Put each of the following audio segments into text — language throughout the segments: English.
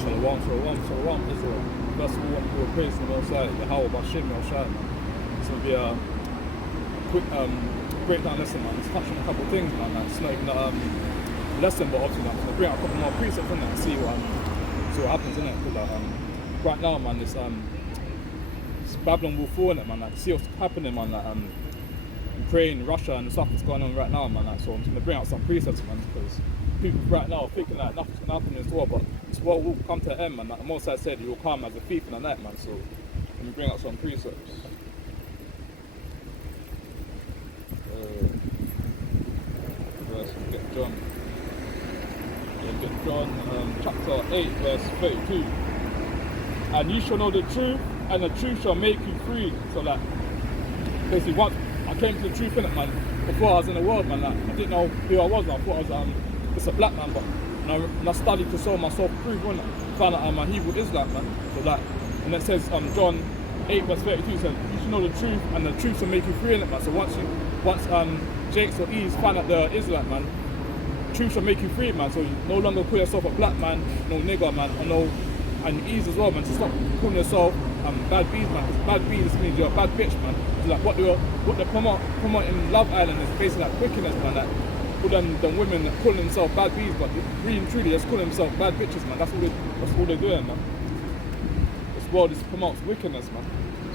Shalom, Israel. First of all, we will praise the Most High, Yahweh Bashim Yoshai, man. So it'll be a quick breakdown lesson, man. It's touching a couple of things, man. Like, it's not even a lesson, but obviously, man, I'm going to bring out a couple more precepts in there and see what happens in it. Because right now, man, it's Babylon will fall in it, man. Like, see what's happening, man. Like, Ukraine, Russia, and the stuff that's going on right now, man. Like, so I'm just going to bring out some precepts, man, because people right now are thinking that nothing's going to happen in this war, but this war will come to an end, man. Like the Most High said, he will come as a thief in the night, man. So let me bring out some precepts. Verse, get John. Get John chapter 8, verse 32. And you shall know the truth, and the truth shall make you free. So like, basically, once I came to the truth in it, man. Before I was in the world, man, like, I didn't know who I was. I thought I was just a black man, but when I studied to show myself proof, I found out I'm a Hebrew Israelite, man. So like, and it says John 8 verse 32 says, you should know the truth, and the truth shall make you free in it, man. So once Jakes or Ease find out they're Israelite, man, truth shall make you free, man. So you no longer call yourself a black man, no nigger, man, and Ease as well, man. So stop calling yourself bad bees, man. Because bad bees means you're a bad bitch, man. So like what they promote in Love Island is basically like wickedness, man. Like, all them women calling themselves bad bees, but really and truly, just calling themselves bad bitches, man. That's all they're doing, man. This world promotes wickedness, man.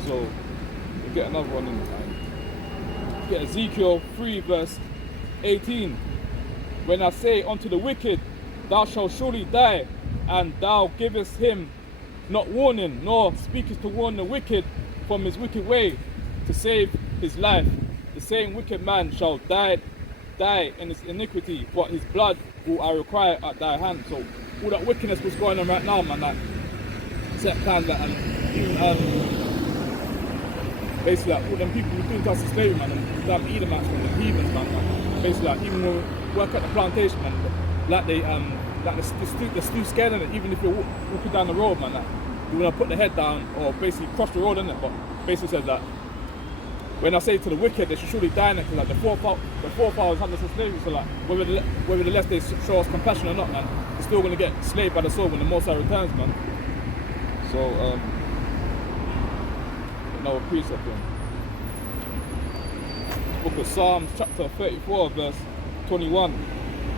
So we get another one in, man. Get Ezekiel 3 verse 18. When I say unto the wicked, thou shalt surely die, and thou givest him not warning, nor speakest to warn the wicked from his wicked way, to save his life, the same wicked man shall die in his iniquity, but his blood will I require at thy hand. So all that wickedness was going on right now, man, like set plans that basically like all them people who doing to us in slavery, man, and them Edomites, man, the heathens, man, basically like even when we work at the plantation, man, like they like they're still scared of it, even if you're walking down the road, man, like you wanna put the head down or basically cross the road, innit? But basically says that when I say to the wicked, they should surely die in it, because like the forefathers had this in slavery, so like whether the less they show us compassion or not, man, they're still gonna get slaved by the sword when the Most High returns, man. So another precept here. Book of Psalms, chapter 34, verse 21.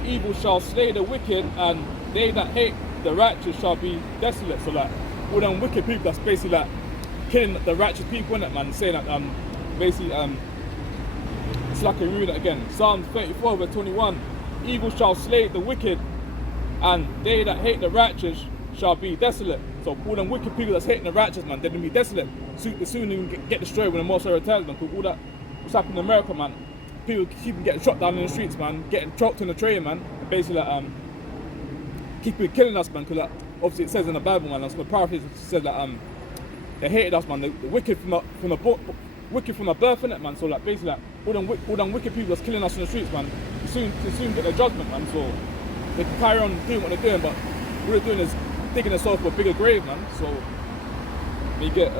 Evil shall slay the wicked, and they that hate the righteous shall be desolate. So like all them wicked people that's basically like killing the righteous people, innit, man, saying that basically it's like a read it again. Psalm 34 verse 21. Evil shall slay the wicked, and they that hate the righteous shall be desolate. So all them wicked people that's hating the righteous, man, they're gonna be desolate. They soon even get destroyed when the Most High returns, man. Because all that what's happening in America, man, people keep getting shot down in the streets, man, getting choked on the train, man, and basically like keep killing us, man. Because like, obviously it says in the Bible, man, I'm gonna paraphrase, it says that they hated us, man, the wicked from the birth, innit, man. So like basically like all them wicked people that's killing us in the streets, man, soon get their judgment, man. So they can carry on doing what they're doing, but what they're doing is digging themselves for a bigger grave, man. So we get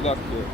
slack here.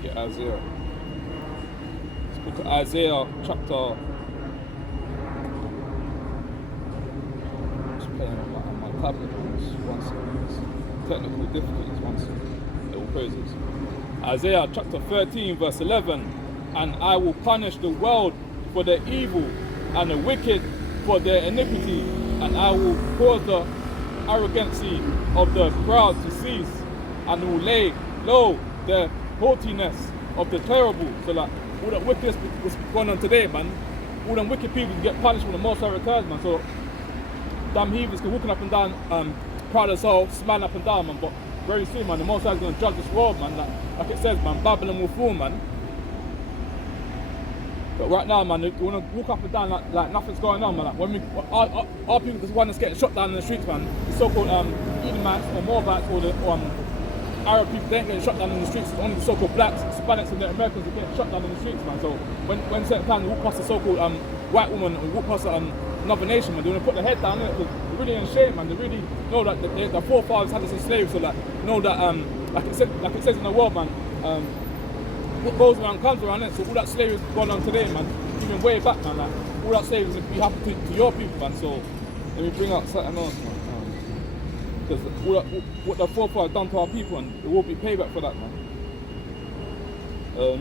Get Isaiah. Let's look at Isaiah chapter. Just playing on my tablet. One second. Technical difficulties. One second. Little praises. Isaiah chapter 13 verse 11. And I will punish the world for their evil, and the wicked for their iniquity, and I will cause the arrogancy of the proud to cease, and will lay low the haughtiness of the terrible. So like all that wickedness was going on today, man, all them wicked people get punished when the Most High returns, man. So damn heathens can walking up and down proud as hell, smiling up and down, man, but very soon, man, the Most High is going to judge this world, man. Like it says, man, Babylon will fall, man. But right now, man, you want to walk up and down like nothing's going on, man. Like when our people, the one that's getting shot down in the streets, man, the so-called Edomites or Moabites or the Arab people, they ain't getting shot down in the streets. It's only the so-called blacks, Hispanics and the Americans are getting shot down in the streets, man. So when certain times we walk past a so-called white woman or walk past another nation, man, they want to put their head down, innit? They're really in shame, man. They really know that their forefathers had us as slaves, so know that like it says in the world, man, what goes around comes around, innit? So all that slavery is going on today, man, even way back, man, like, all that slavery is be happening to your people, man. So let me bring up something else, man. Because what the forefathers done to our people, and there will be payback for that, man.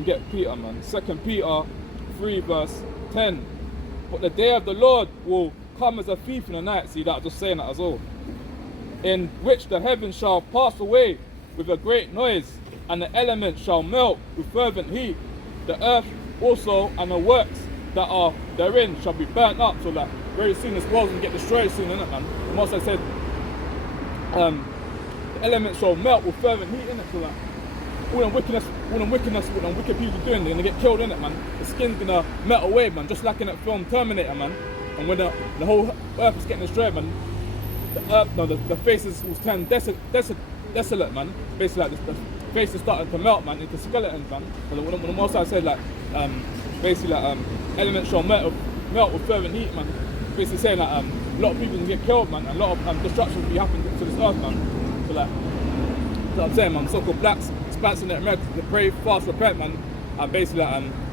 Get Peter, man. 2 Peter 3 verse 10. But the day of the Lord will come as a thief in the night. See that? Just saying that as well. In which the heavens shall pass away with a great noise, and the elements shall melt with fervent heat. The earth also and the works that are therein shall be burnt up. So that very soon this world's gonna get destroyed soon, innit, man? The Most High said, the elements shall melt with fervent heat, innit? So that all them wickedness, what them wicked people doing, they're gonna get killed, innit, man? The skin's gonna melt away, man, just like in that film Terminator, man. And when the whole earth is getting destroyed, man, the earth, no, the faces will turn desolate, man. Basically, like the face is starting to melt, man, into skeletons, man. But when the Most High said, like, basically, like, elements shall melt with fervent heat, man. Basically saying that a lot of people can get killed, man, and a lot of destruction will be happening to this earth, man. So like, that's what I'm saying, man. So-called blacks, Hispanics, and the Americans, they pray, fast, repent, man, and basically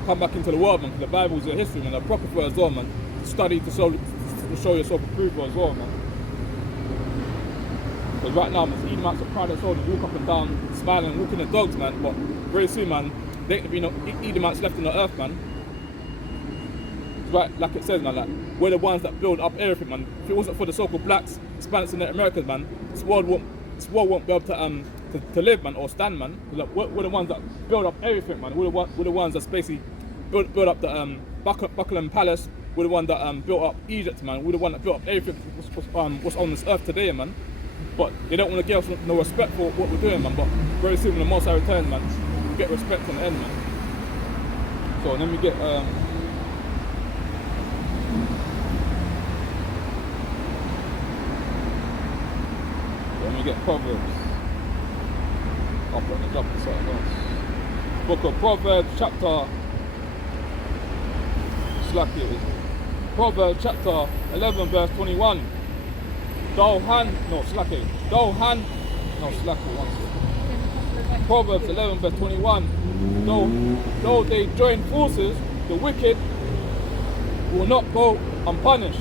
come back into the world, man. Because the Bible is a history, man. A proper for as well, man. To study to show yourself approval as well, man. Because right now, man, the Edomites are proud as well. They walk up and down, smiling, walking the dogs, man. But very soon, man, there ain't gonna be no Edomites left on the earth, man. Right, like it says, man, like, we're the ones that build up everything, man. If it wasn't for the so-called blacks, Hispanics, and the Americans, man, this world won't be able to live, man, or stand, man. Like, we're the ones that build up everything, man. We're the ones that basically build up the Buckingham Palace. We're the one that built up Egypt, man. We're the one that built up everything what's on this earth today, man. But they don't want to give us no respect for what we're doing, man. But very soon when the Most High returns, man, we get respect in the end, man. So let me get Proverbs. I'll put the job to something else. Book of Proverbs, chapter. Proverbs, chapter 11, verse 21. Proverbs 11, verse 21. Though they join forces, the wicked will not go unpunished,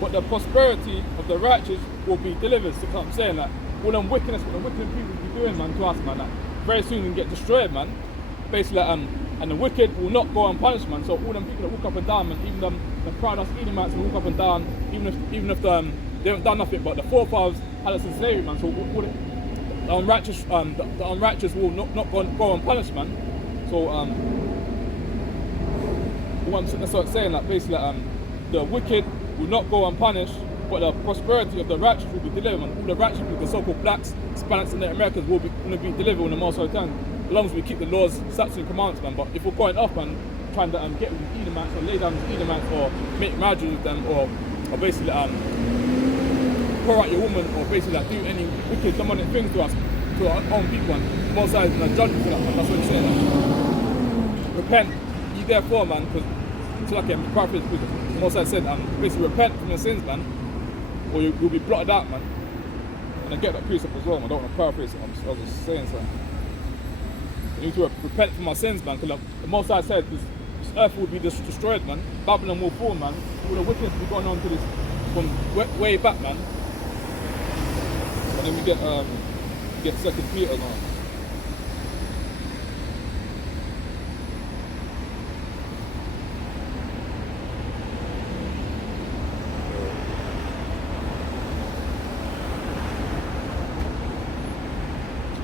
but the prosperity of the righteous will be delivered. So I'm saying that all them wickedness, what the wicked people be doing, man, to us, man, that very soon can get destroyed, man. Basically, and the wicked will not go unpunished, man. So all them people that walk up and down, man, even the proud us Edomites will walk up and down, even if they haven't done nothing, but the forefathers had us in slavery, man. So all the unrighteous will not go unpunished, man. So what I'm saying, that basically the wicked will not go unpunished, but the prosperity of the righteous will be delivered, man. All the righteous people, the so-called blacks, Hispanics, and the Americans will be delivered when the Most High returns, as long as we keep the laws, statutes, and commandments, man. But if we're going off, man, trying to get with the Edomites or lay down with the Edomites or make marriages with them or basically pour out your woman or basically do any wicked demonic things to us, to our own people, and Most High is going to judge you for that, man. That's what he's saying, man. Repent ye therefore, man, because it's like I'm paraphrasing, because Most High said, basically repent from your sins, man, or you'll be blotted out, man. And I get that precept as well, man. I don't want to paraphrase it, I was just saying something. I need to repent from my sins, man, because the Most High said this earth will be destroyed, man. Babylon will fall, man. All the wickedness will be going on to this from way back, man. And then we get 2 Peter now.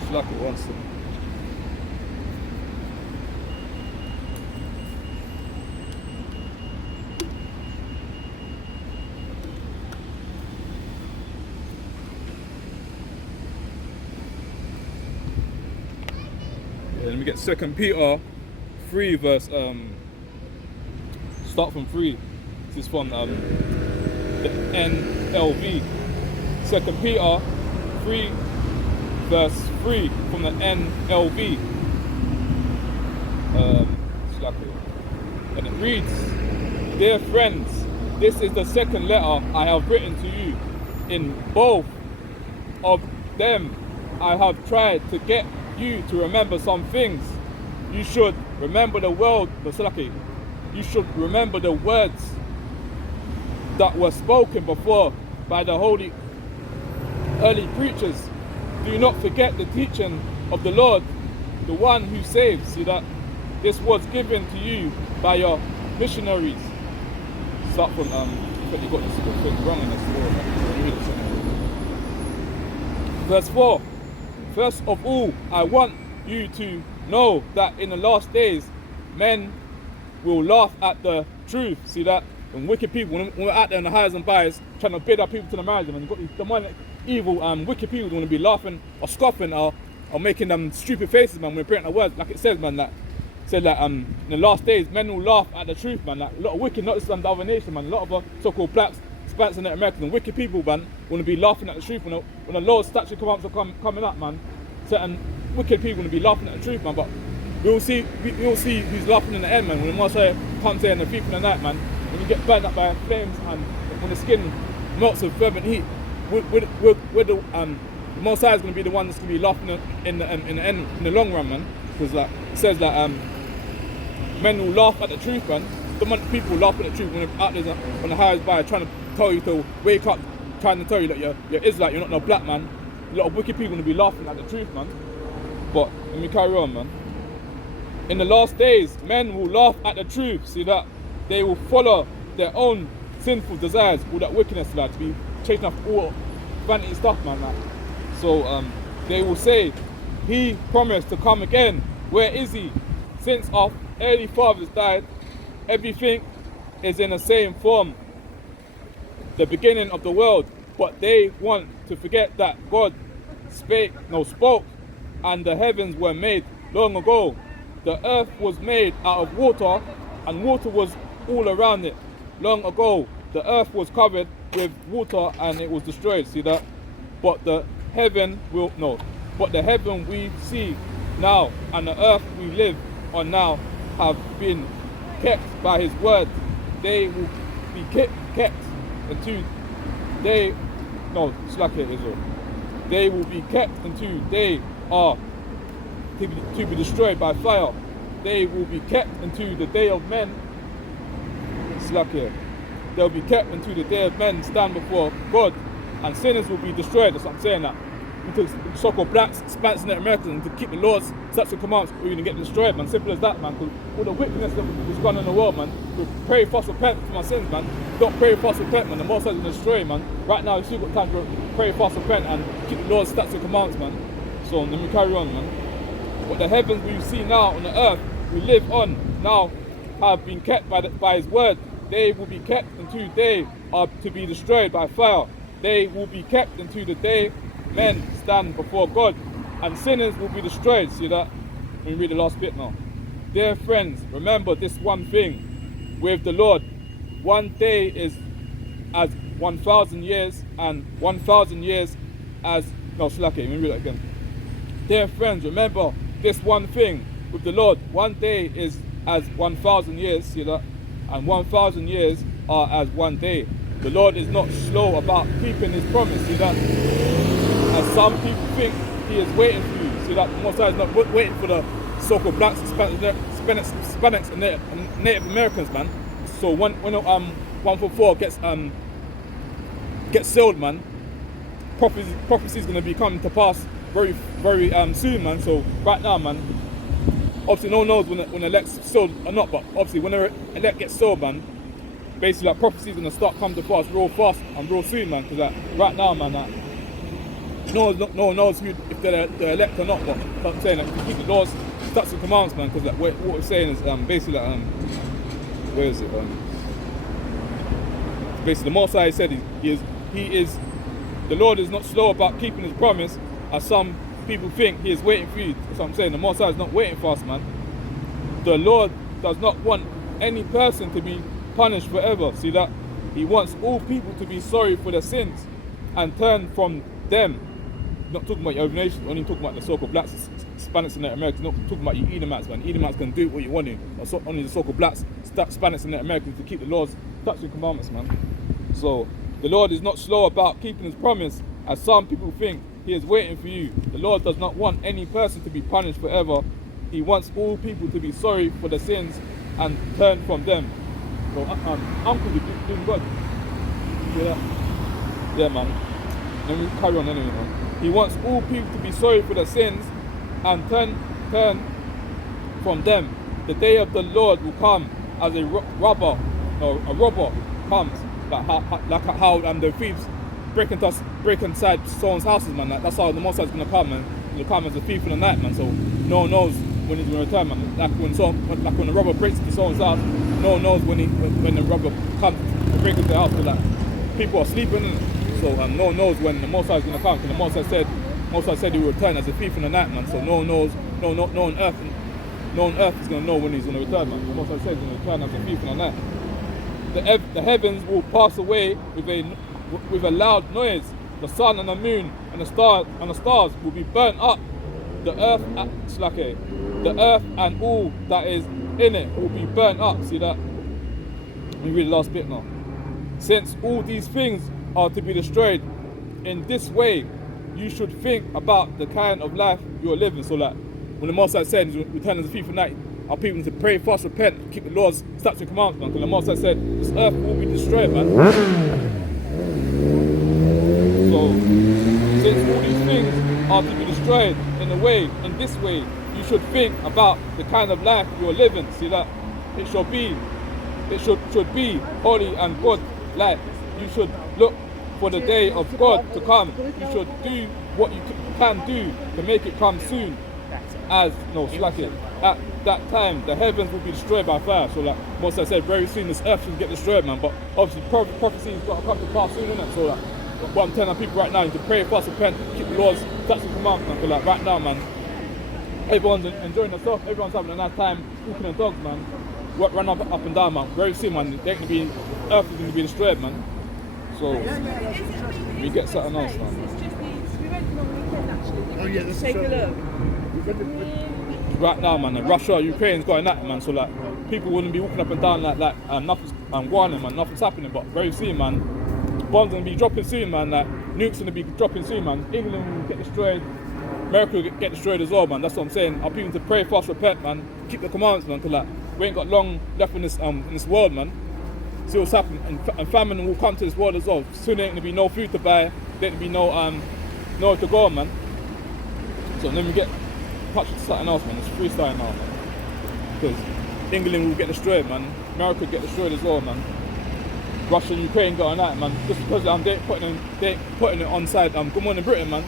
Just like it once. let me get 2 Peter 3 verse, start from 3. This is from the NLV. 2 Peter 3 verse 3 from the NLV. And it reads, "Dear friends, this is the second letter I have written to you. In both of them I have tried to get you to remember some things. You should remember you should remember the words that were spoken before by the early preachers. Do not forget the teaching of the Lord, the one who saves." See that? This was given to you by your missionaries. Start from, I think you got this thing wrong in this story. Verse 4. "First of all, I want you to know that in the last days, men will laugh at the truth." See that? And wicked people, when we're out there in the highs and byes, trying to bid our people to the marriage, and you've got these demonic, evil, wicked people who want to be laughing or scoffing or making them stupid faces, man, when we're breaking the words, like it says, man, that said that in the last days, men will laugh at the truth, man. Like, a lot of wicked, not just the other nation, man. A lot of so-called blacks, Hispanics, and Americans, and wicked people, man, want to be laughing at the truth. When the Lord's statue coming up, man, certain wicked people want to be laughing at the truth, man. But we'll see who's laughing in the end, man. When the Messiah comes here in the thief in the night, man, when you get burnt up by flames and when the skin melts with fervent heat, the Messiah is going to be the one that's going to be laughing in the end, in the long run, man. Because it says that men will laugh at the truth, man. People laugh at the truth when they're out there on the highest by trying to tell you to wake up, trying to tell you that you're Israelite, you're not no black man. A lot of wicked people are going to be laughing at the truth, man. But let me carry on, man. "In the last days, men will laugh at the truth." See that? They will follow their own sinful desires, all that wickedness, like, to be chasing after all vanity stuff, man. Like. So they will say, "He promised to come again. Where is he? Since our early fathers died, everything is in the same form, the beginning of the world." But they want to forget that God spoke, and the heavens were made long ago. The earth was made out of water, and water was all around it long ago. The earth was covered with water, and it was destroyed. See that? But the heaven we see now, and the earth we live on now, have been kept by his word. They will be kept until they will be kept until they are to be destroyed by fire. They will be kept until the day of men. They'll be kept until the day of men stand before God, and sinners will be destroyed. That's what I'm saying. That because so-called blacks, Hispanics, and Americans, to keep the laws, statutes, and commands, we're going to get destroyed, man. Simple as that, man. Because all the wickedness that was going on in the world, man. We pray for us, repent for my sins, man. Don't pray for us, repent, man. The Most High is going to destroy, man. Right now, you still got time to pray for us, repent, and keep the laws, statutes, and commands, man. So let me carry on, man. But the heavens we see now on the earth we live on now have been kept by his word. They will be kept until they are to be destroyed by fire. They will be kept until the day men stand before God, and sinners will be destroyed. See that? Let me read the last bit now. "Dear friends, remember this one thing. With the Lord, one day is as 1,000 years, and 1,000 years as... let me read that again. "Dear friends, remember this one thing. With the Lord, one day is as 1,000 years." See that? "And 1,000 years are as one day. The Lord is not slow about keeping his promise." See that? As some people think he is waiting for you. See that? The Most High is not waiting for the so-called blacks, Hispanics, and Native Americans, man. So when 144 gets sealed, man, prophecy is going to be coming to pass very, very soon, man. So right now, man, obviously no one knows when the elect's sealed or not, but obviously when the elect gets sealed, man, basically like prophecy is going to start coming to pass real fast and real soon, man. Because right now, man, no one knows if they're the elect or not. But I'm saying that, keep the laws, statutes, and commands, man. Because what we're saying is basically where is it? Basically, the Most High said he is the Lord is not slow about keeping his promise, as some people think he is waiting for you. That's what I'm saying. The Most High is not waiting for us, man. The Lord does not want any person to be punished forever. See that? He wants all people to be sorry for their sins and turn from them. Not talking about your other nations, only talking about the so-called blacks, Hispanics and Native Americans, not talking about you Edomites, man. Edomites can do what you want to. Only the so-called blacks, Hispanics and Native Americans to keep the laws, statutes and commandments, man. So the Lord is not slow about keeping his promise, as some people think. He is waiting for you. The Lord does not want any person to be punished forever. He wants all people to be sorry for their sins and turn from them. So uncle, you're doing good. Yeah, man. Let me carry on anyway, man. He wants all people to be sorry for their sins and turn from them. The day of the Lord will come as a robber comes, like how the thieves break inside someone's houses, man. That's how the Most High is gonna come, man. He'll come as a thief in the night, man. So no one knows when he's gonna return, man. Like when the robber breaks into someone's house, no one knows when the robber comes to break into the house. Like people are sleeping. So no one knows when the Most High is going to come, because the Most High said he will return as a thief in the night, man. So no one knows, no one on earth is going to know when he's going to return, man. The Most High said he's going to return as a thief in the night. The heavens will pass away with a loud noise. The sun and the moon and the stars will be burnt up. The earth and all that is in it will be burnt up. See that? Let me read the last bit now. Since all these things are to be destroyed in this way, you should think about the kind of life you are living. So like when the Most High said he's returning as a thief in the night, our people need to pray, fast, repent, keep the laws, statutes and commandments, man. Because the Most High said this earth will be destroyed, man. So since all these things are to be destroyed in this way, you should think about the kind of life you are living. See that? It should be holy and good life. You should look for the day of God to come. You should do what you can do to make it come soon. At that time, the heavens will be destroyed by fire. So like Moses said, very soon this earth should get destroyed, man. But obviously prophecy has got to come to pass soon, innit? So like, what I'm telling people right now is to pray, fast, repent, keep the laws, statutes and commandments, man. So like right now, man, everyone's enjoying themselves, everyone's having a nice time, walking their dogs, man. Run up and down, man. Very soon, man, earth is going to be destroyed, man. So we get something else, man. We went on the weekend actually. Oh yeah, this Take a look. Right now, man, Russia, Ukraine's got that, man. So like, people wouldn't be walking up and down like nothing's going on, man. Nothing's happening. But very soon, man, bombs gonna be dropping soon, man. Like nukes gonna be dropping soon, man. England will get destroyed. America will get destroyed as well, man. That's what I'm saying. Our people to pray, fast, repent, man. Keep the commandments, man. Cause like we ain't got long left in this world, man. See what's happening, and famine will come to this world as well. Soon there ain't gonna be no food to buy, there ain't gonna be nowhere to go, man. So then we get touched to something else, man. It's freestyle now, man. Because England will get destroyed, man. America will get destroyed as well, man. Russia and Ukraine going at it, man. Just because they ain't putting it on side. Good Morning Britain, man.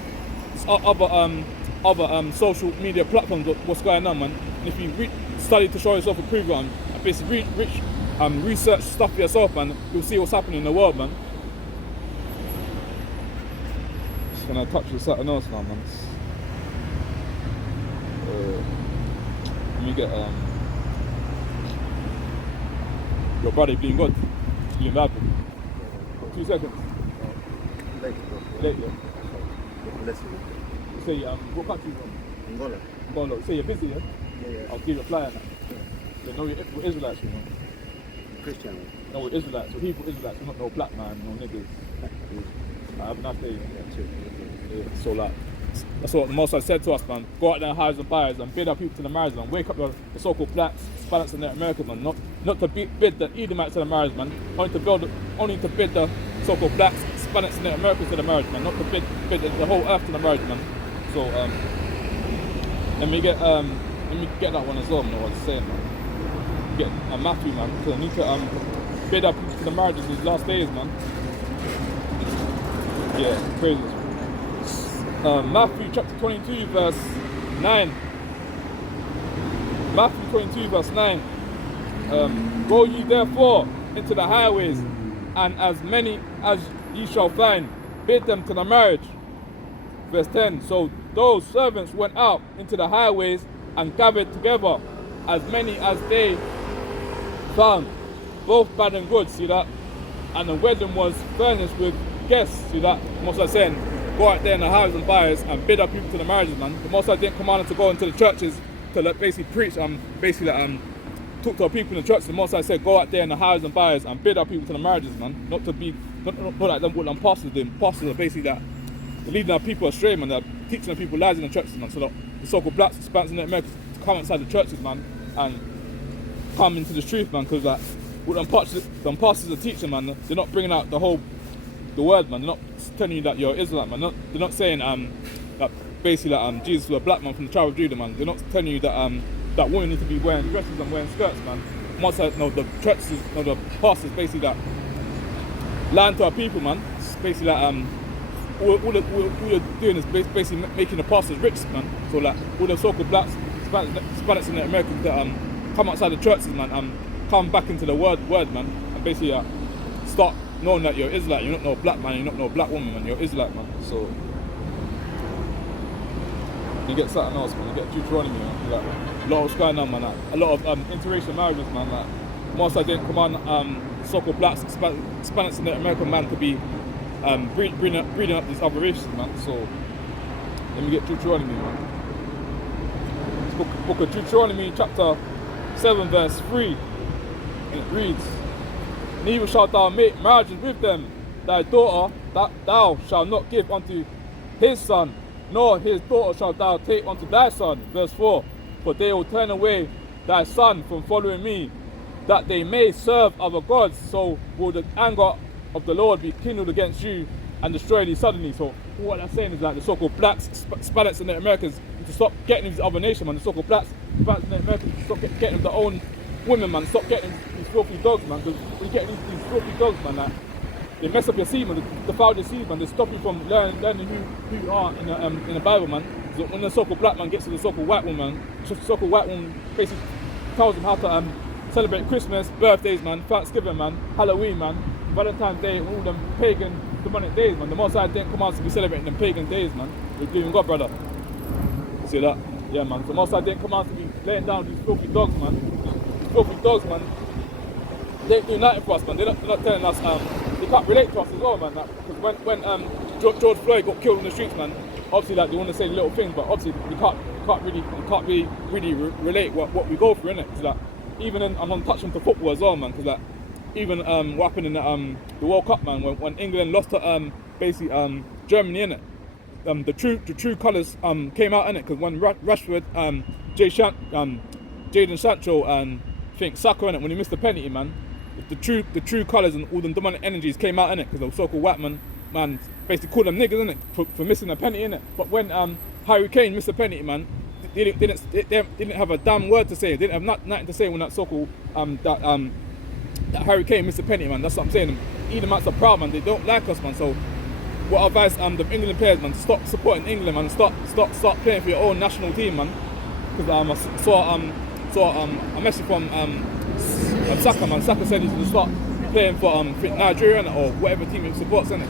It's other social media platforms. What's going on, man? And if you study to show yourself, approve it, basically research stuff for yourself, man. You'll see what's happening in the world, man. Just gonna touch with something else now, man. Let me get your brother being good, being bad. 2 seconds. Late, yeah. Listen. Say what country from? Angola. Angola. Say you're busy, yeah? Yeah. I'll give you a flyer now. Yeah. So know we're Israelites, you know. Christian. No, we're Israelites. We're Hebrew Israelites. We're not no black man, no niggas. Have a nice day. Yeah. So like, that's what the Most High said to us, man. Go out there and hires and buyers and bid our people to the marriage, man. Wake up the so-called blacks, Hispanics and Americans, man. Not to bid the Edomites to the marriage, man. Only to bid the so-called blacks, Hispanics and Americans to the marriage, man. Not to bid the whole earth to the marriage, man. So let me get that one as well, man. What I was saying, man. Get Matthew, man, because I need to bid up to the marriages these last days, man. Yeah, crazy. Matthew chapter 22, verse 9. Matthew 22, verse 9. Go ye therefore into the highways, and as many as ye shall find, bid them to the marriage. Verse 10, so those servants went out into the highways and gathered together as many as they found, both bad and good, see that? And the wedding was furnished with guests, see that? The Most High saying, go out there in the houses and buyers and bid our people to the marriages, man. The Most High didn't command us to go into the churches to basically preach and talk to our people in the church. The Most High said, go out there in the houses and buyers and bid our people to the marriages, man. Not like them what them pastors do. Pastors are basically that they're leading our people astray, man. They're teaching the people lies in the churches, man. So that the so-called blacks, Hispanics, and Americans to come inside the churches, man, and come into the truth, man. Because like what them pastors are teaching, man, they're not bringing out the word, man. They're not telling you that you're Israelite, man. They're not saying that basically that Jesus was a black man from the tribe of Judah, man. They're not telling you that that women need to be wearing dresses and wearing skirts, man. Most of the churches, the pastors, basically that lying to our people, man. It's basically that all you're doing is basically making the pastors rich, man. So like all the so-called blacks, Hispanics and the Americans that come outside the churches, man, come back into the word, man, and basically start knowing that you're Israelite. You're not no black man, you're not no black woman, man. You're Israelite, man. So you get something else, man. You get Deuteronomy, man. Like, a lot of what's going on, man. Like, a lot of interracial marriages, man. Like, most I didn't command so-called blacks, Hispanics, and the American man to be breeding up these other races, man. So let me get Deuteronomy, man. Book of Deuteronomy, chapter 7, verse 3, and it reads, neither shalt thou make marriages with them. Thy daughter that thou shalt not give unto his son, nor his daughter shalt thou take unto thy son. Verse 4, for they will turn away thy son from following me, that they may serve other gods. So will the anger of the Lord be kindled against you and destroy thee suddenly. So what I'm saying is like the so-called blacks, Hispanics and the Americans need to stop getting these other nations, man. The so-called blacks, Hispanics and the Americans need to stop getting their own women, man. Stop getting these filthy dogs, man. Because when you get these filthy dogs, man, like, they mess up your seed, man. They defile your seed, man. They stop you from learning who you are in the Bible, man. So when the so-called black man gets to the so-called white woman, the so-called white woman basically tells them how to celebrate Christmas, birthdays, man, Thanksgiving, man, Halloween, man, Valentine's Day, and all them pagan, demonic days, man. The Most High didn't come out to be celebrating them pagan days, man. We're doing God, brother. See that? Yeah, man. The Most High didn't come out to be laying down these filthy dogs, man. These filthy dogs, man. They ain't doing nothing for us, man. They're not telling us, they can't relate to us as well, man. Because when George Floyd got killed on the streets, man, obviously like they want to say little things, but obviously you can't really relate what we go through, innit? Because like even I'm on touching to football as well, man. Because like even what happened in the World Cup, man, when England lost to basically Germany, innit? The true colours came out, innit? Because when Rashford, Jadon Sancho, and I think Saka, innit, when he missed the penalty, man, the true colours and all the demonic energies came out, innit? Because the so-called white man basically called them niggas, innit, for missing a penalty, innit? But when Harry Kane missed a penalty, man, they didn't have a damn word to say. They didn't have nothing to say when that so-called that Harry Kane missed a penalty, man. That's what I'm saying. Edomites are proud, man. They don't like us, man. So what I advise the England players, man, to stop supporting England, man, and start playing for your own national team, man. Because I saw a message from Saka, man. Saka said he's going to start playing for Nigeria or whatever team he supports, innit?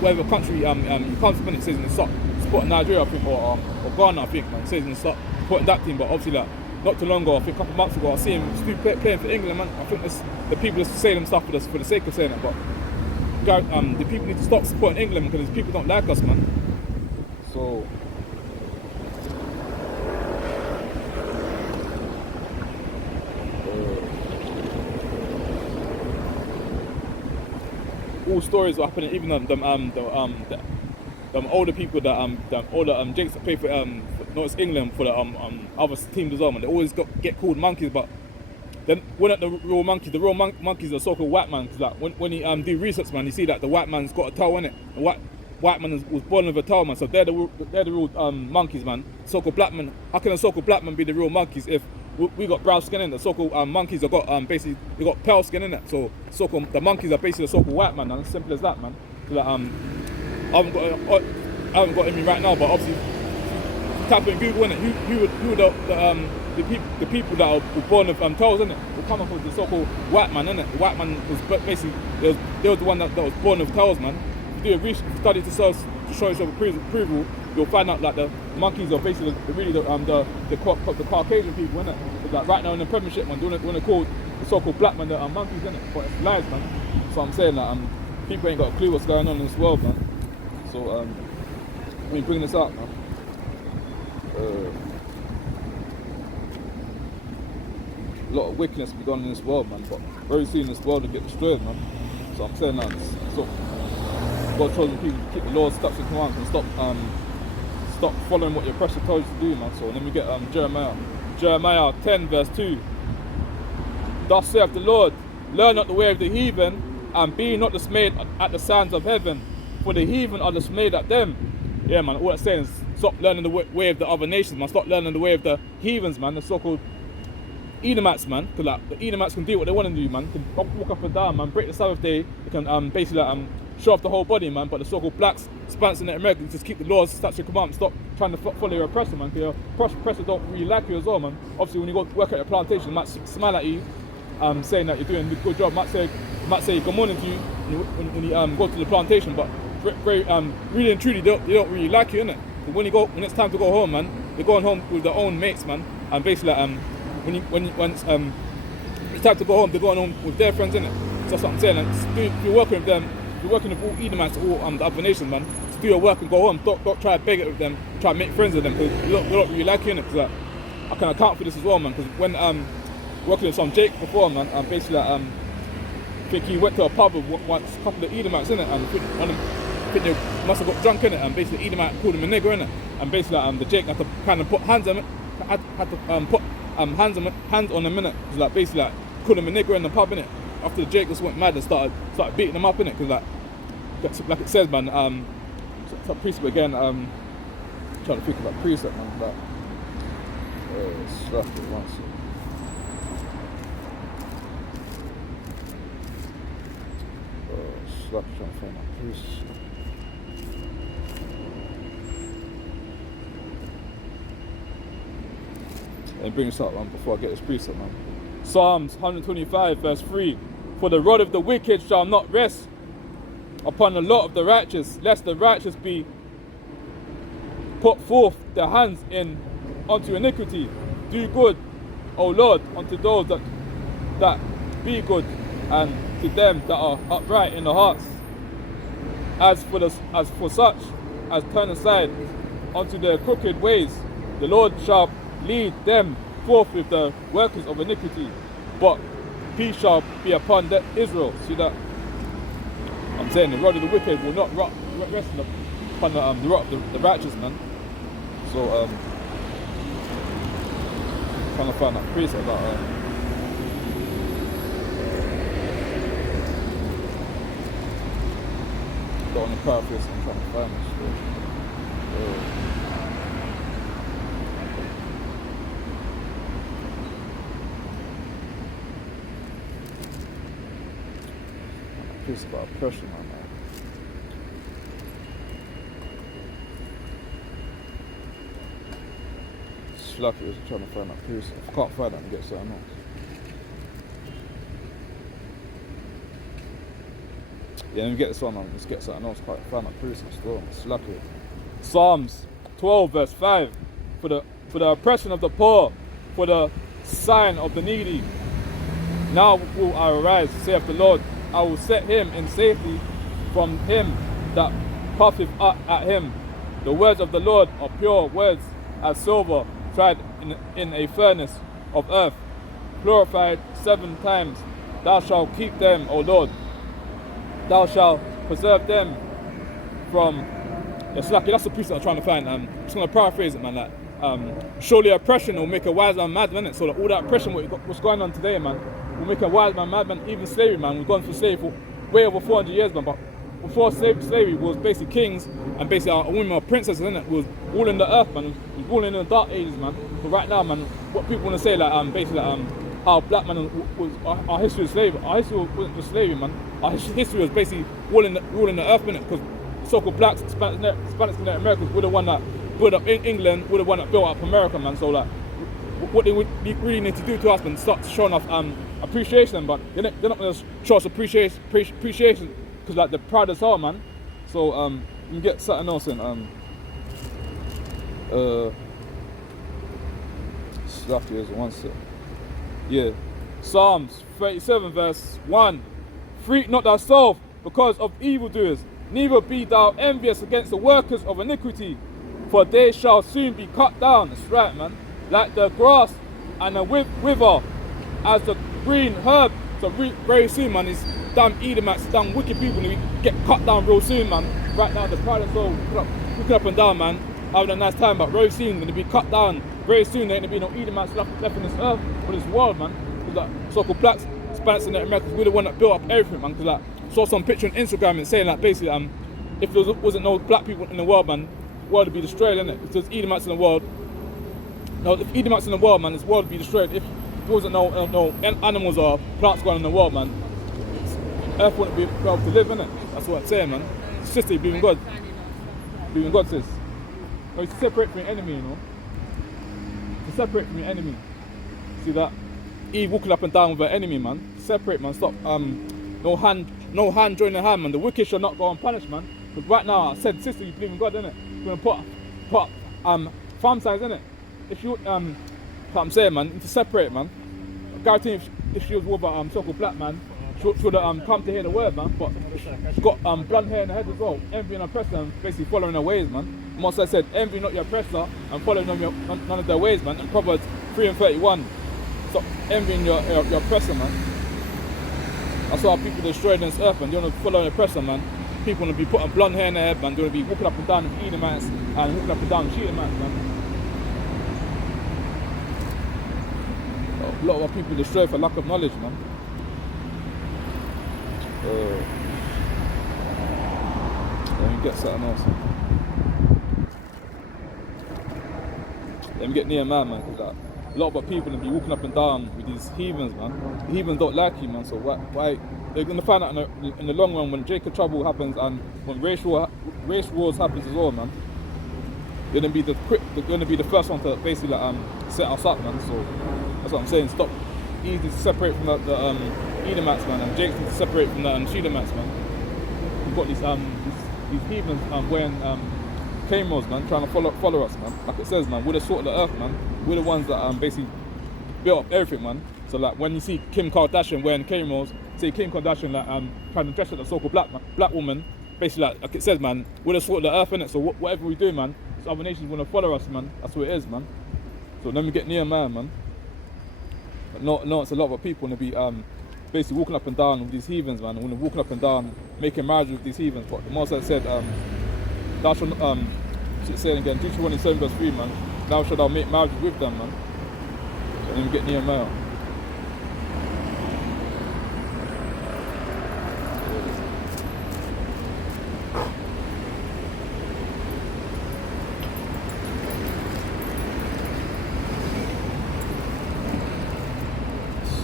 Whatever country he comes from, it says he's going to start supporting Nigeria, I think, or Ghana, I think, man. It says he's going to start supporting that team, but obviously, like, not too long ago, I think a couple of months ago, I see him still playing for England, man. I think the people just say them stuff for the sake of saying it, but the people need to stop supporting England because people don't like us, man. So all stories are happening, even them older people that older Jakes that play for North England for the other teams as well, man. They always get called monkeys, but then we're not the real monkeys. The real monkeys are so-called white man. Cause like when you do research, man, you see that the white man's got a toe in it. The white man was born with a toe, man. So they're the real monkeys, man. So-called black man. How can a so-called black man be the real monkeys if we got brown skin in it? The so-called monkeys have got basically they got pale skin in it. So the monkeys are basically the so-called white man. And it's simple as that, man. So that, I haven't got it in me right now, but obviously type in Google, innit, who the people that were born with toes, innit, will come up with the so-called white man, innit. The white man was basically they was the one that was born with toes, man. If you do a study to to show yourself approval, you'll find out like the monkeys are basically the Caucasian people, innit? Like right now in the Premiership, man, they want to call the so-called black man the monkeys, innit? But it's lies, man. So I'm saying that people ain't got a clue what's going on in this world, man. So let me bring this up, man. A lot of wickedness be going on in this world, man. But very soon this world will get destroyed, man. So I'm saying that God tells the people to keep the laws, statutes, and commands, and stop following what your oppressor told you to do, man. So then we get Jeremiah 10 verse 2. Thus saith the Lord, learn not the way of the heathen, and be not dismayed at the sounds of heaven, for the heathen are dismayed at them. Yeah, man, all I'm saying is stop learning the way of the other nations, man. Stop learning the way of the heathens, man, the so-called Edomites, man. Because like, the Edomites can do what they want to do, man. Can walk up and down, man, break the Sabbath day. They can basically show off the whole body, man. But the so-called blacks, Hispanics and Americans just keep the laws, statutes and commandments. Stop trying to follow your oppressor, man. Because your oppressor don't really like you as well, man. Obviously, when you go work at a plantation, they might smile at you, saying that you're doing a good job. Might say good morning to you when you go to the plantation, but very really and truly they don't really like you, innit? When it's time to go home, man, they're going home with their own mates, man, and basically when it's time to go home, they're going home with their friends, innit? So that's what I'm saying. If you're working with them, if you're working with all Edomites, all the other nations, man, just do your work and go home. Don't try to beg it with them. Try to make friends with them because they don't really like you, innit? Because I can account for this as well, man. Because when working with some Jake before, man, basically I think he went to a pub with once a couple of Edomites, innit? And I think they must have got drunk, innit? And basically Edomite called him a nigger, innit? And basically the Jake had to kind of put hands on him, put hands on him, innit? Because like basically like called him a nigger in the pub, innit? After the Jake just went mad and started beating him up, innit? Because like it says, man, it's a precept again. Trying to think about precept, man. But stuff it once. Trying to find my precept. And bring this up, man, before I get this precept, man. Psalms 125 verse 3. For the rod of the wicked shall not rest upon the lot of the righteous, lest the righteous be put forth their hands unto iniquity. Do good, O Lord, unto those that be good, and to them that are upright in the hearts. As for such as turn aside unto their crooked ways, the Lord shall lead them forth with the workers of iniquity, but peace shall be upon Israel. See that? I'm saying the rod of the wicked will not rest upon the rod of the righteous, man. So trying to find that precept about on the paraphrase. I'm trying to find this. It's about oppression, man. Lucky I was trying to find that piece. If I can't find that, I'll get something else. Yeah, let me get this one, man. Let's get something else. Quite find that piece still. It's lucky. Psalms 12 verse 5. For the oppression of the poor, for the sign of the needy. Now will I arise, saith the Lord. I will set him in safety from him that puffeth at him. The words of the Lord are pure words as silver tried in a furnace of earth, purified 7 times. Thou shalt keep them, O Lord. Thou shalt preserve them from. It's lucky. That's the piece that I'm trying to find. I'm just gonna paraphrase it, man. Like, surely oppression will make a wise man mad, man. So like, all that oppression, what's going on today, man, will make a wise man mad, man. Even slavery, man. We've gone through slavery for way over 400 years, man. But before slavery was basically kings and basically our women are princesses, innit? Was ruling the earth, man. It was ruling in the dark ages, man. But right now, man, what people want to say, like, basically, how black man was our history of slavery. Our history wasn't just slavery, man. Our history was basically ruling the earth, innit? Because so-called blacks, Hispanics and Americans were the one that built up England, were the one that built up America, man. So like, what they would really need to do to us, man, start showing off appreciation, but they're not going to show us appreciation because like they're proud as hell, man. So can get something else in. Stuff here is one sec. Yeah. Psalms 37 verse 1. Freak not thyself because of evildoers, neither be thou envious against the workers of iniquity, for they shall soon be cut down. That's right, man. Like the grass and the wither, as the green herb. So very soon, man, it's damn Edomites, damn wicked people, and we get cut down real soon, man. Right now, the pride of soul, looking up and down, man, having a nice time, but very soon, going to be cut down. Very soon, there ain't going to be no Edomites left in this earth, or this world, man. Because like, so-called blacks, Hispanics, and the Americans, we're the one that built up everything, man. Because like, saw some picture on Instagram and saying like, basically, if there wasn't no black people in the world, man, the world would be destroyed, innit? If there's Edomites in the world, no, if Edomites in the world, man, this world would be destroyed. If there wasn't no animals or plants going in the world, man, Earth wouldn't be able to live, innit? That's what I'm saying, man. Sister, you believe in God. Believe in God, sis. No, it's to separate from your enemy, you know. To separate from your enemy. See that? Eve walking up and down with her enemy, man. Separate, man. Stop. No hand joining hand, man. The wicked shall not go unpunished, man. Because right now, I said, sister, you believe in God, innit? You're gonna put farm signs, innit? If you what I'm saying, man, you need to separate, man. I guarantee if she was with a so-called black man, she would have come to hear the word, man. But she's got blonde hair in her head as well, envying her oppressor and basically following her ways, man. Most I said, envy not your oppressor and following none of their ways, man. And Proverbs 3:31. Stop envying your oppressor, man. That's why people destroying this earth, man. They want to follow an oppressor, man. People want to be putting blonde hair in their head, man. They want to be walking up and down with Edomites and walking up and down with Sheemites, man. A lot of our people destroy for lack of knowledge, man. Let me get something else. Let me get Nehemiah, man, because like, a lot of our people will be walking up and down with these heathens, man. The heathens don't like you, man, so why they're going to find out in the long run when Jacob trouble happens and when race wars happens as well, man. They're going to be the first one to basically set us up, man. So that's what I'm saying. Stop easy to separate from the Edomites, man, and Jake's to separate from the Sheemites, man. We've got these heathens wearing cameras, man, trying to follow us, man. Like it says, man, we're the salt of the earth, man. We're the ones that basically built up everything, man. So like when you see Kim Kardashian wearing cameras, say Kim Kardashian like trying to dress like a so-called black woman, basically like it says, man, we're the salt of the earth, innit? So whatever we do, man, so other nations want to follow us, man. That's what it is, man. So let me get Nehemiah, man. But no, it's a lot of people want to be basically walking up and down with these heathens, man. And walking up and down, making marriage with these heathens. But the Moses said, thou shalt saying again, Deuteronomy 7 verse 3, man. Thou shalt thou make marriage with them, man. So let me get Nehemiah.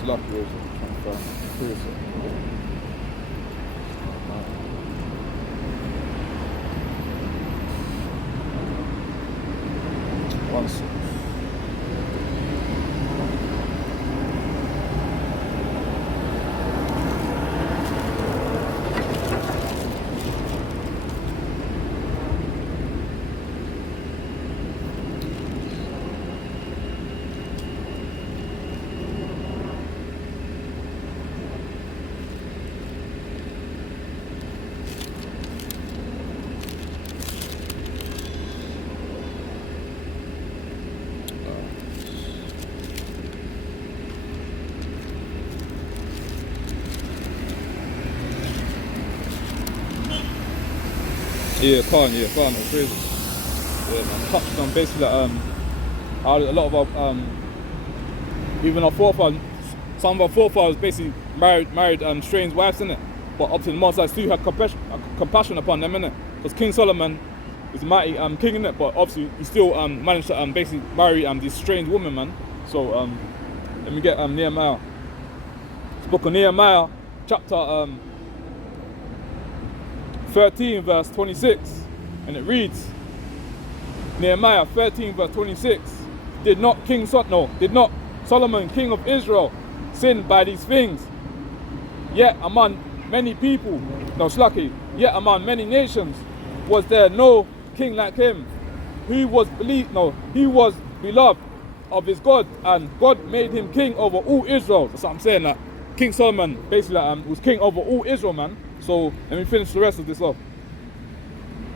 Lucky is trying to find one sec. Yeah, Khan, that's crazy. Yeah, man. Touched on basically how a lot of our, even our forefathers, some of our forefathers basically married strange wives, innit? But up to the Most High still had compassion upon them, innit? Because King Solomon is a mighty king, innit? But obviously he still managed to basically marry these strange women, man. So let me get Nehemiah. This book of Nehemiah, chapter 13 verse 26, and it reads, Nehemiah 13 verse 26, did not Solomon king of Israel sin by these things? Yet among many people, yet among many nations, was there no king like him, who was he was beloved of his God, and God made him king over all Israel. That's what I'm saying. That King Solomon basically was king over all Israel, man. So let me finish the rest of this off.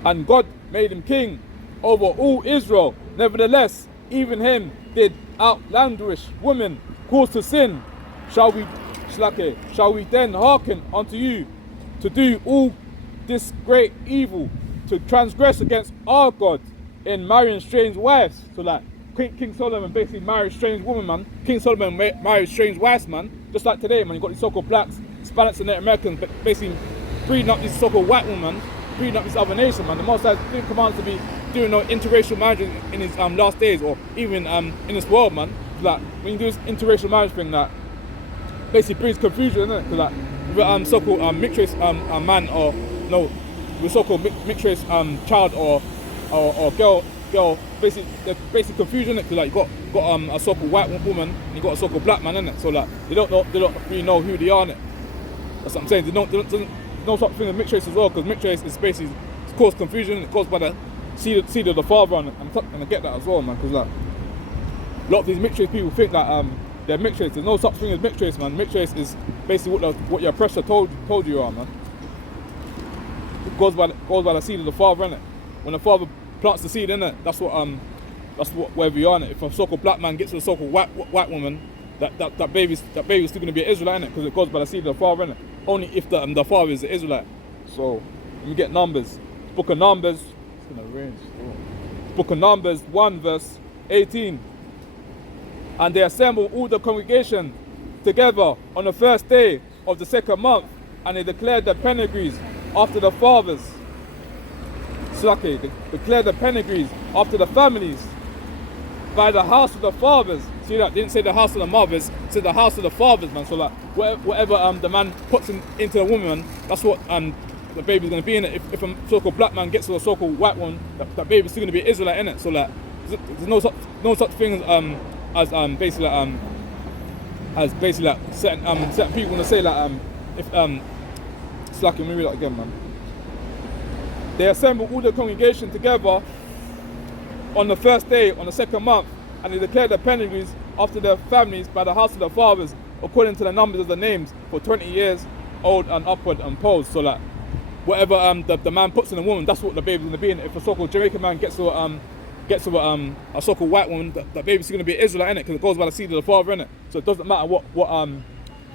And God made him king over all Israel. Nevertheless, even him did outlandish women cause to sin. Shall we then hearken unto you to do all this great evil, to transgress against our God in marrying strange wives? So like King Solomon basically married strange women, man. King Solomon married strange wives, man. Just like today, man, you got these so-called blacks, Hispanics and Native Americans basically breeding up these so-called white women, breeding up this other nation, man. The Most High didn't command us to be doing no interracial marriage in his last days, or even in this world, man. Like when you do this interracial marriage thing, that basically brings confusion, isn't it? Because like with so-called mixed race man, or no, with so-called mixed race child or girl, basically confusion, because like you got a so-called white woman and you got a so-called black man, innit? So like they don't really know who they are, innit? That's what I'm saying. There's no such thing as mixed race as well, because mixed race is basically caused confusion. It's caused by the seed of the father, and I get that as well, man. Because like a lot of these mixed race people think that they're mixed race. There's no such thing as mixed race, man. Mixed race is basically what your oppressor told you are, man. It goes by the seed of the father, innit? When the father plants the seed, innit? That's what wherever you are, innit? If a so-called black man gets with a so-called white woman, that baby's still going to be an Israelite, innit? Because it goes by the seed of the father, innit? Only if the father is an Israelite. So let me get Numbers. Book of Numbers. It's gonna rain. Book of Numbers 1 verse 18. And they assembled all the congregation together on the first day of the second month, and they declared the pedigrees after the fathers. They declared the pedigrees after the families by the house of the fathers. See that? They didn't say the house of the mothers, said the house of the fathers, man. So like whatever the man puts into the woman, that's what the baby's gonna be in it. If a so-called black man gets with a so-called white one, that baby's still gonna be Israelite in it. So like there's no such thing as basically like certain people gonna say like if let me read that again, man. They assembled all the congregation together on the first day, on the second month, and they declared the pedigrees after their families by the house of the fathers, according to the numbers of the names, for 20 years old and upward and post. So like whatever the man puts in a woman, that's what the baby's gonna be in. If a so-called Jamaican man gets with a so-called white woman, that baby's gonna be Israelite in it, because it goes by the seed of the father in it. So it doesn't matter what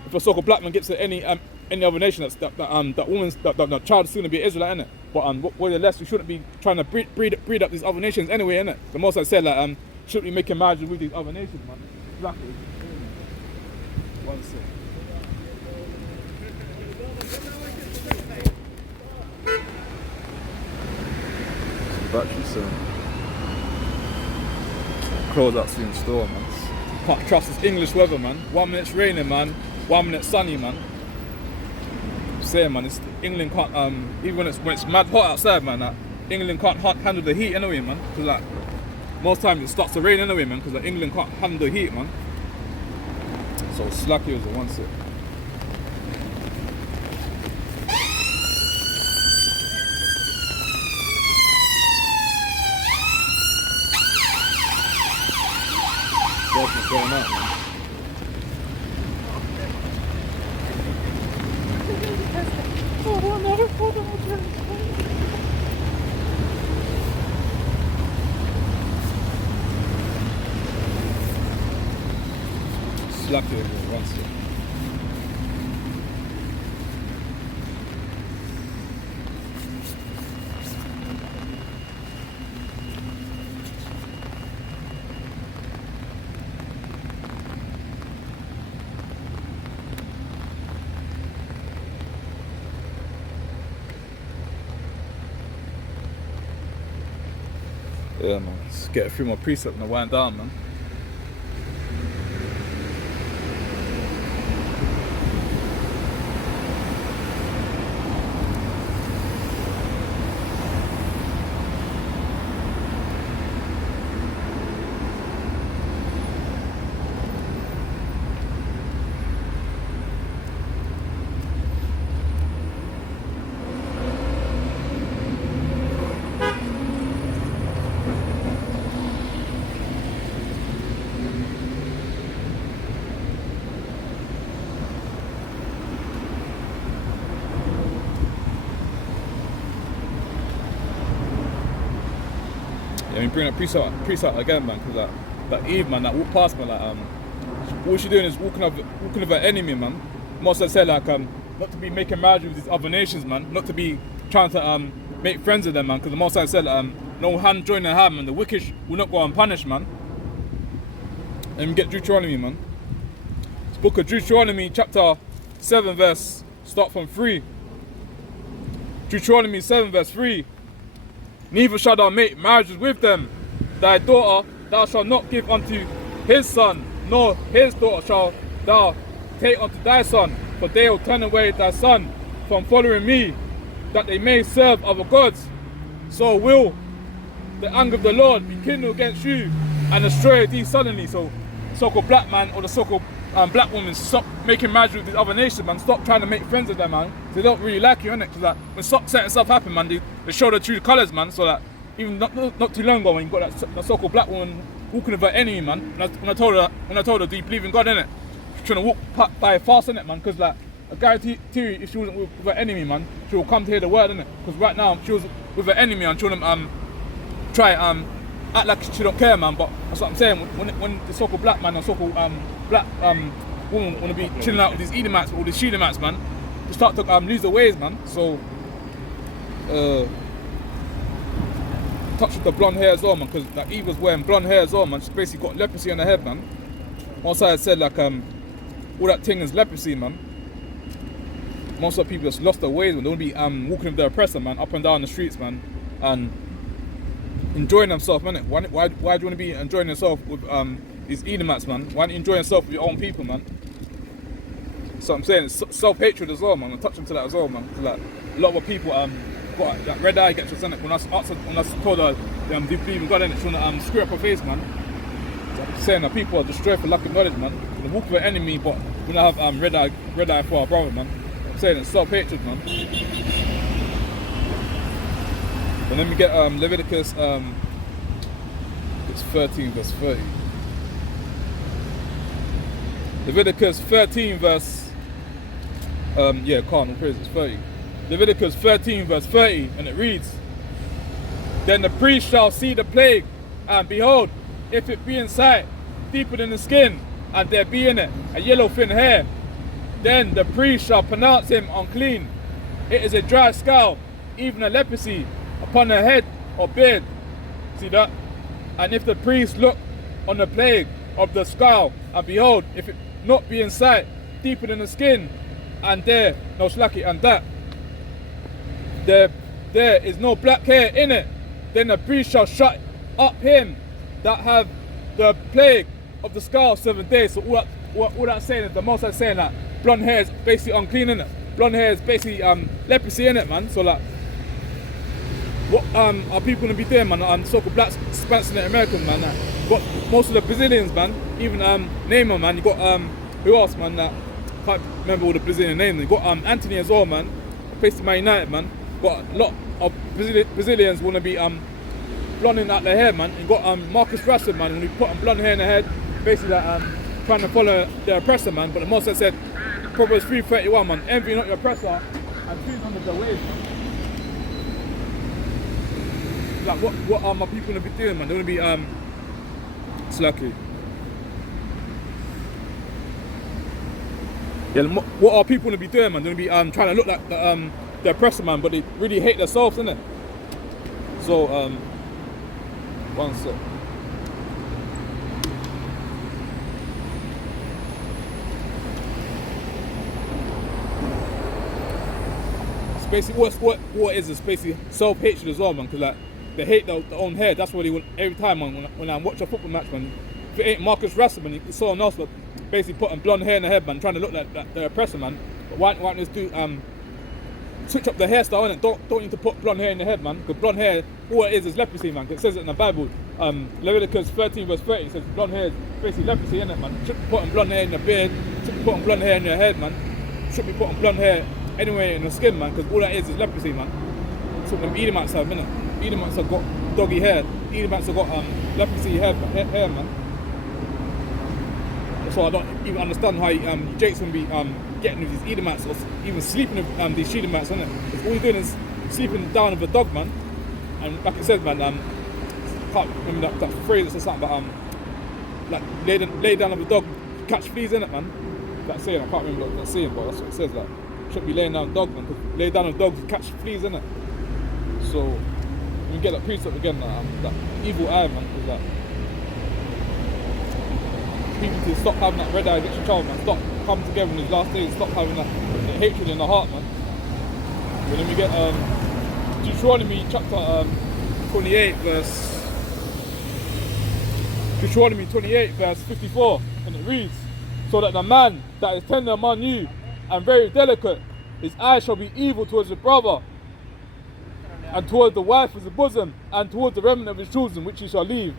if a so-called black man gets to any other nation, that child is gonna be Israelite in it. But what less, we shouldn't be trying to breed up these other nations anyway, innit? The Most I said like shouldn't be making marriages with these other nations, man. Exactly. One sec. Battery soon. Close out soon store, man. Can't trust this English weather, man. 1 minute's raining, man. 1 minute sunny, man. Saying, man, England can't even when it's mad hot outside, man. England can't handle the heat anyway, man. Because like most times it starts to rain anyway, man. Because like, England can't handle the heat, man. So slacky was the one set. What's going on, man? Slap you again, one second. Yeah, man. Let's get a few more precepts and wind down, man. bring a priest out again, man, because that Eve, man, that walked past me, like, all she doing is walking over her enemy, man. Most said, like, not to be making marriage with these other nations, man, not to be trying to make friends with them, man, because the Most High said, no hand joining hand, man, the wicked will not go unpunished, man. And we get Deuteronomy, man. This book of Deuteronomy, chapter 7, verse, start from 3. Deuteronomy 7, verse 3. Neither shalt thou make marriages with them. Thy daughter thou shalt not give unto his son, nor his daughter shalt thou take unto thy son, for they will turn away thy son from following me, that they may serve other gods. So will the anger of the Lord be kindled against you, and destroy thee suddenly. So the so-called black man or the so-called black woman, stop making marriage with these other nations, man. Stop trying to make friends with them, man. They don't really like you, innit? Because like, when certain stuff happen, man, they show the true colours, man. So that even not too long ago, when you got that so-called black woman walking with her enemy, man. When I told her, do you believe in God, innit? She's trying to walk by fast, innit, man? Because like, I guarantee you, if she wasn't with her enemy, man, she will come to hear the word, innit? Because right now she was with her enemy and trying to try act like she don't care, man. But that's what I'm saying. When the so-called black man or so-called black woman want to be chilling out with these Edomites or these Shedemites, man, they start to lose their ways, man. So touch with the blonde hair as well, man, because like Eve was wearing blonde hair as well, man. She's basically got leprosy on her head, man. Once I said like all that thing is leprosy, man. Most of the people just lost their ways, man. They want to be walking with their oppressor, man, up and down the streets, man, and enjoying themselves, man. Why do you want to be enjoying yourself with these Edomites, man? Why don't you enjoy yourself with your own people, man? So I'm saying it's self-hatred as well, man. I'm touching to that as well, man. Like a lot of people got that red eye against us, innit? When I told her do you believe in God, innit? She wanna screw up her face, man. So I'm saying that people are destroyed for lack of knowledge, man. They walk with an enemy, but we don't have red eye for our brother, man. I'm saying it's self-hatred, man. And then we get Leviticus 13 verse 30. Leviticus 13 verse it's 30. Leviticus 13 verse 30, and it reads, Then the priest shall see the plague, and behold, if it be in sight, deeper than the skin, and there be in it a yellow thin hair, then the priest shall pronounce him unclean. It is a dry scale, even a leprosy, upon the head or beard. See that? And if the priest look on the plague of the skull, and behold, if it not be in sight, deeper than the skin, and there no slacky, and that there is no black hair in it, then the priest shall shut up him that have the plague of the skull 7 days. So what that's saying is the Most High saying that blonde hair is basically unclean, innit? Blonde hair is basically leprosy, innit, man? So like, what are people gonna be doing, man? So-called black Spanish and Americans, man. Got most of the Brazilians, man. Even Neymar, man. You got who else, man? Can't remember all the Brazilian names. You got Anthony as well, man. Placed in Man United, man. Got a lot of Brazilians wanna be blonding out their hair, man. You got Marcus Rashford, man. When you put blonde hair in the head, basically trying to follow their oppressor, man. But the Most said, Proverbs 3:31, man. Envy not your oppressor, and choose under the ways, man. Like what are my people gonna be doing, man? They're gonna be slacky. Yeah, what are people gonna be doing, man? They're gonna be trying to look like the oppressor, man, but they really hate themselves, innit? So one sec. It's basically what is basically self-hatred as well, man, because like they hate their own hair. That's what they want every time, man. When I watch a football match, man, if it ain't Marcus Rashford, man, it's someone else, but basically putting blonde hair in their head, man, trying to look like the oppressor, man. But why don't this do switch up the hairstyle, innit? Don't need to put blonde hair in the head, man, because blonde hair, all it is leprosy, man. It says it in the Bible. Leviticus 13 verse 30, it says blonde hair is basically leprosy, innit, man. You shouldn't be putting blonde hair in your beard, you shouldn't be putting blonde hair in your head, man. You shouldn't be putting blonde hair anywhere in the skin, man, because all that is leprosy, man. That's what them Edomites have, innit? Edomites have got doggy hair. Edomites have got leprosy hair, man. So I don't even understand how Jake's gonna be getting with these Edomites or even sleeping with these Shedemites, innit? All you're doing is sleeping down with a dog, man. And like it says, man, can't remember that phrase or something, but like lay down on the dog, catch fleas in it, man. That saying, I can't remember what that's saying, but that's what it says. Like, shouldn't be laying down dogs, man. Cause lay down on dogs, catch fleas in it. So when you get that precept again, that evil eye, man, because like people to stop having that red eye against your child, man. Stop coming together in these last days. Stop having that hatred in the heart, man. And then we get Deuteronomy chapter 28 verse. Deuteronomy 28 verse 54, and it reads, "So that the man that is tender among you and very delicate, his eye shall be evil towards his brother, and towards the wife of his bosom, and towards the remnant of his children, which he shall leave."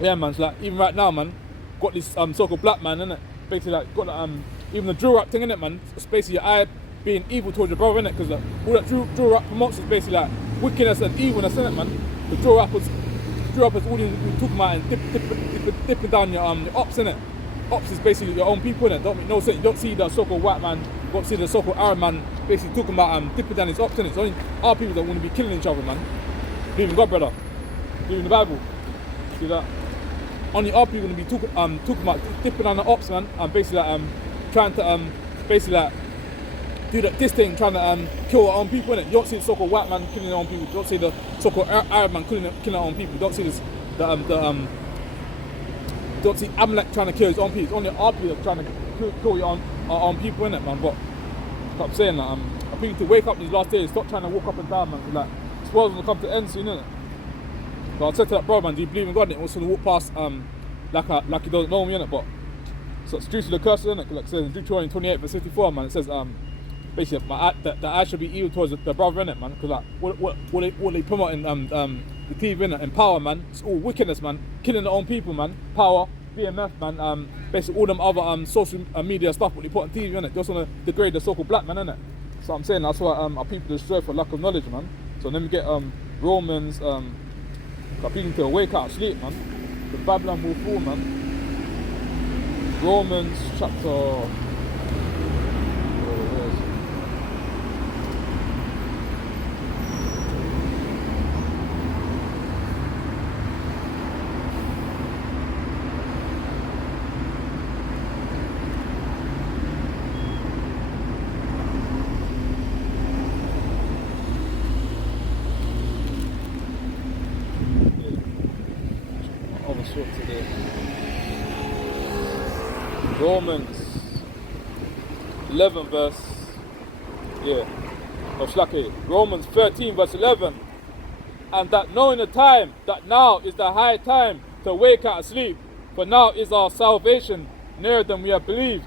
Yeah, man. It's like even right now, man, got this so-called black man, innit? Basically, like got even the drill rap thing in it, man. It's basically your eye being evil towards your brother, innit? Because all that drill rap promotes is basically like wickedness and evilness, innit, man? The drill rappers all you talking about and dipping down your ops, innit? Ops is basically your own people, innit? Don't make no sense. You don't see the so-called white man, you don't see the so-called Arab man basically talking about dipping down his ops, innit? It's only our people that want to be killing each other, man. Believe in God, brother. Believe in the Bible. See that? Only our people going to be talking about dipping down the ops, man, and basically like, trying to basically like do this thing, trying to kill our own people, innit? You don't see the so-called white man killing their own people. You don't see the so-called Arab man killing our own people. You don't see this, you don't see Amalek trying to kill his own people. It's only our people that are trying to kill our own people, innit, man? But I'm saying that I think you need to wake up these last days. Stop trying to walk up and down, man. Like this world's gonna come to an end soon, innit? So I said to that brother, man, do you believe in God? And he was gonna walk past like he doesn't know me, innit? But so it's due to the curses, innit? Like it says in Deuteronomy 28 verse 54, man. It says basically the eye should be evil towards the brother, innit, man? Because like what they promoting the TV, innit, and power, man. It's all wickedness, man. Killing their own people, man. Power, BMF, man. Basically all them other social media stuff what they put on TV, innit. They just want to degrade the so-called black man, innit. So I'm saying that's why our people destroy for lack of knowledge, man. So then we get Romans. People to wake out sleep, man. The Babylon will fall, man. Romans chapter. Romans 11 verse, Romans 13 verse 11, and that knowing the time, that now is the high time to wake out of sleep, for now is our salvation nearer than we have believed.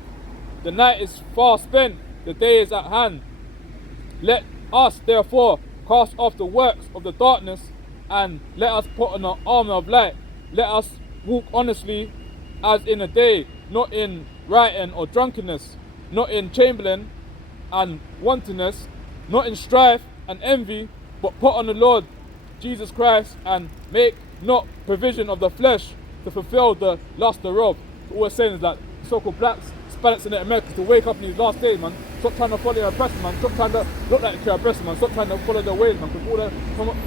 The night is far spent, the day is at hand. Let us therefore cast off the works of the darkness, and let us put on the armor of light. Let us walk honestly as in a day, not in rioting or drunkenness, not in chambering and wantonness, not in strife and envy, but put on the Lord Jesus Christ, and make not provision of the flesh to fulfill the lust thereof. So all we're saying is that so-called blacks, Hispanics in America to wake up in these last days, man. Stop trying to follow your oppressor, man. Stop trying to look like your oppressor, man. Stop trying to follow their ways, man. Because all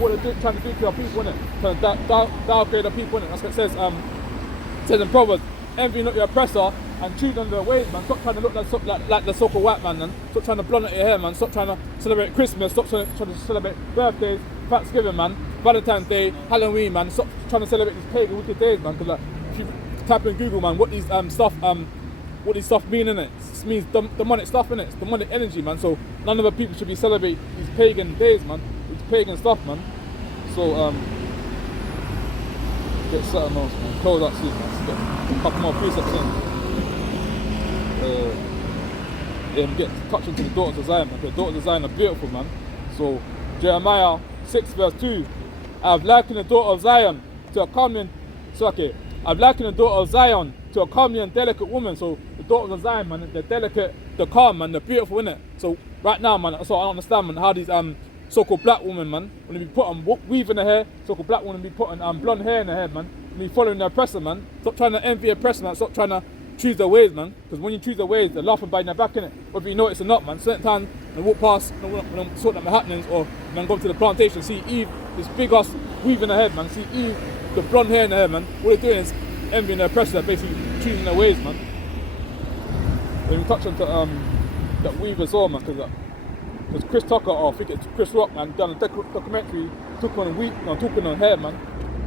they're trying to do to your people, innit? Trying to downgrade the people, innit? That's what it says. It says in Proverbs, envy not your oppressor and choose on their ways, man. Stop trying to look like the so-called white man, man. Stop trying to blonde out your hair, man. Stop trying to celebrate Christmas. Stop trying to celebrate birthdays, Thanksgiving, man. Valentine's Day, Halloween, man. Stop trying to celebrate these pagan wicked days, man. Because like, if you type in Google, man, what these stuff mean, innit? It means demonic stuff, innit? It's demonic energy, man. So none of the people should be celebrating these pagan days, man. It's pagan stuff, man. So get certain else, man. Close that soon, man. Get a couple more precepts in. Get touching to the daughters of Zion, man. The daughters of Zion are beautiful, man. So Jeremiah 6 verse 2, I've likened the daughter of Zion to a comely, I've likened the daughter of Zion to a comely and delicate woman. So the daughters of Zion, man, they're delicate, they're calm, man, they're beautiful, innit? So right now, man, so I don't understand, man, how these so-called black women, man, when they be putting weave in their hair, so-called black women be putting blonde hair in their head, man, and be following their oppressor, man. Stop trying to envy oppressor, man. Stop trying to choose their ways, man. Because when you choose their ways, they're laughing behind their back, innit? Whether you know it or not, man. Certain times, when I walk past, when I'm sorting out my happenings, or when I go to the plantation, see Eve this big ass weave in her head, man. See Eve, the blonde hair in her hair, man. What they're doing is envying their oppressors, basically choosing their ways, man. When we touch on that weave as well, man, because Chris Tucker, or I think it's Chris Rock, man, done a documentary talking on hair, man.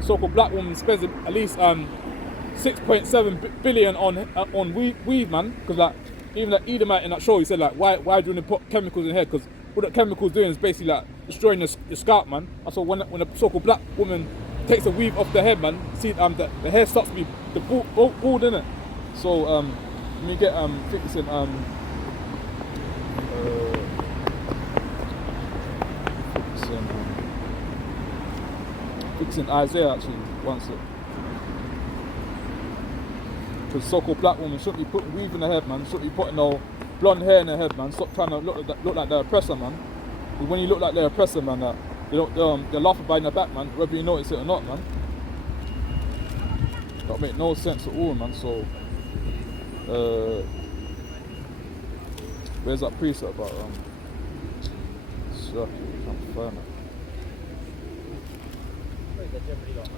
So-called black woman spends at least 6.7 billion on weave, man. Because like even that Edomite in that show, he said like, why do you want to put chemicals in hair? Because what the chemicals doing is basically like destroying the scalp, man. And so when a so-called black woman takes a weave off the head, man, see the hair starts to be bald in it. So when you get fixing Isaiah actually once it. Because so-called black women shouldn't be putting weave in her head, man. Shouldn't be putting no blonde hair in her head, man. Stop trying to look like their oppressor, man. Because when you look like their oppressor, man, they're laughing behind their back, man. Whether you notice it or not, man. That make no sense at all, man. So, where's that precept about sure, can't find it.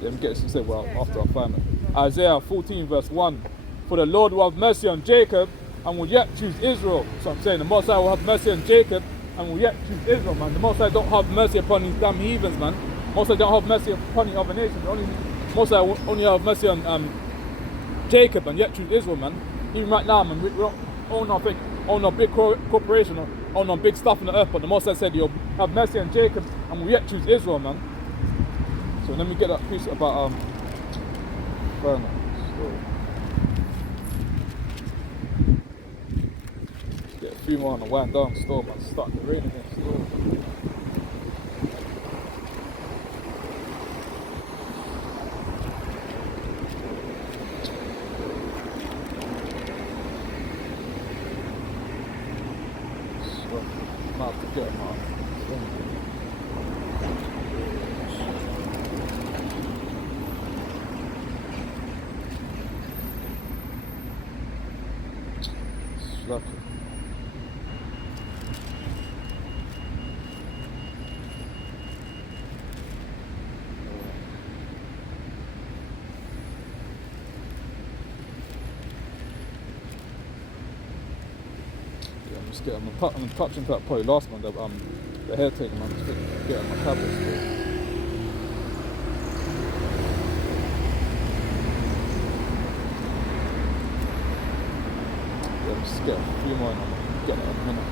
Let me get this instead. Well, after I find it. Isaiah 14 verse 1. For the Lord will have mercy on Jacob and will yet choose Israel. So I'm saying the Most High will have mercy on Jacob and will yet choose Israel, man. The Most High don't have mercy upon these damn heathens, man. Most High don't have mercy upon the other nations. Most High only have mercy on Jacob and yet choose Israel, man. Even right now, man, we don't own a big corporation or own a big stuff on the earth, but the Most High said you'll have mercy on Jacob and will yet choose Israel, man. So let me get that piece about Let's get a few more on the wind down store, man. It's starting to rain again still. So I might have to get them out. Lucky. Yeah, I'm touching that probably last one, the hair taking, man. Just getting my tablets still. Just get a few more and I'll get it in a minute.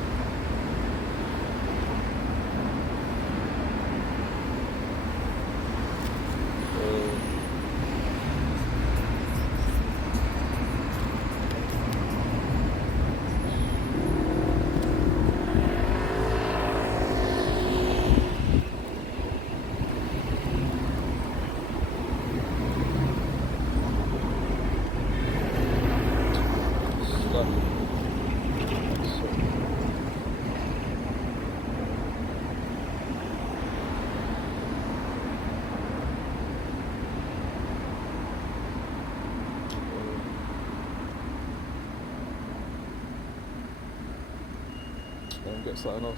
Get something else.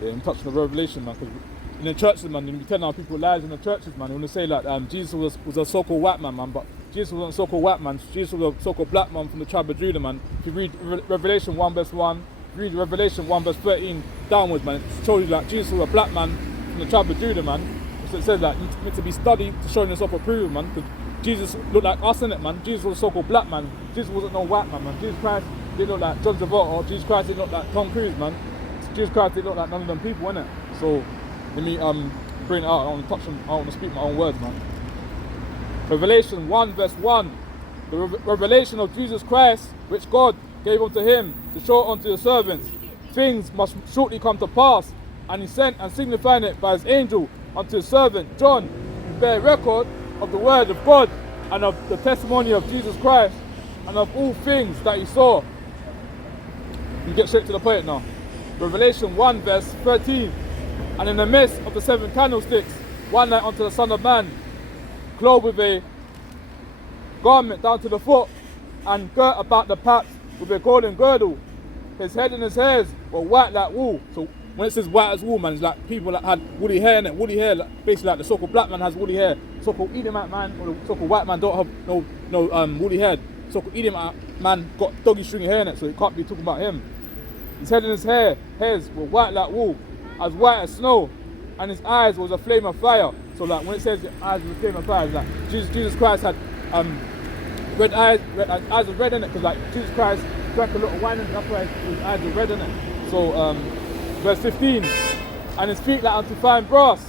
Yeah, I'm touching the revelation, man. Because in the churches, man, you tell our people lies in the churches, man. When they say like Jesus was a so-called white man, but Jesus wasn't a so-called white man. Jesus was a so-called black man from the tribe of Judah, man. If you read Revelation 1 verse 1, if you read Revelation 1 verse 13 downwards, man, it shows you like Jesus was a black man from the tribe of Judah, man. So it says like meant to be studied to show yourself approved, man. Jesus looked like us, innit, man. Jesus was a so-called black man. Jesus wasn't no white man, man. Jesus Christ didn't look like John Travolta. Jesus Christ didn't look like Tom Cruise, man. Jesus Christ didn't look like none of them people, innit? So let me bring it out. I want to speak my own words, man. Revelation 1 verse 1. The revelation of Jesus Christ, which God gave unto him to show unto the servants. Things must shortly come to pass, and he sent and signified it by his angel unto his servant John, who bear record of the word of God and of the testimony of Jesus Christ and of all things that he saw. You get straight to the point now. Revelation 1 verse 13. And in the midst of the 7 candlesticks, one like unto the Son of Man, clothed with a garment down to the foot, and girt about the paps with a golden girdle. his head and his hairs were white like wool. So when it says white as wool, man, it's like people that had woolly hair in it. Woolly hair, like, basically like the so-called black man has woolly hair. So-called Edomite man or the so-called white man don't have no woolly hair. So-called Edomite man got doggy stringy hair in it, so it can't be talking about him. His head and his hairs were white like wool, as white as snow, and his eyes was a flame of fire. So like when it says the eyes was a flame of fire, it's like Jesus Christ had red eyes were red in it, because like Jesus Christ drank a lot of wine and that's why his eyes were red in it. So verse 15, and his feet like unto fine brass,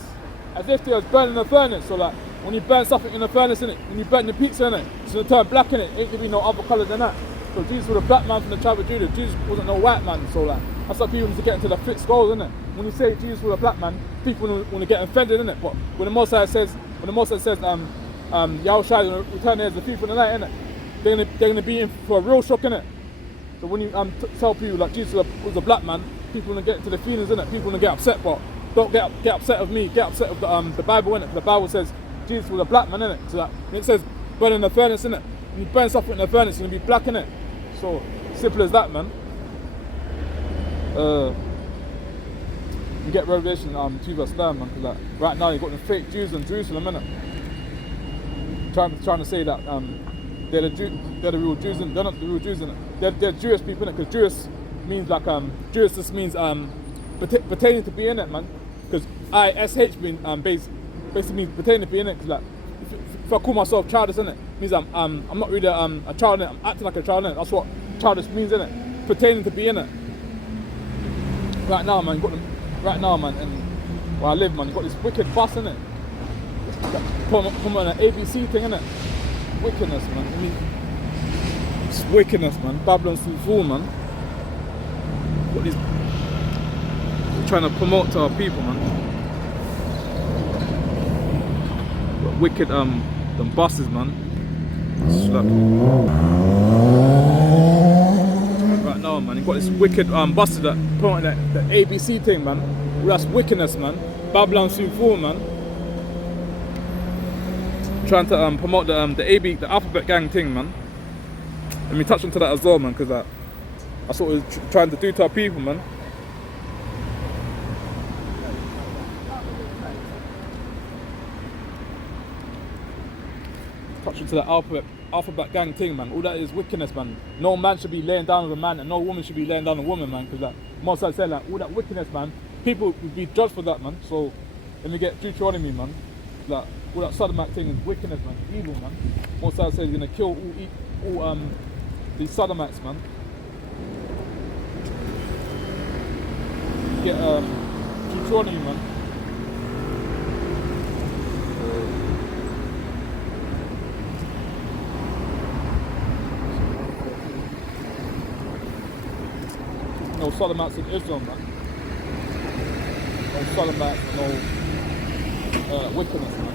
as if they was burning in a furnace. So like when you burn something in a furnace in it, when you burn the pizza in it, it's gonna turn black in it. Ain't gonna be no other colour than that. So Jesus was a black man from the tribe of Judah. Jesus wasn't no white man. So like that's why people need to get into the thick skulls, isn't it? When you say Jesus was a black man, people want to get offended, innit? But when the Most High says, Yahushua will return as the thief in the night, innit? They're gonna be in for a real shock, innit? So when you tell people like Jesus was a black man, people want to get into the feelings, innit? People want to get upset, but don't get upset with me. Get upset with the Bible, innit? The Bible says Jesus was a black man, innit? So that when it says burn in the furnace, innit? When you burn something in the furnace, it's gonna be black, innit? So simple as that, man. You get Revelation 2 verse 9, man, because like, right now you've got the fake Jews in Jerusalem, innit? Trying to say that they're the real Jews, and they're not the real Jews, innit? They're Jewish people, innit? Because Jewish means like Jewish just means pertaining to be in it, man. Because ISH means basically means pertaining to be in it. Because like if I call myself childish, innit, means I'm not really a child, innit? I'm acting like a child, innit? That's what childish means, innit? Pertaining to be in it. Right now, man, right now, man, and where I live, man, you got this wicked bus, innit? Come on an ABC thing, innit? Wickedness, man. I mean, it's wickedness, man. Babylon's full, man. What is trying to promote to our people, man? Got wicked them buses, man. Right now, man, you got this wicked buses that promoting the ABC thing, man. Well, that's wickedness, man. Babylon soon full, man. Trying to promote the alphabet gang thing, man. Let me touch onto that as well, man, because that's what we're trying to do to our people, man. Touch into that alphabet gang thing, man. All that is wickedness, man. No man should be laying down with a man, and no woman should be laying down with a woman, man. Because like Moses said, like all that wickedness, man. People would be judged for that, man. So let me get Deuteronomy, man. Like all that sodomite thing is wickedness, man. Evil, man. Moses said he's gonna kill all these sodomites, man. Get Deuteronomy, man. No sodomites in Israel, man. No sodomites, no wickedness, man.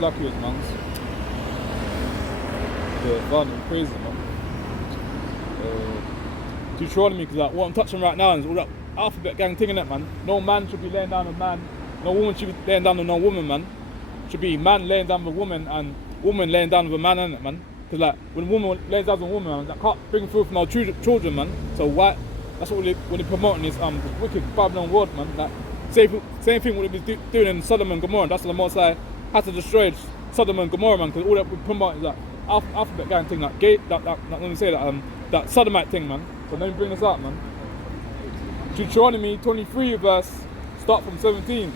Lucky as man. The violent crazy, man. Deuteronomy, because like, what I'm touching right now is all that alphabet gang thing in it, man. No man should be laying down with man. No woman should be laying down with no woman, man. Should be man laying down with a woman and woman laying down with a man, innit, man. Because like when a woman lays eyes on a woman, man, that can't bring forth no children, man. So why? That's what when they're promoting this wicked Babylon world, man. Like same thing what they was doing in Sodom and Gomorrah. That's what the Most High had to destroy Sodom and Gomorrah, man. Because all that we promote is that alphabet gang thing, that gay, let me say that sodomite thing, man. So let me bring this up, man. Deuteronomy 23 verse, start from 17.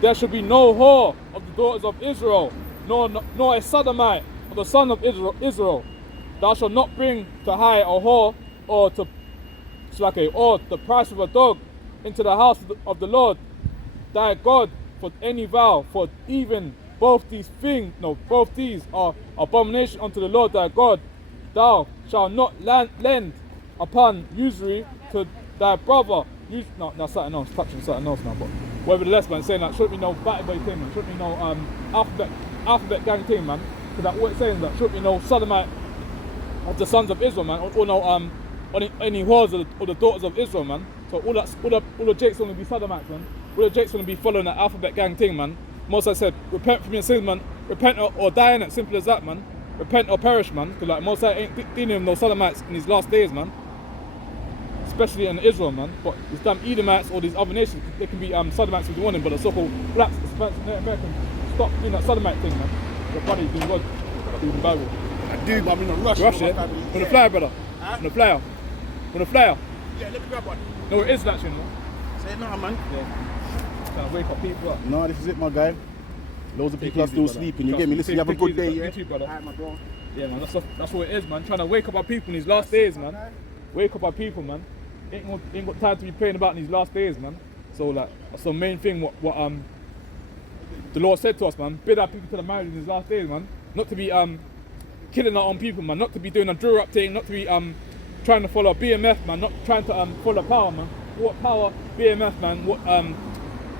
There shall be no whore of the daughters of Israel, nor a sodomite of the son of Israel. Thou shalt not bring to hire a whore or the price of a dog into the house of the Lord thy God for any vow, for even both these are abomination unto the Lord thy God. Thou shalt not lend upon usury to thy brother. No, something else, touching something else now, but nevertheless, man, saying that shouldn't be no batty boy thing, man, shouldn't be no alphabet gang thing, man, because that what it's saying is that shouldn't be no sodomite of the sons of Israel, man, or no any whores of the daughters of Israel, man. So all the jakes want to be sodomites, man. All the jakes want to be following that alphabet gang thing, man. Moses said, repent from your sins, man. Repent or die in it, simple as that, man. Repent or perish, man. Because like Moses ain't dealing with no sodomites in his last days, man. Especially in Israel, man. But these damn Edomites or these other nations, they can be sodomites if they want them, but the so-called blacks, Hispanics, and Native Americans, stop doing that sodomite thing, man. Your buddy doing God, doing the Bible. I do, but I'm in a rush. Rush it? On the flyer, brother. Huh? On the flyer. On the flyer. Yeah, let me grab one. No, it is actually, man. Say no, man. Yeah. Trying to wake up people up. No, this is it, my guy. Loads of Take people are easy, still brother. sleeping. You get me? Listen, you have a good day, yeah? You too, brother. Alright, my bro. Yeah, man, that's what it is, man. Trying to wake up our people in these last days, man. Wake up our people, man. Ain't got time to be praying about in these last days, man. So like, that's the main thing. What the Lord said to us, man. Bid our people to the marriage in these last days, man. Not to be killing our own people, man. Not to be doing a drill up thing. Not to be trying to follow BMF, man. Not trying to follow power, man. What power BMF, man? What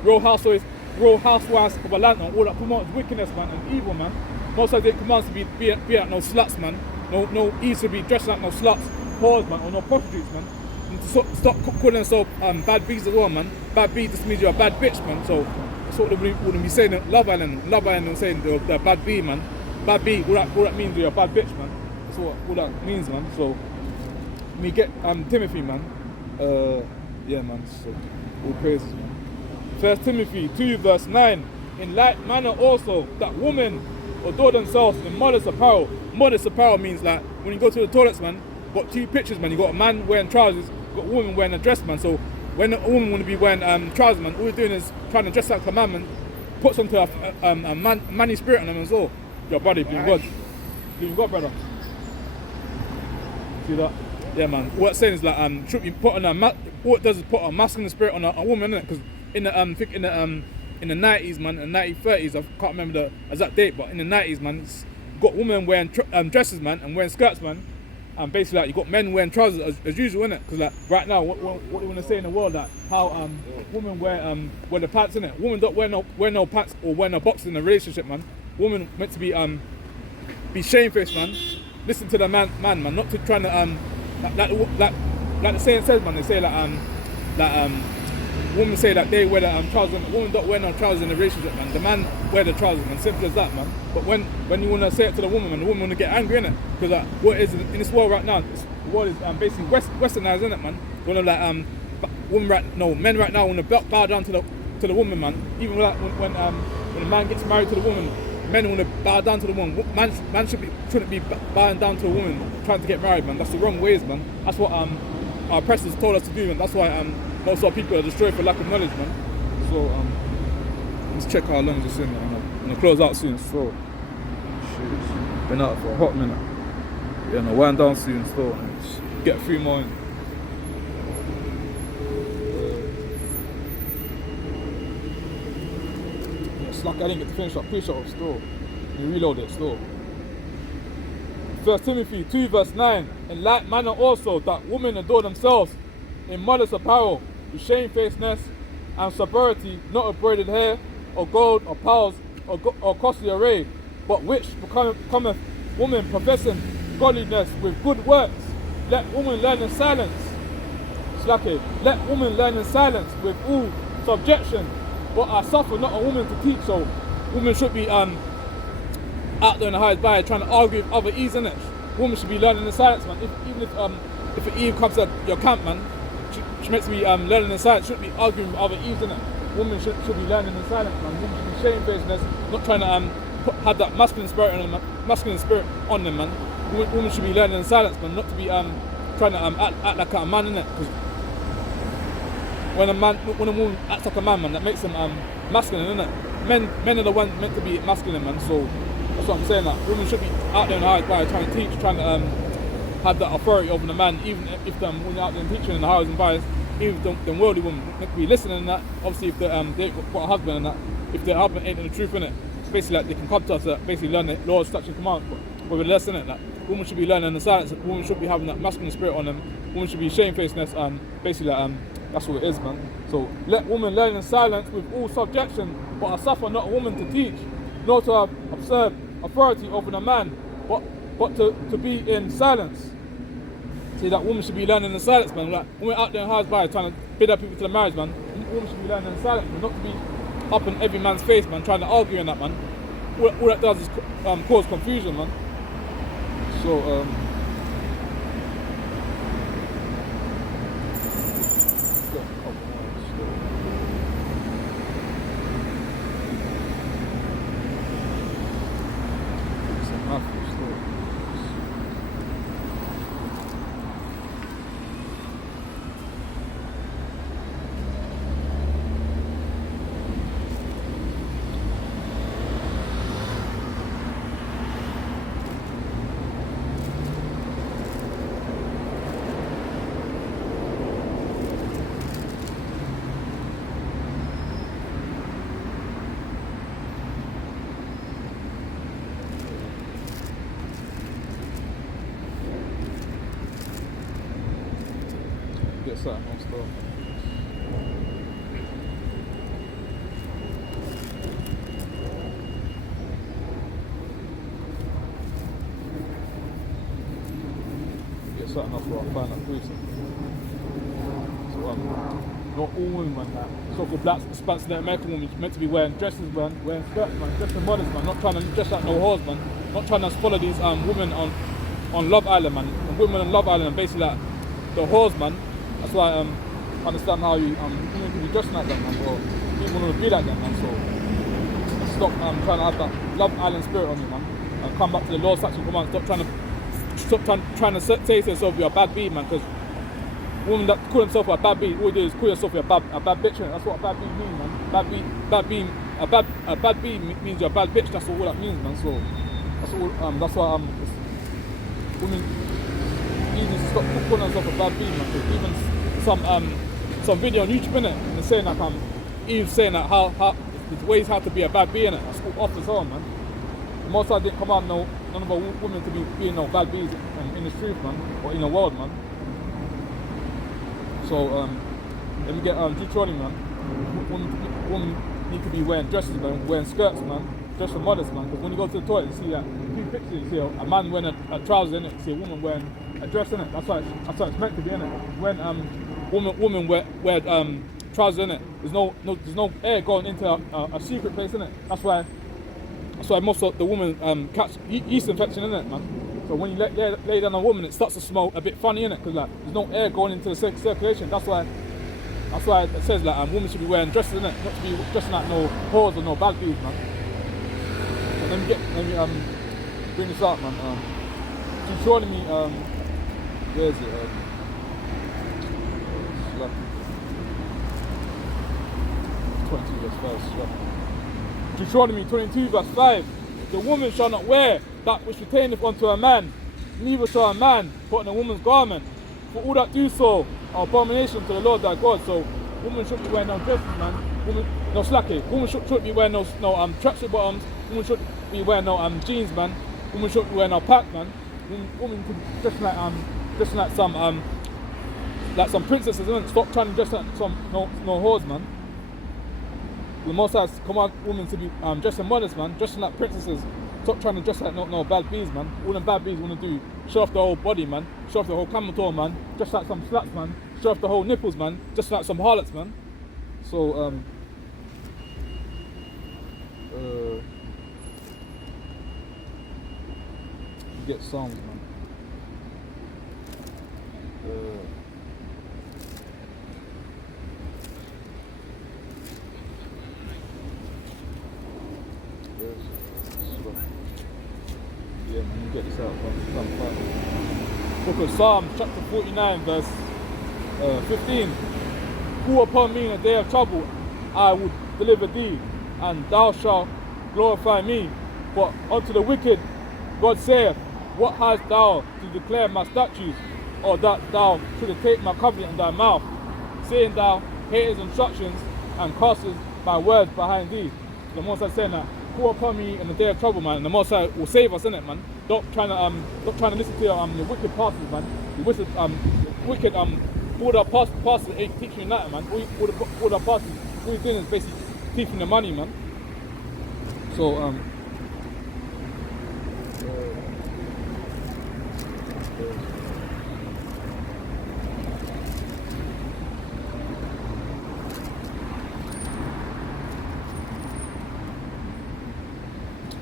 Real Housewives of Atlanta, all that promotes wickedness, man, and evil, man. Most of the commands to be like no sluts, man. No ease to be dressed like no sluts, whores, man, or no prostitutes, man. And to stop calling themselves bad bees as well, man. Bad bees just means you're a bad bitch, man. So that's what they wouldn't be saying at Love Island and saying they're bad bee, man. Bad bee, all that means you're a bad bitch, man. That's what all that means, man. So me get Timothy, man. Yeah, man. So all praises, man. 1 Timothy 2 verse 9. In like manner also that women adore themselves in modest apparel. Modest apparel means like when you go to the toilets, man, got two pictures, man. You got a man wearing trousers, got a woman wearing a dress, man. So when a woman want to be wearing trousers, man, all you're doing is trying to dress like a man, man, puts onto a manly spirit on them as well. Your body being God. Being God, brother. See that? Yeah, man. What it's saying is like should be put on what it does is put a masculine spirit on a woman, innit? Because in the 90s, man, in the 1930s, I can't remember the exact date, but in the 90s, man, it's got women wearing dresses, man, and wearing skirts, man, and basically like you got men wearing trousers as usual, innit? Because like right now, what they want to say in the world, that how women wear the pants, innit? Women don't wear no pants or wear no boxes in a relationship, man. Women meant to be shamefaced, man. Listen to the man, not to trying to like the saying says, man. They say women say that they wear the trousers. Women don't wear no trousers in a relationship, man. The man wear the trousers, man. Simple as that, man. But when you want to say it to the woman, man, the woman want to get angry, innit? Because what is in this world right now, the world is basically westernized, innit, man? One of men right now want to bow down to the woman, man. Even like when a man gets married to the woman, men want to bow down to the woman. Man shouldn't be bowing down to a woman trying to get married, man. That's the wrong ways, man. That's what our oppressors told us to do, and that's why most of our people are destroyed for lack of knowledge, man. So let's check how long this is in. I'm gonna close out soon. So shit, been out for a hot minute. Yeah, no, wind down soon. So get a few more in. It's lucky I didn't get to finish that pre-shot still. And reload it still. 1 Timothy 2 verse 9. In like manner also that women adore themselves in modest apparel, with shamefacedness and sobriety, not of braided hair, or gold, or pearls, or costly array, but which becometh woman professing godliness with good works. Let woman learn in silence. Slacky. Let woman learn in silence with all subjection. But I suffer not a woman to teach, so women should be out there in the highest by trying to argue with other Eves, innit? Women should be learning in silence, man. Even if an Eve comes to your camp, man, she meant to be learning in silence, shouldn't be arguing with other Eves, innit? Women should be learning in silence, man. Women should be shamefacedness, not trying to have that masculine spirit on them, man. Women should be learning in silence, man, not to be trying to act like a man, innit? Because when a woman acts like a man, that makes them masculine, innit? Men are the ones meant to be masculine, man. So that's what I'm saying. That women should be out there in the highest by trying to teach, trying to have that authority over the man, even if when they're out there teaching in the highest and bias, even if the worldly woman meant to be listening and that. Obviously, if they've got a husband and that, if their husband ain't in the truth, innit? Basically, like, they can come to us, basically learn the laws, statutes, and commands, but with less in it. That women should be learning the silence. Women should be having that masculine spirit on them. Women should be shamefacedness, and basically, that's what it is, man. So let women learn in silence with all subjection, but I suffer not a woman to teach, nor to have absurd authority over the man, but to be in silence. See, that women should be learning in silence, man. Like, women out there in house by trying to bid up people to the marriage, man. Women should be learning in silence, man, not to be up in every man's face, man, trying to argue in that, man. All that does is cause confusion, man. So, get something on stuff. Get something else where I find that prison. So not all women, man. So-called black expansive American women meant to be wearing dresses, man, wearing skirts, man, dressing modest, man, not trying to dress like no whores, man, not trying to follow these women on Love Island, man, and women on Love Island, and basically like the whores, man. That's why I understand how you women can be dressing like that, man, or people want to be like that, man. So stop trying to have that Love Island spirit on you, man, and come back to the Lord's statutes and commands. Stop trying to say to yourself you're a bad bee, man, because women that call themselves a bad bee, all you do is call yourself a bad bitch. That's what a bad bee means, man. A bad bee means you're a bad bitch. That's all that means, man. So that's all. That's why women even stop calling themselves a bad bee, man. Even some video on YouTube, innit, and they're saying that Eve saying that how there's ways how to be a bad bee, innit. That's all off the zone, man. Most I didn't come out none of our women to be being no bad bees in the street, man, or in the world, man. So let me get Deuteronomy, man. Women need to be wearing dresses, man, wearing skirts, man, dress for modest, man. Because when you go to the toilet, you see that few pictures, you see a man wearing a trouser in it, you see a woman wearing a dress in it. That's why it's meant to be in it. When women wear trousers in it, there's no air going into a secret place in it. That's why most of the women catch yeast infection in it, man. So when you lay down on a woman, it starts to smell a bit funny in it, because like there's no air going into the circulation. That's why it says like women should be wearing dresses in it, not to be dressing like no whores or no bad bees, man. So let me bring this up, man. Deuteronomy, where is it? 22 verse 5. Deuteronomy 22 verse 5. The woman shall not wear that which pertaineth unto a man, neither shall a man put on a woman's garment. For all that do so are abomination to the Lord thy God. So women shouldn't be wearing no dresses, man. No slacky. Women shouldn't be wearing no tracksuit bottoms. Women shouldn't be wearing no jeans, man. Women shouldn't be wearing no pack, man. Women could dress like some princesses, and stop trying to dress like some no whores, man. The Most High command women to be dressing modest, man, dressing like princesses. Stop trying to dress like no bad bees, man. All them bad bees want to do, show off the whole body, man. Show off the whole camel toe, man. Dress like some sluts, man. Show off the whole nipples, man. Just like some harlots, man. So Get Psalms, man. Yeah, man, you get this out, man. Book of Psalms, chapter 49, verse 15. Call upon me in a day of trouble, I will deliver thee, and thou shalt glorify me. But unto the wicked, God saith, what hast thou to declare my statutes, or that thou shouldest take my covenant in thy mouth, saying thou hatest instructions and castest my words behind thee. So the Most High saying that, call upon me in the day of trouble, man, and the Most High will save us, innit, man. Don't try to listen to your wicked pastors, man. The wicked all the pastors ain't teaching you nothing, man. All the pastors, all he's doing is basically teaching the money, man. So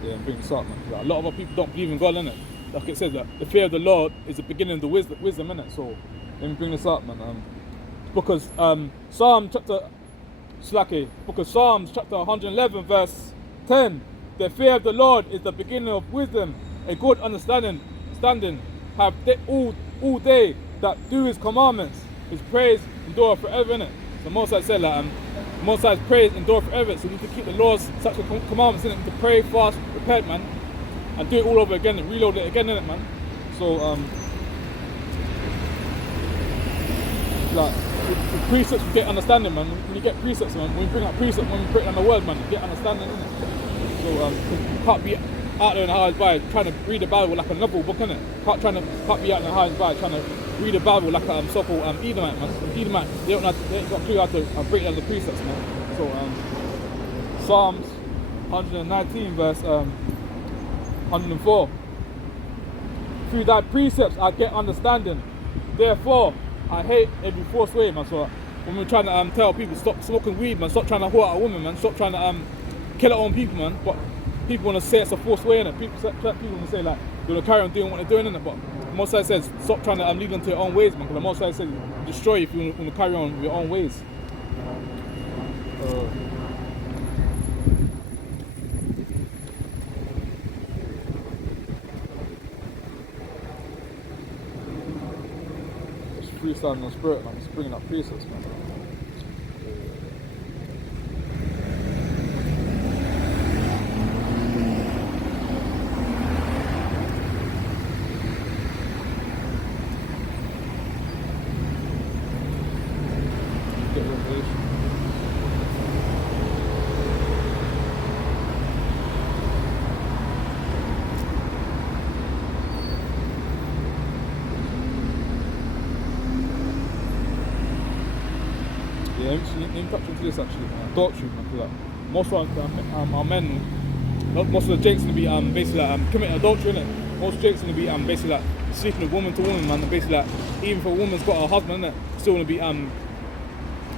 yeah, bring this up, man. Like, a lot of our people don't believe in God, innit? Like it says that the fear of the Lord is the beginning of the wisdom, innit? So let me bring this up, man. Because Psalms chapter 111, verse 10. The fear of the Lord is the beginning of wisdom. A good standing have they all day that do His commandments. His praise endure forever, innit? So Most High said that Most High's praise endure forever. So we need to keep the laws, such as commandments, innit? We need to pray, fast, repent, man, and do it all over again and reload it again, innit, man? So like with precepts we get understanding, man. When you get precepts, man, when we bring up precepts, when we break down the word, man, you get understanding, innit? So you can't be out there in the highest by trying to read the Bible like a novel book, innit? Can't be out in the highest by trying to read the Bible like a so-called Edomite, man. Edomite, they ain't got a clue how to break down the precepts, man. So Psalms 119, verse 104. Through thy precepts I get understanding. Therefore I hate every false way, man. So when we're trying to tell people stop smoking weed, man, stop trying to whore out a woman, man, stop trying to kill our own people, man. But people want to say it's a false way, innit? People want to say like they want to carry on doing what they're doing, innit? But the Most High says stop trying to lead them to your own ways, man. Because the Most High says destroy you if you want to carry on with your own ways. It's freestyling on spirit, man. It's bringing up precepts, man. Yeah, let me touch into this actually, adultery, man. Like, most of our men, most of the jakes gonna be basically like committing adultery, innit? Most jakes gonna be basically like sleeping with woman to woman, man. And basically like even if a woman's got a husband, innit, still gonna be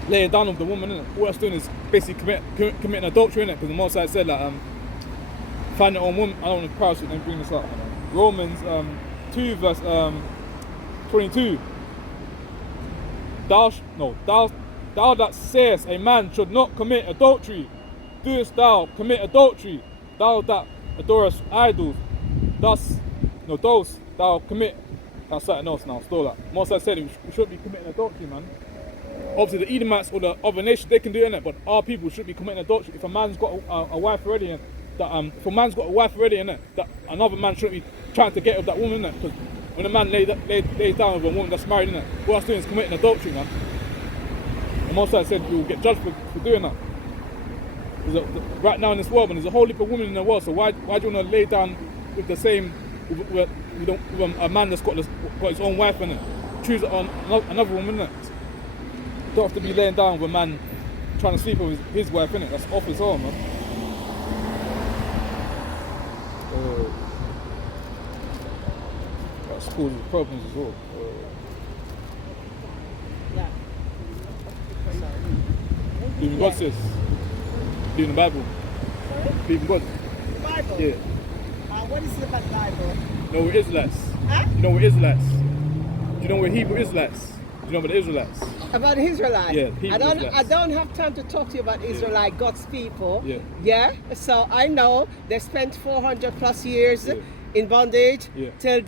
laying down with the woman, innit? All that's doing is basically committing adultery, innit? Because the Most High said like find your own woman. I don't want to crouch it, let me bring this up. Romans 2 verse 22. Thou that sayest a man should not commit adultery, doest thou commit adultery? Thou that adorest idols, those thou commit. That's something else now, still that. Most I said we shouldn't be committing adultery, man. Obviously the Edomites or the other nations, they can do it, but our people should be committing adultery. If a man's got a wife already, if a man's got a wife already, that another man shouldn't be trying to get with that woman, because when a man lays down with a woman that's married, what that's doing is committing adultery, man. And Most High said we will get judged for doing that. Right now in this world, man, there's a whole heap of women in the world, so why do you want to lay down with the same, with a man that's got his own wife, innit? Choose on another woman, innit? You don't have to be laying down with a man trying to sleep with his wife, innit? That's off his own, man. That's causing problems as well. Believe in God, sis. Believe in the Bible. Sorry? Believe in God. The Bible? Yeah. What is it about the Bible? No, we're Israelites. Huh? You know we're Israelites. Do you know we're Hebrew Israelites? Do you know about the Israelites? About Israelites. Yeah, Hebrew Israelites. I don't have time to talk to you about Israelite, God's people. Yeah. Yeah. So I know they spent 400 plus years Yeah. in bondage Yeah. till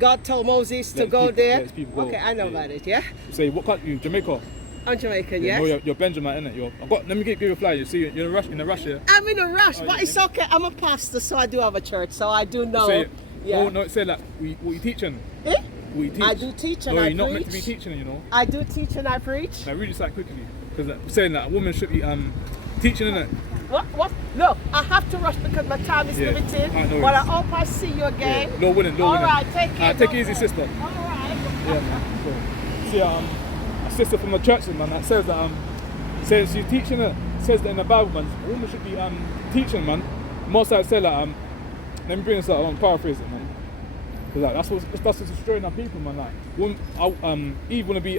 God told Moses to Let go people- there. let people go. Okay, I know Yeah. about it. Yeah. Say, what country? Jamaica. I'm Jamaican. Yeah, Yes. no, you're Benjamin, innit? Let me give you a flyer. You see, you're in a rush here. I'm in a rush, Oh, but yeah. it's okay. I'm a pastor, so I do have a church, so I do know. Say, Yeah. no, say like, what you teaching? Eh? What you teach? I do teach and no, I you're not meant to be preach. teaching, you know. I do teach and I preach. Now, read this out quickly. Because saying that a woman should be teaching, innit? What? Look, I have to rush because my time is Yeah. limited. I know But it. I hope I see you again. Yeah. Low winning. All right, take care. Take it don't easy, go. sister. All right. Yeah, man. So, see, a sister from the church, man, that says that says she's teaching it. Says that in the Bible, man, a woman should be teaching, man. Most I said that let me bring this up. I'm paraphrase it, man. Cause like, that's what's destroying our people, man. Like, Eve wanna be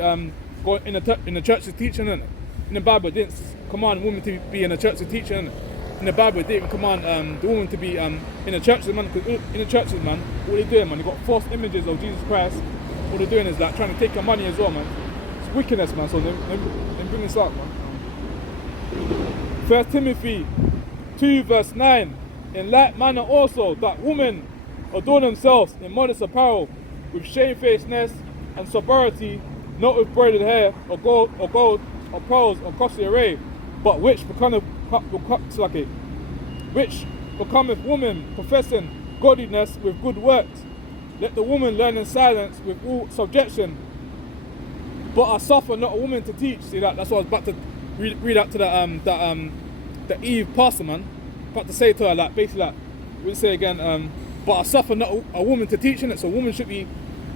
going in the church to teaching, innit? In the Bible, it didn't command women to be in the church to teach, innit? In the Bible, it didn't command the woman to be in the churches, man. Because in the churches, man, what they doing, man? They got false images of Jesus Christ. What they're doing is like trying to take your money as well, man. It's wickedness, man. So then bring this up, man. 1 Timothy 2 verse 9. In like manner also that women adorn themselves in modest apparel with shamefacedness and sobriety, not with braided hair or gold or pearls or costly array, but which becometh woman professing godliness with good works. Let the woman learn in silence with all subjection. But I suffer not a woman to teach. See that? That's what I was about to read out to the Eve pastor, man. About to say to her, like, basically, like, we'll say again, but I suffer not a woman to teach in it. So a woman should be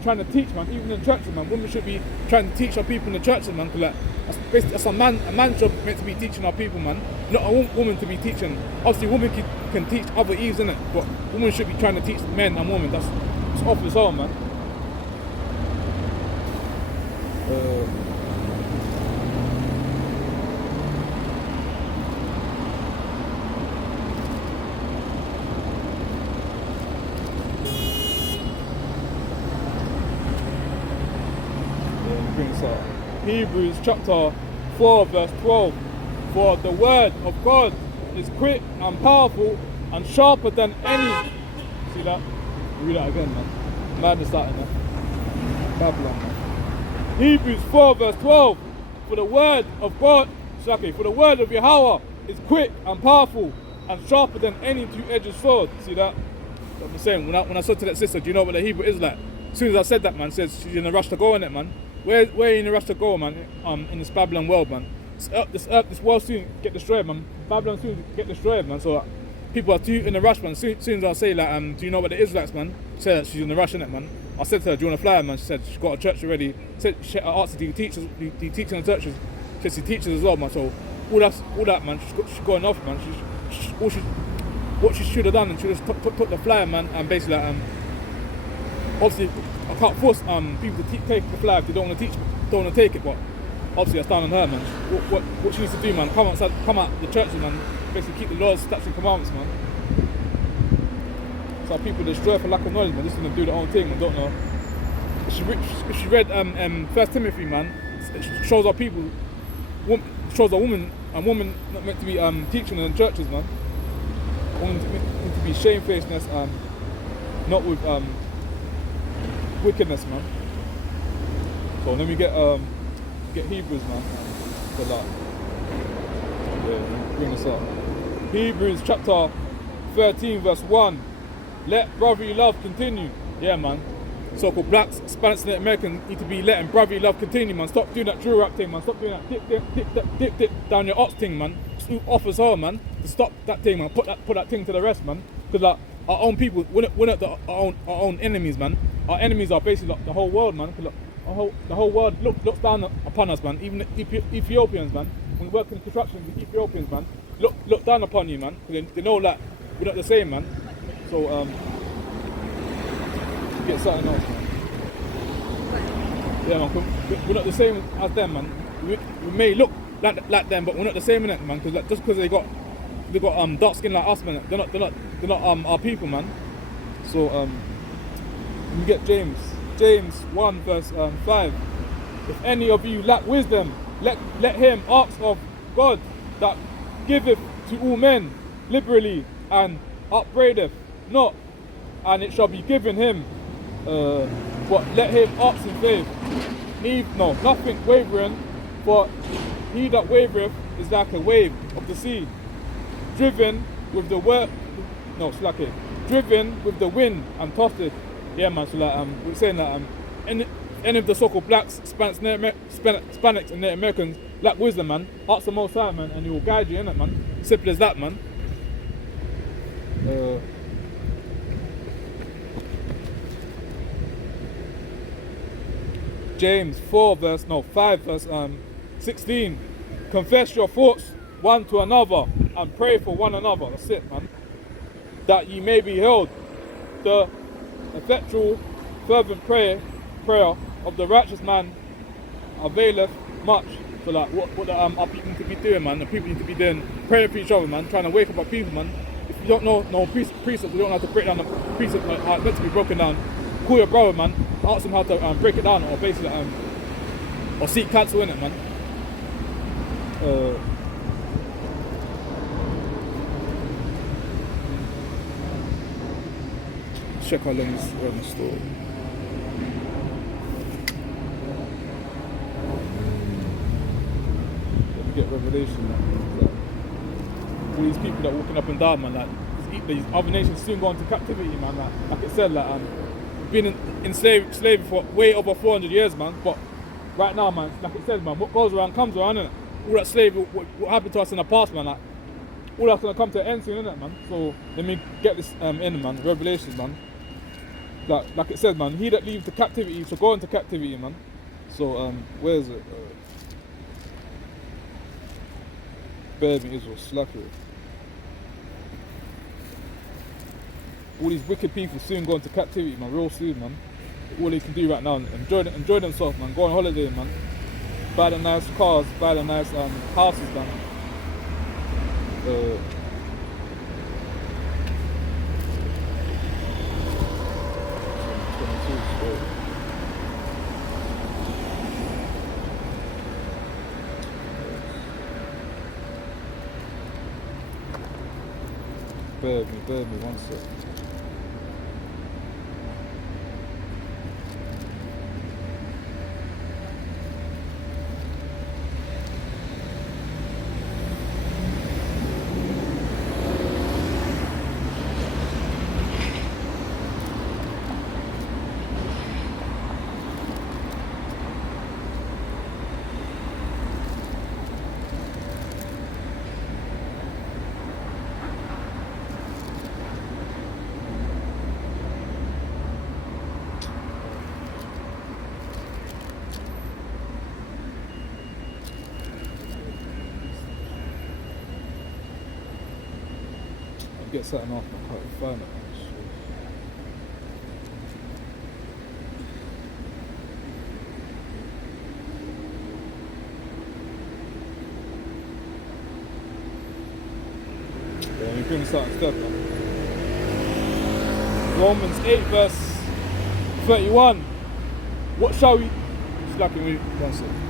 trying to teach, man, even in churches, man. Women should be trying to teach our people in the churches, man. Cause like, that's a man's job meant to be teaching our people, man. Not a woman to be teaching. Obviously, women can teach other Eves, innit? But women should be trying to teach men and women. That's off as well, man. Hebrews chapter 4 verse 12. For the word of God is quick and powerful and sharper than any. See that? Read that again, man. Madness starting there. Babylon, man. Hebrews 4 verse 12. For the word of God, for the word of Yahweh is quick and powerful and sharper than any two-edged sword. See that? What I'm saying, when I said to that sister, do you know what the Hebrew is like? As soon as I said that, man, says she's in a rush to go in it, man. Where are you in a rush to go, man? In this Babylon world, man. This world soon get destroyed, man. Babylon soon get destroyed, man. So people are too in a rush, man. Soon as I say like, do you know what the Israelites, man? Say that she's in a rush in it, man. I said to her, do you want to fly, man? She said she's got a church already. I asked her, do you teach in the churches? She said she teaches as well, man. So all that, man. She's going off, man. What she should have done, and she just took the flyer, man, and basically, obviously, I can't force people to take the flyer if they don't want to take it, but obviously that's down on her, man. What she needs to do, man, come out the churches, man, basically keep the laws, statutes and commandments, man. So people destroy for lack of knowledge, man. Just gonna do their own thing and don't know. If she read 1 Timothy, man, it shows our people, shows a woman not meant to be teaching in churches, man. A woman meant to be shamefacedness, not with wickedness, man. So let me get Hebrews, man. Good luck. Yeah, bring this up. Hebrews chapter 13 verse 1. Let brotherly love continue. Yeah, man. So-called blacks, Hispanics and Americans need to be letting brotherly love continue, man. Stop doing that drill rap thing, man. Stop doing that dip down your ox thing, man. Just off as well, man. To stop that thing, man. Put that thing to the rest, man. Because like our own people, we're not our own enemies, man. Our enemies are basically like the whole world, man. Cause, like, the whole world looks down upon us, man. Even the Ethiopians, man. When we work in construction with Ethiopians, man, look down upon you, man. They know that we're not the same, man. So get something else, man. Yeah, man. We're not the same as them, man. We may look like them, but we're not the same in it, man. Because like, just because they got dark skin like us, man, they're not they're not our people, man. So we get James 1 verse 5. If any of you lack wisdom, let him ask of God that giveth to all men liberally and upbraideth not, and it shall be given him. But let him ask in faith, nothing wavering, for he that wavereth is like a wave of the sea, driven with the driven with the wind and tossed. Yeah, man. So like we're saying that any of the so-called blacks, Hispanics, and Native Americans lack wisdom, man. Ask the Most High, man, and He will guide you in it, man. Simple as that, man. James 5 verse 16. Confess your faults one to another and pray for one another. That's it, man. That ye may be healed. The effectual, fervent prayer of the righteous man availeth much. So like what our people need to be doing, man. The people need to be doing praying for each other, man. Trying to wake up our people, man. If you don't know no precepts, you don't know how to break down the precepts like how it's meant to be broken down. Call your brother, man. Ask him how to break it down, or basically or seek counsel in it, man. Check how long this on the store. Let me get Revelation, man. All these people that are walking up and down, man, like these other nations soon go into captivity, man. Like it said, like been in slavery for way over 400 years, man. But right now, man, like it says, man, what goes around comes around, innit? All that slavery, what happened to us in the past, man, like, all that's gonna come to an end soon, innit, man? So let me get this in, man. Revelations, man. Like it says, man, he that leaves the captivity shall go into captivity, man. So where is it? Bear me, Israel, slacker. All these wicked people soon go into captivity, man, real soon, man. All they can do right now, enjoy themselves, man. Go on holiday, man. Buy the nice cars, buy the nice houses, man. Bear me, one sec. Get something off, I can't find it. Yeah, let me bring something instead, man. Romans 8 verse 31. What shall we... Slacking me, one second.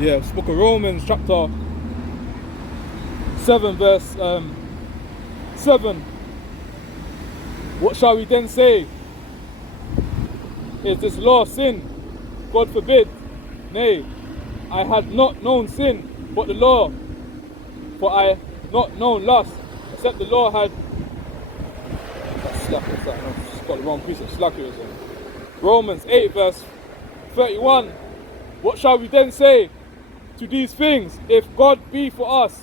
Yeah, it's book of Romans chapter 7 verse 7. What shall we then say? Is this law sin? God forbid. Nay, I had not known sin but the law, for I had not known lust, except the law had... That's slacker, I've just got the wrong piece of slacker. Romans 8 verse 31. What shall we then say to these things? If God be for us,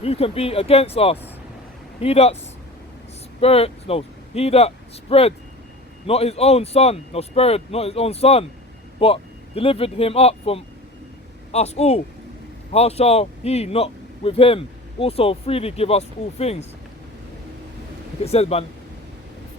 who can be against us? He that spread not his own son, spared not his own son, but delivered him up from us all, how shall he not with him also freely give us all things? Like it says, man,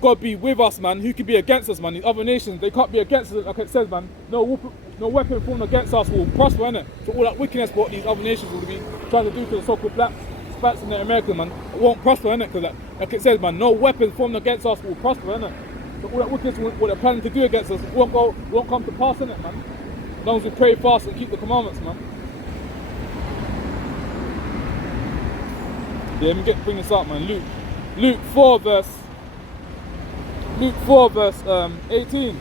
God be with us, man, who can be against us, man? These other nations, they can't be against us, like it says, man. No weapon formed against us will prosper, innit? So all that wickedness what these other nations will be trying to do to the so-called blacks, Hispanics and the Americans, man, it won't prosper, innit? Because like it says, man, no weapon formed against us will prosper, innit? So all that wickedness what they're planning to do against us won't come to pass, innit, man? As long as we pray fast and keep the commandments, man. Yeah, let me bring this up, man. Luke 4 verse 18.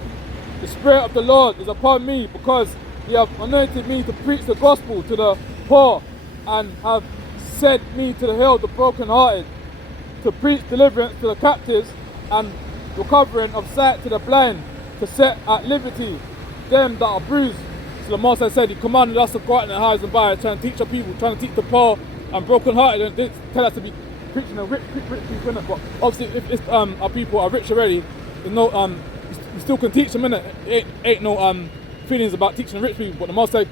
The Spirit of the Lord is upon me because He hath anointed me to preach the gospel to the poor, and have sent me to the hill the brokenhearted, to preach deliverance to the captives and recovering of sight to the blind, to set at liberty them that are bruised. So the Master said He commanded us to go out in the highs and byways, trying to teach our people, trying to teach the poor and brokenhearted, and didn't tell us to be preaching the rich people, innit? But obviously if it's, our people are rich already, there's no you still can teach them, innit? Ain't no feelings about teaching the rich people, but the Master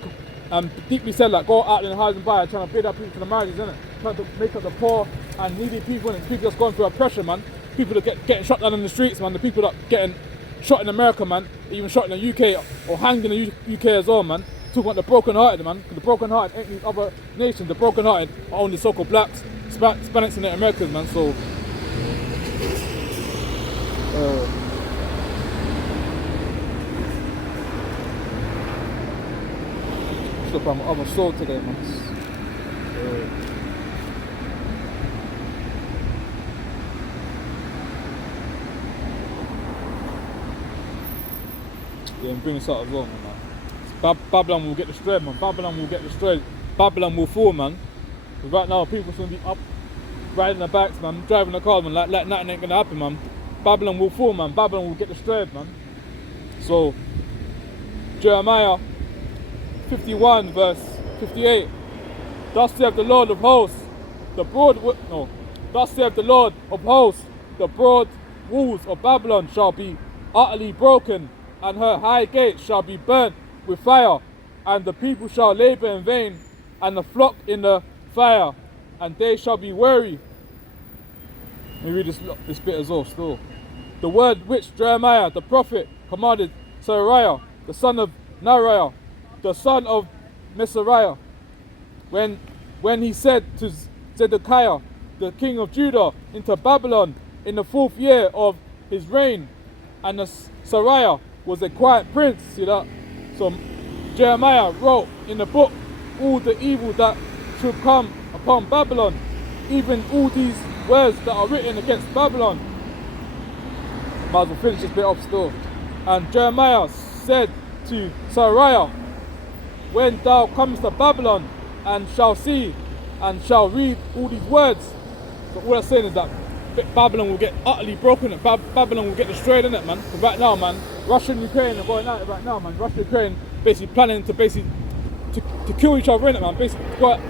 deeply said, like, go out in the highs and byways, trying to build up people to the marriages, innit? Trying to make up the poor and needy people, and people that's going through oppression, man. People that getting shot down in the streets, man. The people that getting shot in America, man. Even shot in the UK or hanged in the UK as well, man. Talking about the broken-hearted, man. Because the broken-hearted ain't these other nations. The broken-hearted are only so-called blacks, Hispanics, and the Americans, man. So look at my other sword today, man. Yeah, and bring this out as well, man. Babylon will get destroyed, man. Babylon will get destroyed. Babylon will fall, man. Because right now, people's gonna be up, riding their bikes, man, driving the cars, man, like nothing ain't gonna happen, man. Babylon will fall, man. Babylon will get destroyed, man. So, Jeremiah 51 verse 58. Thus saith the Lord of hosts, thus saith the Lord of hosts, the broad walls of Babylon shall be utterly broken, and her high gates shall be burnt with fire, and the people shall labour in vain, and the flock in the fire, and they shall be weary. Let me read this bit as well still. The word which Jeremiah the prophet commanded Seraiah, the son of Neriah, the son of Mesariah, when he said to Zedekiah, the king of Judah, into Babylon in the 4th year of his reign, and Seraiah was a quiet prince, see that? So Jeremiah wrote in the book all the evil that should come upon Babylon, even all these words that are written against Babylon. Might as well finish this bit off still. And Jeremiah said to Seraiah, when thou comest to Babylon, and shall see and shall read all these words. So what I'm saying is that Babylon will get utterly broken, Babylon will get destroyed, innit, man? Because right now, man, Russia and Ukraine are going at it right now, man. Russia and Ukraine basically planning to kill each other, innit, man? Basically go at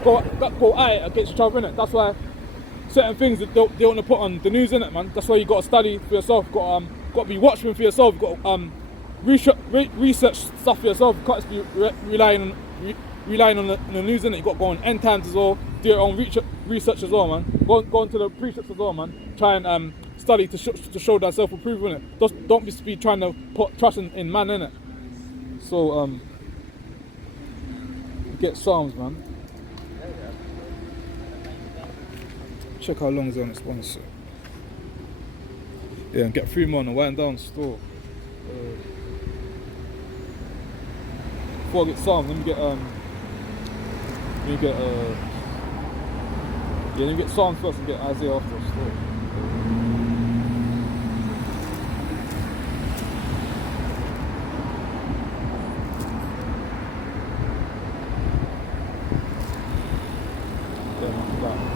it against each other, innit? That's why certain things that they want to put on the news, innit, man? That's why you got to study for yourself, got to be watchman for yourself, got to research stuff for yourself. You can't just be relying on the news, innit? You got to go on end times as well, do your own research as well, man. Go into the precepts as well, man. Try and study to show that self-approval, innit? Don't be trying to put trust in man, innit? So get Psalms, man. Check how long is on this one. So. Yeah, and get 3 more on the wind down store. Before I get Psalms, let me get Psalms first and get Isaiah after the store.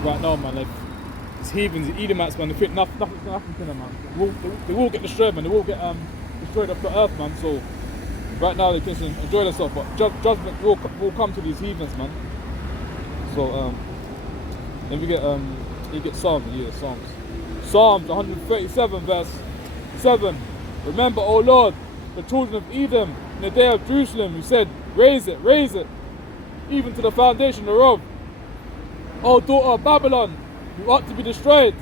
Right now, man, like, these heathens, the Edomites, man, they think nothing's gonna happen to them, man. They will get destroyed, man. They will get destroyed off the earth, man. So right now they can enjoy themselves, but judgment will come to these heathens, man. So then we get you get Psalms, Psalms. Psalms 137 verse 7. Remember, O Lord, the children of Edom in the day of Jerusalem, who said, raise it, even to the foundation thereof. O daughter of Babylon, you ought to be destroyed.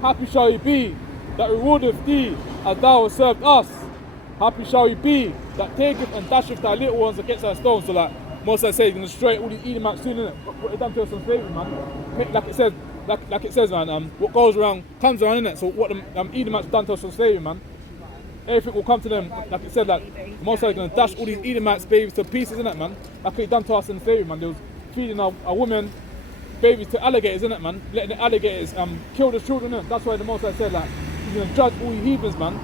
Happy shall you be, that rewardeth thee as thou hast served us. Happy shall he be that taketh and dasheth thy little ones against thy stones. So like Most I say, he's gonna destroy all these Edomites soon, innit? What they done to us on slavery, man. Like it says, man. What goes around comes around, innit? So what the Edomites done to us on slavery, man. Everything will come to them. Like it said, like Most High gonna dash all these Edomites babies to pieces, innit, man? Like he done to us in slavery, man. They was feeding a woman babies to alligators, innit, man? Letting the alligators kill the children, innit? That's why the Most High said, like, he's gonna judge all you heathens, man.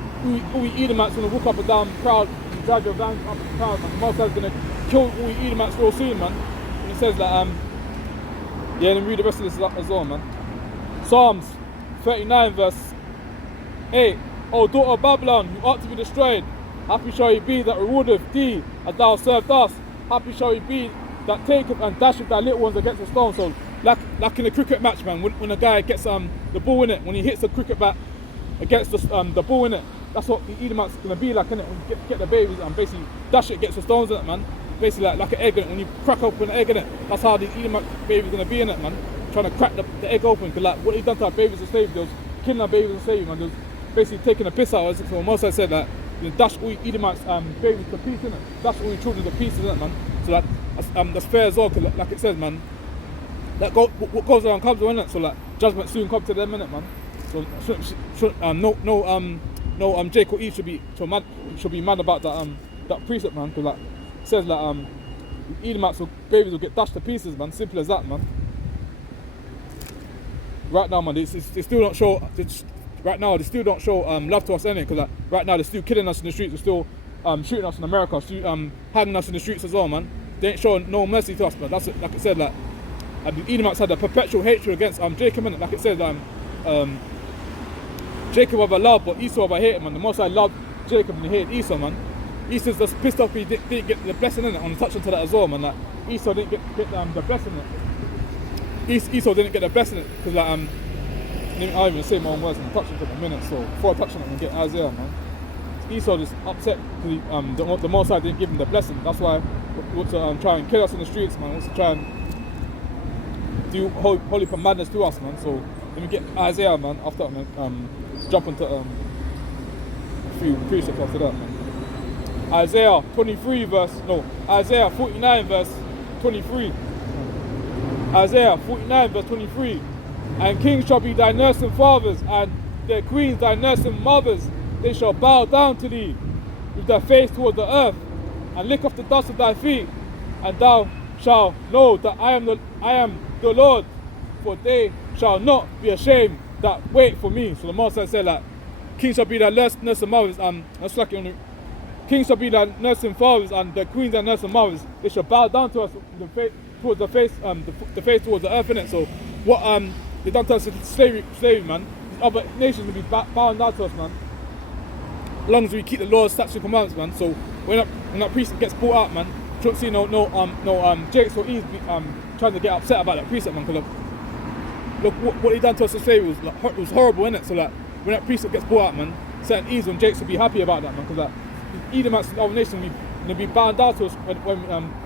All you Edomites gonna walk up and down proud, judge your van up and proud, man. The Most High's gonna kill all you Edomites real soon, man. And it says that, yeah, and then read the rest of this as well, man. Psalms 39 verse 8. O daughter of Babylon, you ought to be destroyed. Happy shall he be that rewardeth thee as thou served us. Happy shall he be that taketh and dasheth thy little ones against the stone. So, like in a cricket match, man, when a guy gets the ball in it, when he hits the cricket bat against the ball in it, that's what the Edomites gonna be like, innit? When you get the babies and basically dash it against the stones in it, man. Basically like an egg in it. When you crack open an egg in it, that's how the Edomite babies gonna be in it, man. Trying to crack the egg open, because like what he done to our babies in slavery, they was killing our babies in slavery, man. They was basically taking a piss out of us. So Most I said that you dash all your Edomites babies to pieces, innit? Dash all your children to pieces, innit, man. So that's fair as well, because like it says, man, that what goes around comes around, innit? So like judgment soon come to them, innit, man. So no Jacob or Eve should be mad about that precept, man, because like it says that Edomites babies will get dashed to pieces, man. Simple as that, man. Right now, man, they still don't show. Right now, they still don't show love to us, innit? Because like, right now they're still killing us in the streets. They're still shooting us in America, still hanging us in the streets as well, man. They ain't showing no mercy to us, man. That's like it said, like the Edomites had a perpetual hatred against Jacob, innit? Like it says, Jacob of a love, but Esau of a hate, man. The Most High loved Jacob and he hated Esau, man. Esau's just pissed off he didn't get the blessing, innit? I'm touching to that as well, man. Like Esau didn't get the blessing, innit? Esau didn't get the blessing, because like I even say my own words and touch it for a minute. So before I touch on it, I'm gonna get Isaiah, man. Esau is upset because the Most High didn't give him the blessing. That's why he wants to try and kill us in the streets, man. He wants to try and do holy madness to us, man. So let me get Isaiah, man. After that, man, jump into a few precepts after that, man. Isaiah 49 verse 23. Isaiah 49 verse 23. And kings shall be thy nursing fathers, and their queens thy nursing mothers. They shall bow down to thee with their face toward the earth, and lick off the dust of thy feet. And thou shalt know that I am the Lord, for they shall not be ashamed that wait for me. So the Most High said that kings shall be thy nursing mothers, and that's like kings shall be thy nursing fathers, and the queens thy nursing mothers. They shall bow down to us towards the face towards the earth, innit? So what they done to us in slavery, man. These other nations will be bowing down to us, man. As long as we keep the laws, statutes, and commandments, man. So when that precept gets brought out, man, you don't see no Jakes or Eves trying to get upset about that precept, man. Because look what they done to us in slavery was horrible, innit? So like when that precept gets brought out, man, certain Eves and Jakes will be happy about that, man. Because like Edomites and other nations will be bound down to us when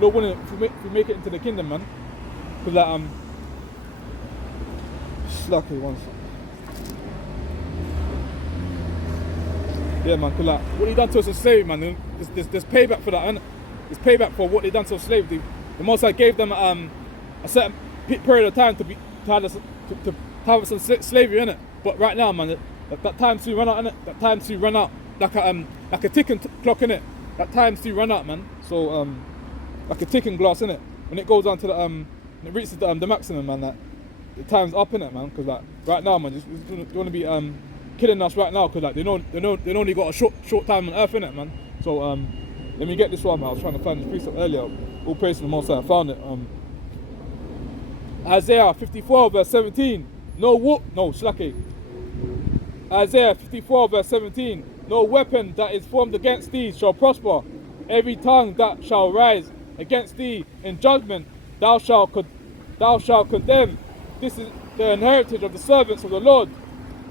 Lord willing, if we make it into the kingdom, man. Because like lucky one second. Yeah, man, because like what they done to us in slavery, man, there's payback for that, and there's payback for what they done to us in slavery. The Most High gave them a certain period of time to have us in slavery, innit? But right now, man, that time soon run out, innit? That time soon run out like a ticking clock, innit? That time soon run out, man. So like a ticking glass, innit? When it goes down to when it reaches the maximum, man, that the time's up, innit, man? Because like right now, man, they want to be killing us right now, because like they only got a short time on earth, innit, man. So let me get this one, man. I was trying to find this precept earlier. All praise to the Most High, I found it. Isaiah 54 verse 17. Isaiah 54 verse 17. No weapon that is formed against thee shall prosper. Every tongue that shall rise against thee in judgment, thou shalt condemn. This is the inheritance of the servants of the Lord,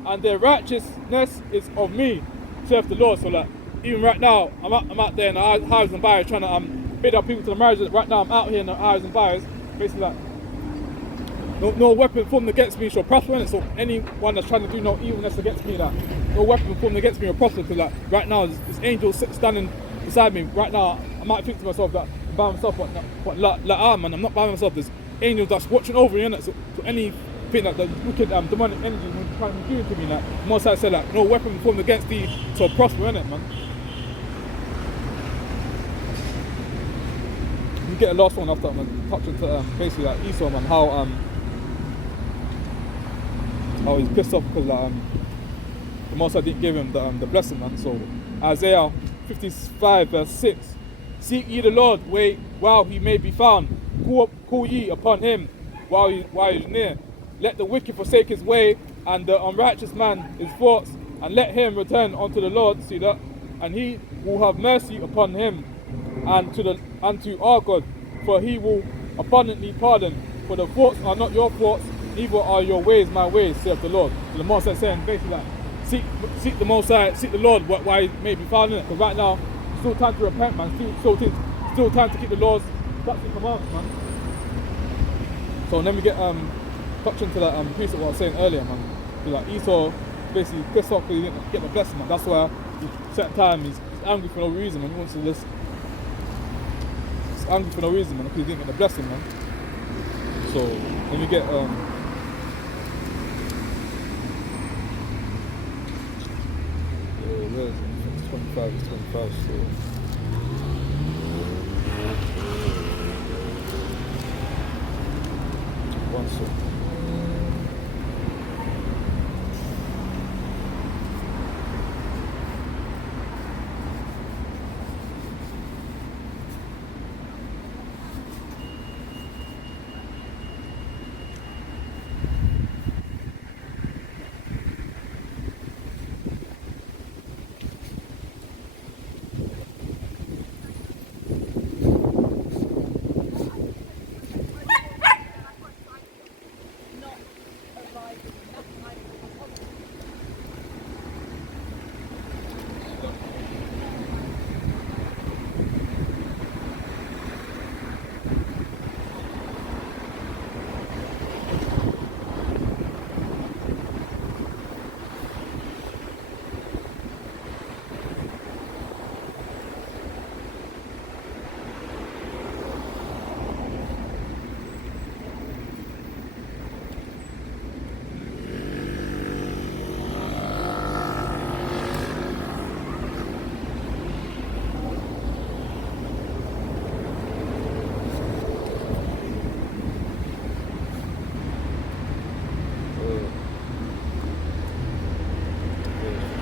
and their righteousness is of me, saith the Lord. So like, even right now, I'm out there in the highways and byways trying to bid up people to the marriages. Right now, I'm out here in the highways and byways, basically like, no weapon formed against me shall prosper in it. So anyone that's trying to do no evilness against me, that no weapon formed against me will prosper. Because like right now, this angel standing beside me. Right now, I might think to myself that I'm by myself, but man, I'm not by myself. There's angels that's watching over me, innit? So anything that the wicked demonic energy will try and do to me, like Most High said, like no weapon formed against thee shall prosper, innit, man. You get the last one after, man, touching to basically like Esau, man, how he's pissed off because the Most High didn't give him the blessing, man. So Isaiah 55 verse 6, seek ye the Lord while he may be found, call ye upon him while he is near. Let the wicked forsake his way, and the unrighteous man his thoughts, and let him return unto the Lord. See that? And he will have mercy upon him, and to our God, for he will abundantly pardon. For the thoughts are not your thoughts, neither are your ways my ways, saith the Lord. So the Most High saying basically like, seek the Most High, seek the Lord while he may be found in it. Because right now, still time to repent, man. Still time to keep the laws, statutes and commandments, man. So then we get touching to that piece of what I was saying earlier, man. Like Esau basically pissed off because he didn't get the blessing, man. That's why certain time he's angry for no reason, man. He wants to just. He's angry for no reason, man, because he didn't get the blessing, man. So then we get where is it? It's 25. It's 25. So. One second.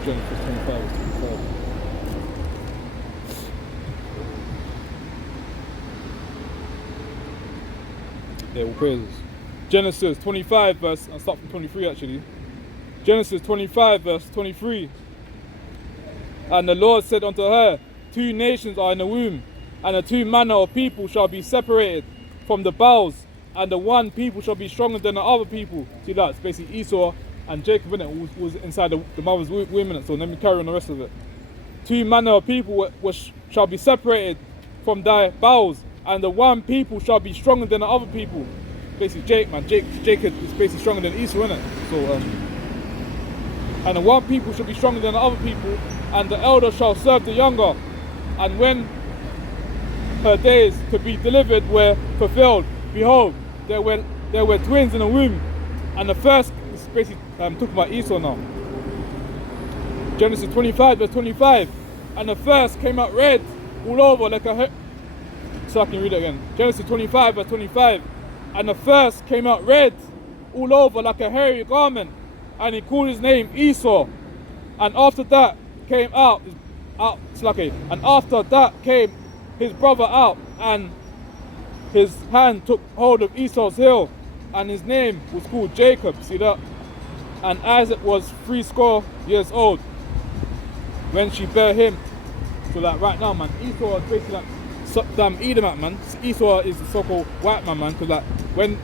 Genesis 25 is 25. Yeah, all praises. Genesis 25 verse, I'll start from 23 actually. Genesis 25 verse 23. And the Lord said unto her, 2 nations are in the womb, and the 2 manner of people shall be separated from the bowels, and the one people shall be stronger than the other people. See that? It's basically Esau and Jacob, innit, was inside the mother's womb, innit? So let me carry on the rest of it. 2 manner of people shall be separated from thy bowels, and the one people shall be stronger than the other people. Basically Jacob is basically stronger than Esau, innit? So and the one people shall be stronger than the other people, and the elder shall serve the younger. And when her days to be delivered were fulfilled, behold, there were twins in the womb, and the first is basically talking about Esau now. Genesis 25 verse 25, and the first came out red all over like a so I can read it again. Genesis 25 verse 25, and the first came out red all over like a hairy garment, and he called his name Esau. And after that came and after that came his brother out, and his hand took hold of Esau's heel, and his name was called Jacob. See that? And Isaac was 80 years old when she bare him. So like right now, man, Esau is basically like Edomite, man. Esau is the so-called white man, because like when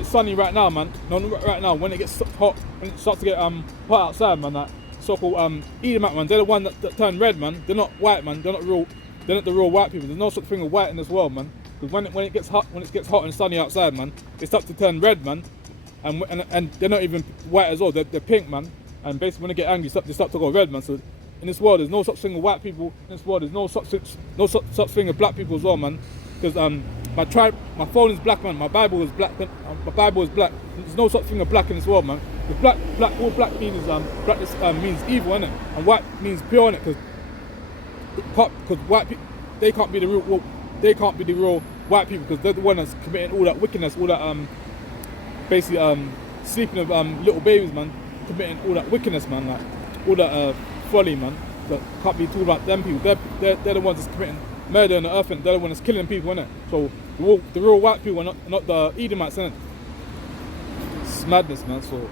it's sunny right now, man, no, not right now, when it gets hot, when it starts to get hot outside, man, like so-called Edomite, man, they're the one that turn red, man. They're not white, man. They're not the real white people. There's no such thing of white in this world, man. Because when it gets hot and sunny outside, man, it starts to turn red, man. And they're not even white as well. They're pink, man. And basically when they get angry, they start to go red, man. So in this world, there's no such thing as white people. In this world, there's no such thing as black people as well, man. Because my phone is black, man. My Bible is black. My Bible is black. There's no such thing as black in this world, man. All black means means evil, innit? And white means pure, innit? Because white people, they can't be the real white people, because they're the ones that's committing all that wickedness, all that basically sleeping with little babies, man, committing all that wickedness, man, like all that folly, man. That can't be talking about them people. They're the ones that's committing murder on the earth, and they're the ones that's killing people, innit? So the real white people are not the Edomites, innit? It's madness, man. So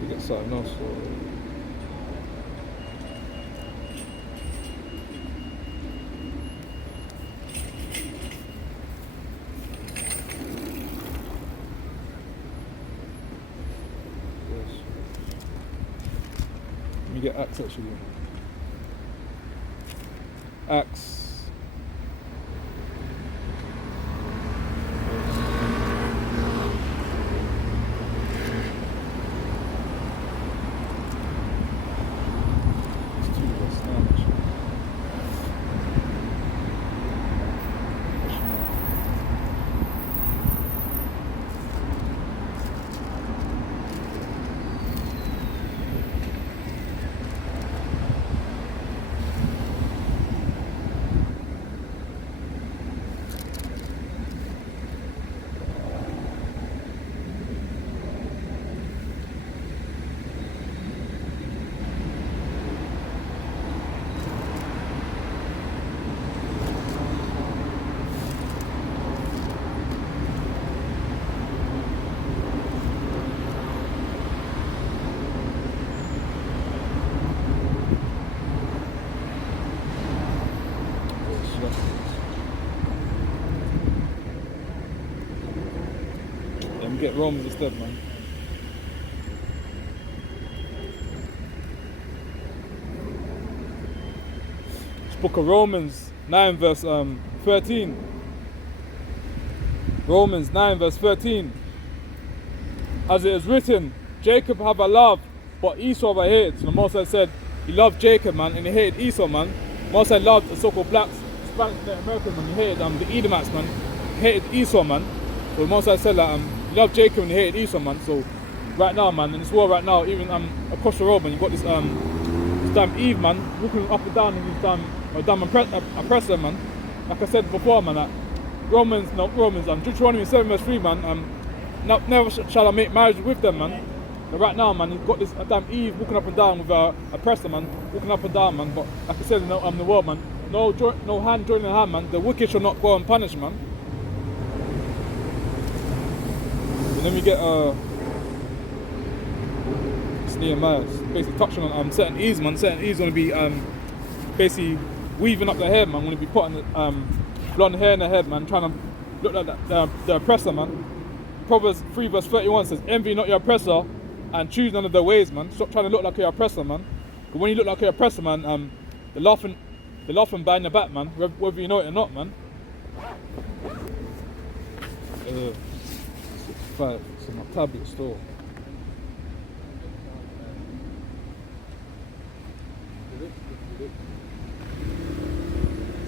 we get something else. Let me get Acts actually. Acts. Get Romans instead, man. This book of Romans 9 verse 13. Romans 9 verse 13. As it is written, Jacob have I loved, but Esau have I hated. So the Most High said he loved Jacob, man, and he hated Esau, man. Most High loved the so-called blacks, Spanish, Americans, man. He hated the Edomites, man. He hated Esau, man. So the Most High said that he loved Jacob and he hated Esau, man. So right now, man, in this world right now, even across the road, man, you got this damn Eve, man, walking up and down in his damn oppressor, man. Like I said before, man, Deuteronomy 7 verse 3, man, never shall I make marriage with them, man. But right now, man, you've got this damn Eve walking up and down with oppressor, man, walking up and down, man. But like I said in the world, man, no hand joining the hand, man. The wicked shall not go unpunished, man. Then we get Nehemiah, basically touching on certain Eves, man. Certain Eves going to be basically weaving up their hair, man. Going to be putting blonde hair in their head, man, trying to look like the oppressor, man. Proverbs 3 verse 31 says, envy not your oppressor and choose none of their ways, man. Stop trying to look like your oppressor, man. But when you look like your oppressor, man, they're laughing behind your back, man, whether you know it or not, man. It's in my tablet store.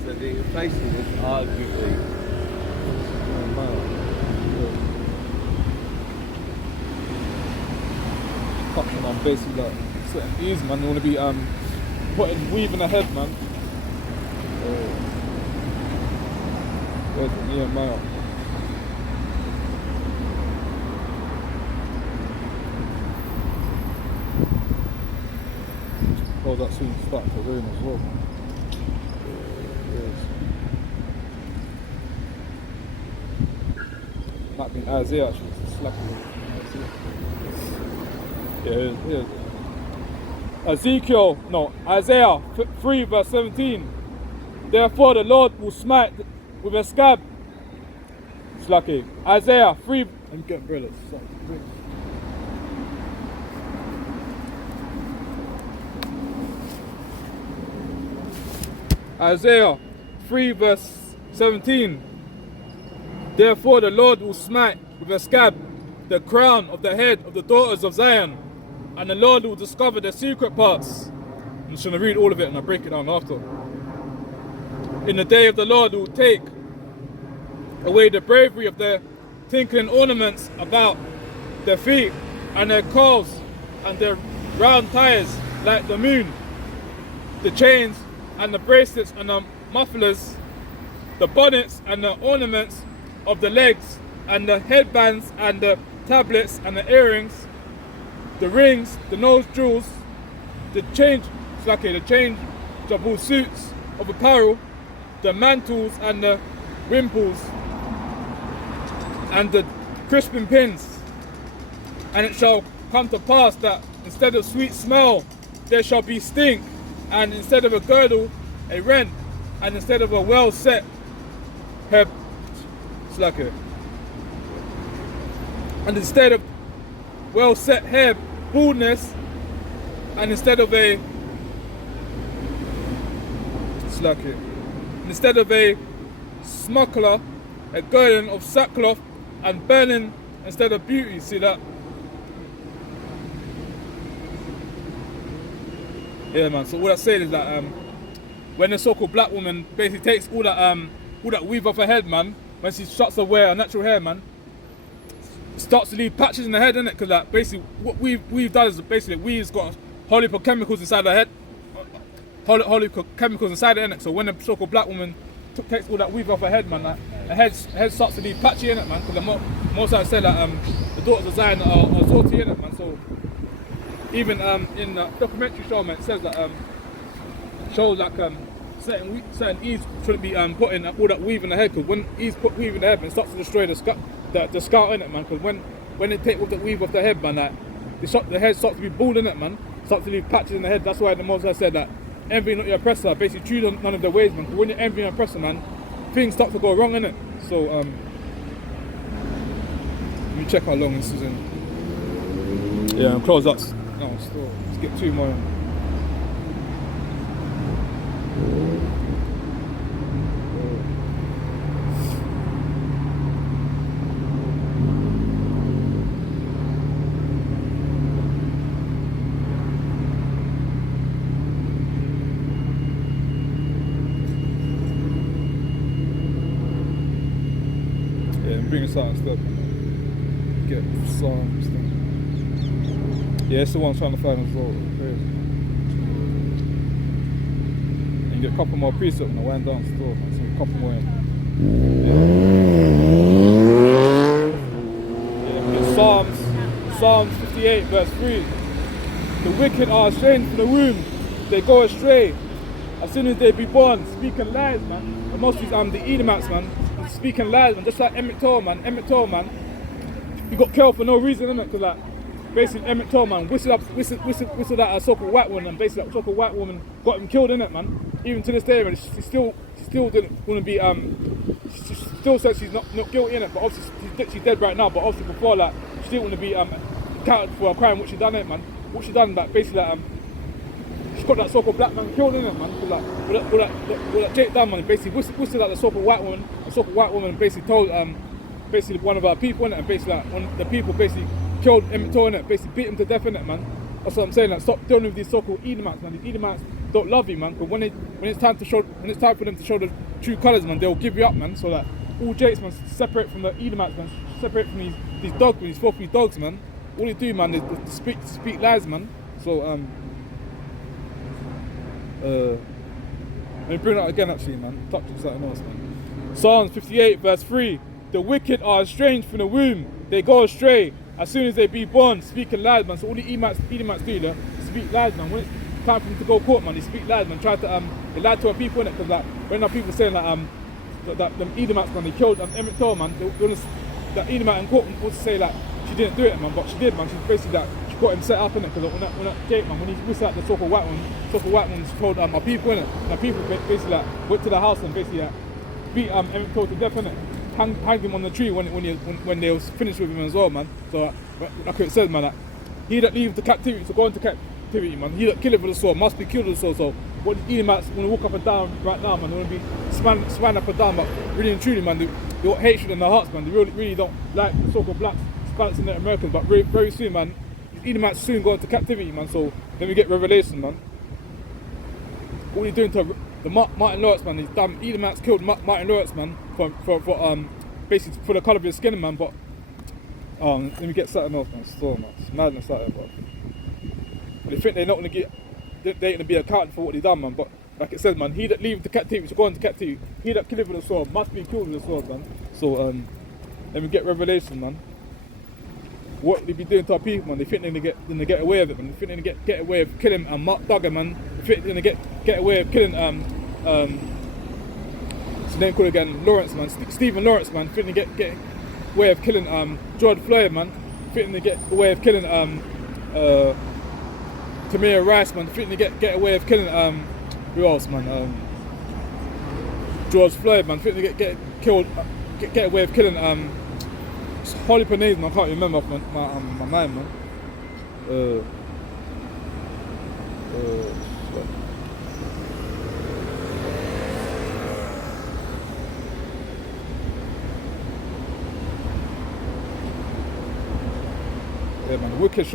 So the inflation is arguably touching on basically like certain Eves, man. You want to be weaving ahead, man. Where's the Nehemiah? Oh, that soon starting to rain as well, man. Might be Isaiah actually, it's slacking. Yeah, Isaiah 3 verse 17. Therefore the Lord will smite with a scab. Slacking. Isaiah 3. I'm getting umbrellas. Isaiah 3 verse 17. Therefore the Lord will smite with a scab the crown of the head of the daughters of Zion, and the Lord will discover their secret parts. I'm just going to read all of it and I'll break it down after. In the day of the Lord will take away the bravery of their tinkling ornaments about their feet, and their calves and their round tires like the moon, the chains and the bracelets and the mufflers, the bonnets and the ornaments of the legs, and the headbands and the tablets and the earrings, the rings, the nose jewels, the changeable suits of apparel, the mantles and the wimples, and the crisping pins. And it shall come to pass that instead of sweet smell, there shall be stink, and instead of a girdle, a rent, and instead of a well set hair, slacker, and instead of well set hair, baldness, and instead of a slacker, instead of a smuggler, a girdle of sackcloth, and burning instead of beauty. See that? Yeah, man. So what I'm saying is that when the so-called black woman basically takes all that weave off her head, man, when she starts to wear her natural hair, man, starts to leave patches in her head, innit? Because like basically what we've done is basically we've's got whole heap of chemicals inside her head, whole heap of chemicals inside it, innit? So when the so-called black woman takes all that weave off her head, man, like, her head starts to leave patchy, innit, man? Because most I said that the daughters of Zion are salty, innit, man? So even in the documentary show, man, it says that shows like certain Eves shouldn't be putting all that weave in the head, because when Eves put weave in the head, man, it starts to destroy the scalp in it, man. Because when they take all the weave off the head, man, like the head starts to be bald in it, man. Starts to leave patches in the head. That's why the Most High said that envy not your oppressor. Basically, choose on none of their ways, man. Because when you're envying your oppressor, man, things start to go wrong in it. So let me check how long this is in. Yeah, I'm close up. No, still. Let's get 2 more in. Yeah, I'm bringing something still. Get Psalms thing. Yeah, it's the one I'm trying to find as well. And you get a couple more precepts and I went down still. So a couple more in. Yeah, we get Psalms 58 verse 3. The wicked are estranged from the womb, they go astray as soon as they be born, speaking lies, man. And most of these the Edomites, man, speaking lies, man, just like Emmett Till, man, he got killed for no reason, innit? Because like basically Emmett Till, man, whistled at a so-called white woman, and basically that so-called white woman got him killed, innit, man. Even to this day, man, she still didn't want to be she still says she's not guilty, innit, but obviously she's dead right now. But obviously before, like, she didn't want to be accounted for a crime which she done, innit, man. What she done, like, basically she got that so-called black man killed, innit, man. With that Jake done, man, basically whistled at the so-called white woman. The so-called white woman basically told basically one of our people, innit, and basically like, one of the people basically killed Emmett Till, innit, basically beat him to death, innit, man. That's what I'm saying, like, stop dealing with these so-called Edomites, man. These Edomites don't love you, man, but when it's time for them to show the true colours, man, they'll give you up, man. So like all Jakes, man, separate from the Edomites, man, separate from these dogs, these filthy dogs, man. All they do, man, is speak lies, man. So let me bring that again, actually, man. Touch on something else, man. Psalms 58 verse 3. The wicked are estranged from the womb, they go astray as soon as they be born, speaking lies, man. So all the Edomites do, they speak lies, man. When it's time for them to go to court, man, they speak lies, man. Try to they lie to our people, innit? Because like when our people saying like that them Edomites, man, they killed Emmett Till, man. That Edomite in court wants to say like she didn't do it, man, but she did, man. She's basically like she got him set up, innit? Because when that Jake, man, when he whistled at the so-called white one told our people, innit? Our people basically like went to the house and basically like beat Emmett Till to death, innit? Hang him on the tree when they was finished with him as well, man. So like it says, man, that he that leave the captivity to go into captivity, man. He that killeth for the sword must be killed with the sword. So what these Edomites want to walk up and down right now, man. They want to be span up and down, but really and truly, man, they got hatred in their hearts, man. They really don't like the so-called blacks, Hispanics and the Americans, but very soon, man, these Edomites soon go into captivity, man. So then we get Revelation, man. What are you doing to the Martin Lawrence, man? These damn Edomites killed Martin Lawrence, man, for basically for the colour of his skin, man. But let me get something else, man. So man, it's madness out there, bro. They think they're not gonna get, they ain't gonna be accounted for what they done, man. But like it says, man, he that leaveth the captivity shall go into captivity. He that killeth with the sword must be killed with the sword, man. So let me get Revelation, man. What they be doing to our people, man? They think they're gonna get away with it, man. They think they're gonna get away with killing Mark Duggan, man. They think they're gonna get away with killing what's his name called again? Lawrence, man. Stephen Lawrence, man. They think they get away of killing George Floyd, man. They think they get away of killing Tamir Rice, man. They think they get away of killing who else, man? George Floyd, man. They think they get away of killing Holly Panay, man. I can't remember off my mind, man. Yeah, man. The wicked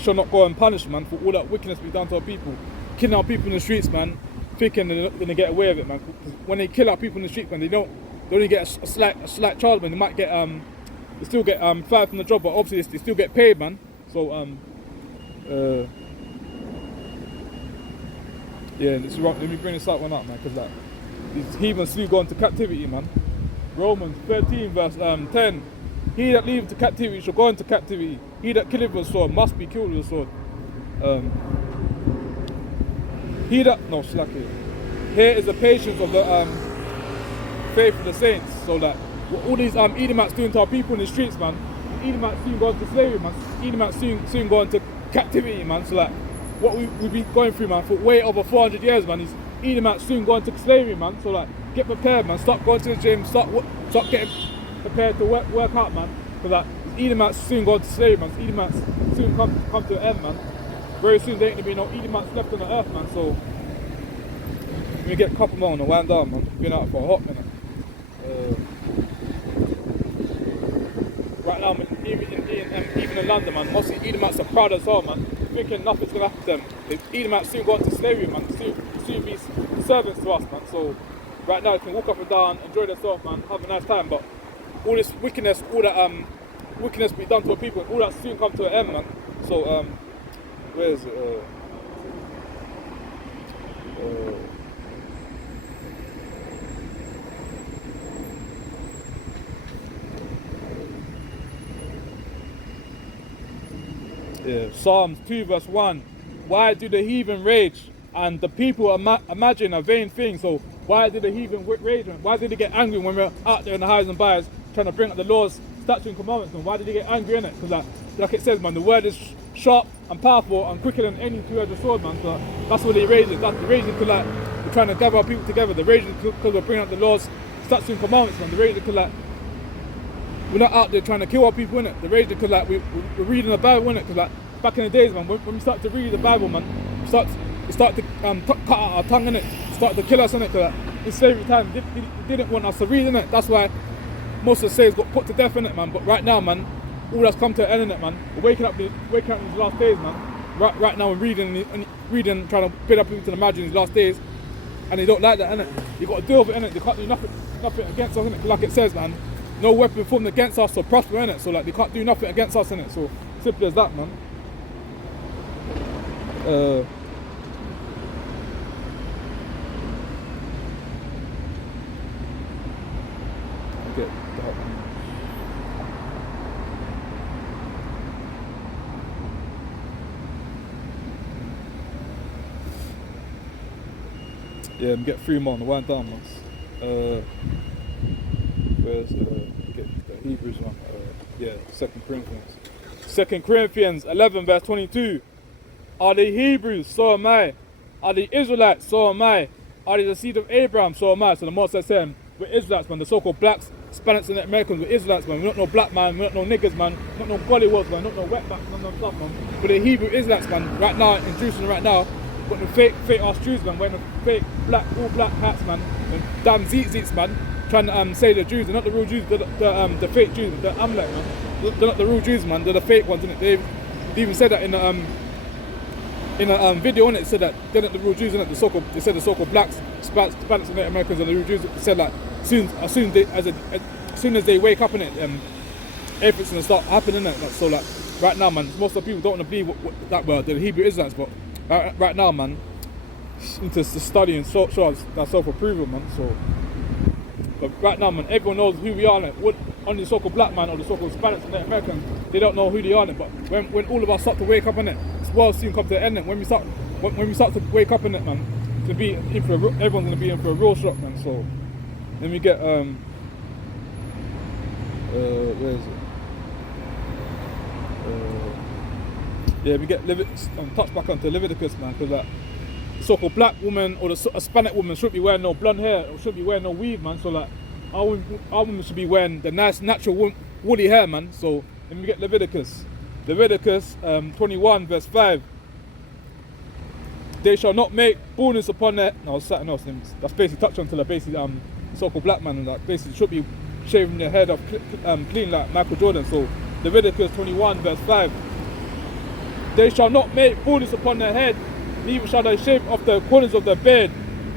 shall not go unpunished, man, for all that wickedness be done to our people. Killing our people in the streets, man. Thinking they're not gonna get away with it, man. Because when they kill our people in the streets, man, they only get a slight charge, man. They might get they still get fired from the job, but obviously they still get paid, man. So yeah, this is wrong. Let me bring this up one up, man, because like these heathens still go into captivity, man. Romans 13 verse 10. He that leaveth to captivity shall go into captivity. He that killeth with a sword must be killed with a sword. Slack it. Here is the patience of the faith of the saints. So that what all these Edomites doing to our people in the streets, man. Edomites soon go into slavery, man. Edomites soon go into captivity, man. So like what we've been going through, man, for way over 400 years, man. These Edomites soon go into slavery, man. So like get prepared, man. Start going to the gym. Start getting prepared to work out, man. Because like Edomites soon go into slavery, man. So Edomites soon come to an end, man. Very soon there ain't gonna be no Edomites left on the earth, man. So we get a couple more on the wind down, man. Been out for a hot minute. Right now, man, even in London, man, most of the Edomites are proud as well, man. Thinking nothing's gonna happen to them. The Edomites soon go into slavery, man. Soon be servants to us, man. So right now, you can walk up and down, enjoy yourself, man, have a nice time. But all this wickedness, all that wickedness be done to our people, all that soon come to an end, man. So where is it? Yeah, Psalms 2 verse 1. Why do the heathen rage and the people imagine a vain thing? So why do the heathen rage? Why do they get angry when we're out there in the highs and byes trying to bring up the laws, statutes and commandments? And why do they get angry in it? Because like it says, man, the word is sharp and powerful and quicker than any two-edged sword, man. So that's what they rage. That's the raging because like we're trying to gather our people together. The raging because we're bringing up the laws, statutes and commandments, man. The raging because like we're not out there trying to kill our people, innit? The rage because like we're reading the Bible, innit? Because like back in the days, man, when we start to read the Bible, man, we start to cut out our tongue, innit? Start to kill us, innit? Because like, in slavery time, they didn't want us to read, innit? That's why most of the slaves got put to death, innit, man? But right now, man, all that's come to an end, innit, man? We're waking up in these last days, man. Right now, we're reading, trying to build up into the margin in these last days, and they don't like that, innit? You got to deal with it, innit? They can't do nothing against us, innit? Like it says, man. No weapon formed against us or prosper, innit? So like they can't do nothing against us, innit? So simple as that, man. Yeah, get 3 more on the wind down, man. Where's get the Hebrews one? Yeah, 2 Corinthians. 2 Corinthians 11 verse 22. Are they Hebrews? So am I. Are they Israelites? So am I. Are they the seed of Abraham? So am I. So the Most High saying, we're Israelites, man. The so-called blacks, Hispanics and Americans, we're Israelites, man. We're not no black man, we're not no niggas, man. We're not no gollywogs, man. We're not no wetbacks, none of that stuff, man. We're the Hebrew Israelites, man. Right now, in Jerusalem right now, got the fake ass Jews, man, wearing the fake all black hats, man, and damn zeets, man, trying to say the Jews. They're not the real Jews. They're the fake Jews. The Amalek, man. They're not the real Jews, man. They're the fake ones, innit? They even said that in a video, innit? Said that they're not the real Jews, innit? They said the so-called blacks, Hispanics, and Native Americans are the real Jews. They said like as soon as they wake up, innit, everything's gonna start happening, innit? So like right now, man, most of the people don't want to believe that word, the Hebrew Israelites, but right now, man, into study and show that self-approval, man. So, but right now, man, everyone knows who we are, like, on the so-called black man or the so-called Hispanics and Native Americans, they don't know who they are, but when all of us start to wake up in it, this world soon come to an end. When we start to wake up in it, man, everyone's gonna be in for a real shock, man. So then we get where is it? Yeah, we get touch back onto Leviticus, man, because like the so-called black woman or the Hispanic woman should be wearing no blonde hair or should be wearing no weave, man. So like our women should be wearing the nice natural woolly hair, man. So then we get Leviticus 21 verse 5. They shall not make baldness upon their something else. That's basically touched on to the basically so-called black man, and like basically should be shaving their head off clean like Michael Jordan. So Leviticus 21 verse 5. They shall not make baldness upon their head, neither shall they shave off the corners of their beard,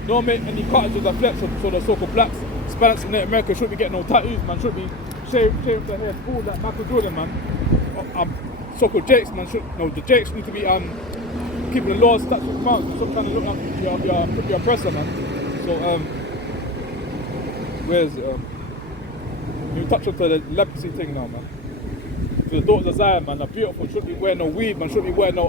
nor make any cuttings of their flesh. So the so-called blacks, Hispanics in Native America should be getting no tattoos, man. Should be shave their hair bald like Michael Jordan, man. So-called Jakes, man. The Jakes need to be keeping the laws, statutes, and commands. Stop trying to look like your oppressor, man. So where's it? We touch on to the leprosy thing now, man. So the daughters of Zion, man, are beautiful. Should be wearing no weave, man. Should be wearing no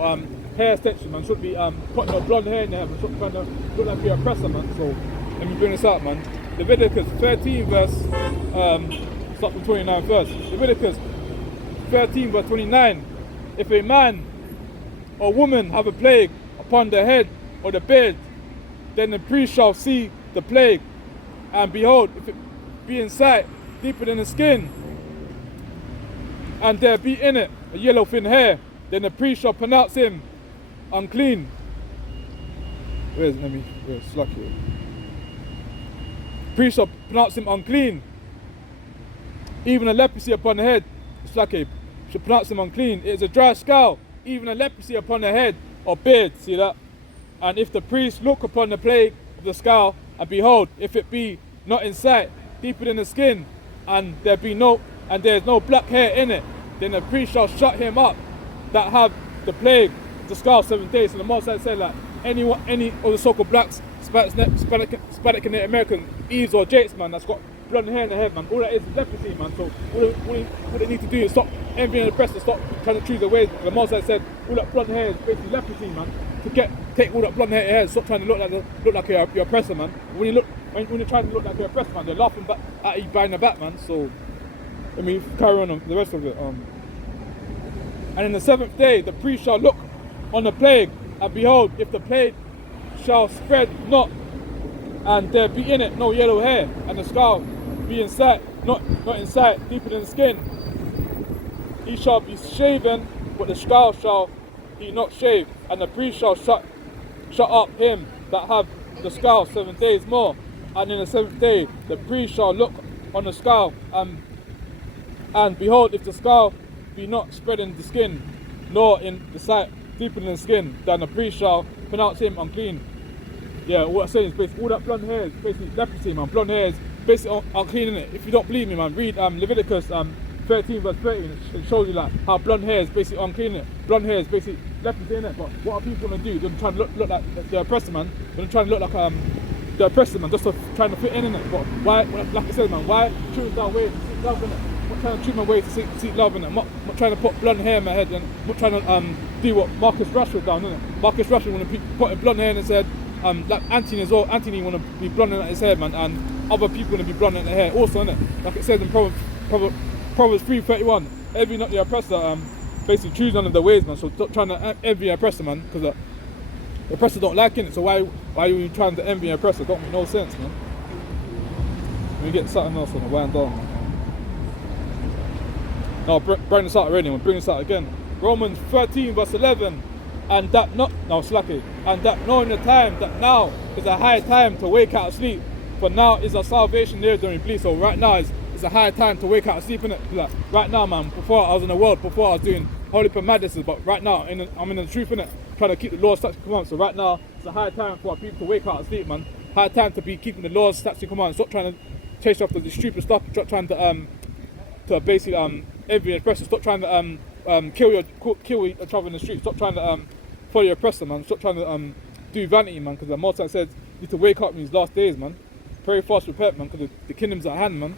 hair extensions, man. Should be putting no blonde hair in their hair, man. Should trying to look like your oppressor, man. So let me bring this out, man. Leviticus 13 verse start from 29 first. Leviticus 13 verse 29. If a man or woman have a plague upon the head or the beard, then the priest shall see the plague, and behold, if it be in sight deeper than the skin, and there be in it a yellow thin hair, then the priest shall pronounce him unclean. Where's slack here? Priest shall pronounce him unclean. Even a leprosy upon the head, slack here, shall pronounce him unclean. It is a dry scale, even a leprosy upon the head or beard. See that? And if the priest look upon the plague of the skull, and behold, if it be not in sight, deeper than the skin, and there is no black hair in it, then the priest shall shut him up that have the plague of the skull 7 days. So the Most High said, like, any of the so-called blacks, Hispanic and Native American, Eves or Jakes, man, that's got blonde hair in their head, man, all that is leprosy, man. So what they need to do is stop envying the oppressed and stop trying to choose their ways. The Most High said, all that blonde hair is basically leprosy, man. To take all that blonde hair in your head, stop trying to look like your oppressor, man. When you're trying to look like your oppressor, man, they're laughing back at you behind the back, man. So let me carry on the rest of it. And in the 7th day, the priest shall look on the plague, and behold, if the plague shall spread not, and there be in it no yellow hair, and the skull be in sight, not in sight, deeper than the skin, he shall be shaven, but the skull shall he not shave, and the priest shall shut up him that have the skull 7 days more. And in the 7th day, the priest shall look on the skull, and behold, if the skull be not spread in the skin, nor in the sight deeper than the skin, then the priest shall pronounce him unclean. Yeah, what I'm saying is basically all that blonde hair is basically leprosy, man. Blonde hair is basically unclean, innit? If you don't believe me, man, read Leviticus 13 verse 30. It shows you like how blonde hair is basically unclean, innit? Blonde hair is basically leprosy, innit? But what are people gonna do? They're trying to look like the oppressor, man. They're trying to look like the oppressor, man, just trying to fit in it. But why, like I said, man, why choose our way to seek love, innit? I'm not trying to choose my way to seek love, innit? I'm not trying to put blonde hair in my head, and I'm not trying to do what Marcus Rashford done, innit? Marcus Rashford want to put blonde hair in his head. Like Anthony as well. Anthony want to be blonde in his hair, man, and other people want to be blonde in their hair also, innit? Like it says in Proverbs 3:31, envy not the oppressor, basically choose none of their ways, man. So stop trying to envy the oppressor, man, because the oppressor don't like it. So why are you trying to envy the oppressor? Don't make no sense, man. We get something else on the wind down, man. No, bring this out already, man. Bring this out again. Romans 13 verse 11. and that not no slacky, and that knowing the time that now is a high time to wake out of sleep, for now is our salvation near during bleak. So right now is a high time to wake out of sleep, innit? Like, right now, man, before I was in the world, before I was doing holy madnesses, but right now I'm in the truth, innit? Trying to keep the laws, statutes, commands. So right now it's a high time for our people to wake out of sleep, man. High time to be keeping the laws, statutes, commands. Stop trying to chase after the stupid stuff. Stop trying to basically envy and oppressor. Stop trying to kill each other in the street. Stop trying to follow your oppressor, man. Stop trying to do vanity, man. Because the Most High says you need to wake up in these last days, man. Pray fast, repent, man. Because the kingdom's at hand, man.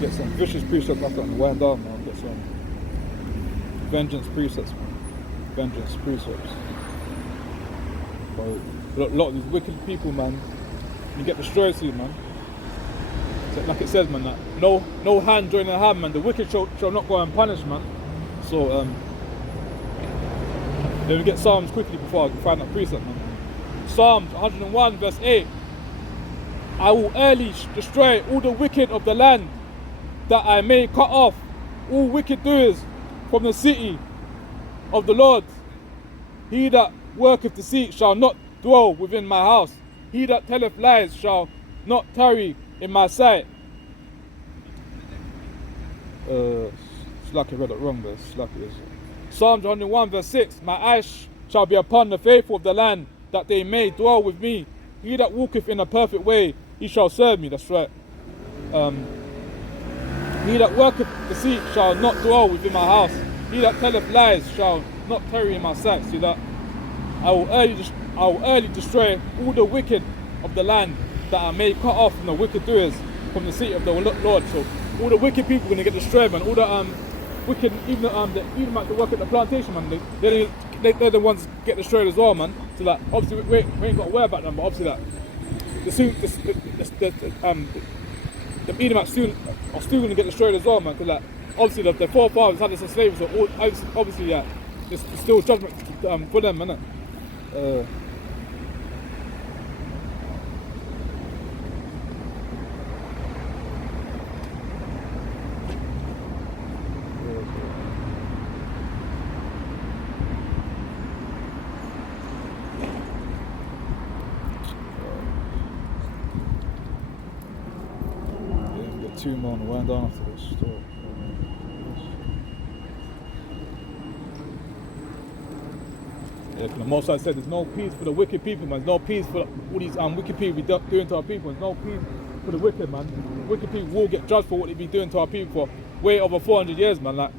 Get some vicious precepts after and wind down, man. Get some vengeance precepts, man. Vengeance precepts. But a lot of these wicked people, man, you get destroyed soon, man. So, like it says, man, that no hand joining the hand, man. The wicked shall not go unpunished, man. So let me get Psalms quickly before I can find that precept, man. Psalms 101 verse 8. I will early destroy all the wicked of the land, that I may cut off all wicked doers from the city of the Lord. He that worketh deceit shall not dwell within my house. He that telleth lies shall not tarry in my sight. Slacky read it wrong there. Slacky is. Psalms 101 verse 6. My eyes shall be upon the faithful of the land, that they may dwell with me. He that walketh in a perfect way, he shall serve me. That's right. He that worketh deceit shall not dwell within my house. He that telleth lies shall not tarry in my sight. See that? I will early destroy all the wicked of the land, that I may cut off from the wicked doers from the city of the Lord. So all the wicked people are gonna get destroyed, man. All the wicked, even like the work at the plantation, man. They're the ones that get destroyed as well, man. So like, obviously we ain't got to worry about them, but obviously the Edomites are still going to get destroyed as well, man. Because like, obviously the forefathers had this as slaves, so obviously yeah, there's still judgment for them, innit? Two more on the wind down after this story. Yeah, the Most High said there's no peace for the wicked people, man. There's no peace for all these wicked people be doing to our people. There's no peace for the wicked, man. Wicked people will get judged for what they be doing to our people for way over 400 years, man. Like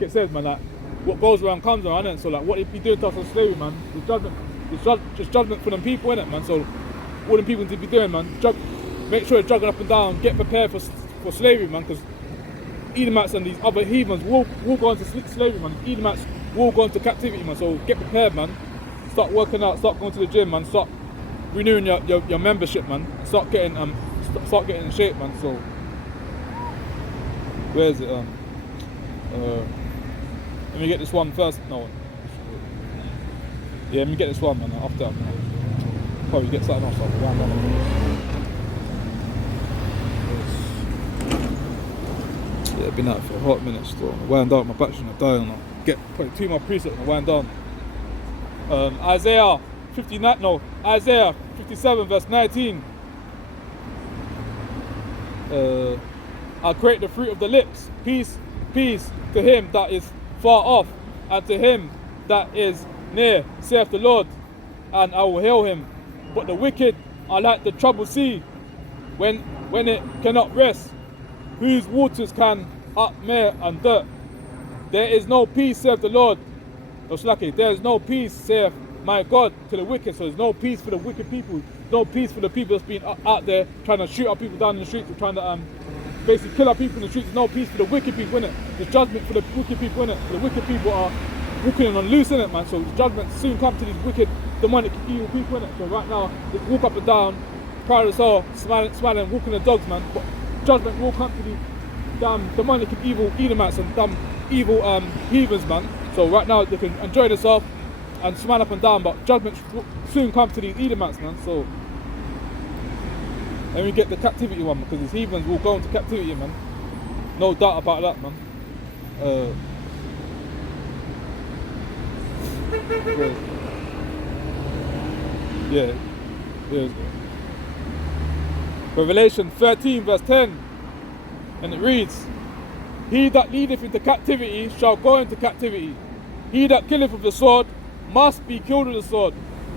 it says, man, like what goes around comes around, innit? So like what they be doing to us on slavery, man. There's judgment for them people, innit, man. So all them people need to be doing, man. Make sure you're juggling up and down. Get prepared for slavery, man, because Edomites and these other heathens will go into slavery, man. Edomites will go into captivity, man. So get prepared, man. Start working out. Start going to the gym, man. Start renewing your membership, man. Start getting in shape, man. So where is it? Let me get this one first. No. Yeah, let me get this one, man. After that, man. Probably get something else. Yeah, been out for a hot minute still. Wind down, my battery's gonna die and I'll get probably 2 more presets and wind down. Isaiah 57 verse 19. I'll create the fruit of the lips. Peace to him that is far off, and to him that is near, saith the Lord, and I will heal him. But the wicked are like the troubled sea, when it cannot rest, whose waters can upmear and dirt. There is no peace, saith the Lord. There is no peace, saith my God, to the wicked. So there's no peace for the wicked people. No peace for the people that's been out there trying to shoot our people down in the streets, or trying to basically kill our people in the streets. There's no peace for the wicked people, innit? There's judgment for the wicked people, innit? The wicked people are walking on loose, innit, man? So the judgment soon come to these wicked, demonic, evil people, innit? So right now, they walk up and down, proud as hell, smiling, walking the dogs, man. But judgment will come to damn demonic and evil Edomites and damn evil heathens, man. So right now they can enjoy themselves and smile up and down, but judgment soon comes to these Edomites, man. So and we get the captivity one, because these heathens will go into captivity, man. No doubt about that, man. Yeah. Revelation 13 verse 10, and it reads, He that leadeth into captivity shall go into captivity. He that killeth with the sword must be killed with the sword.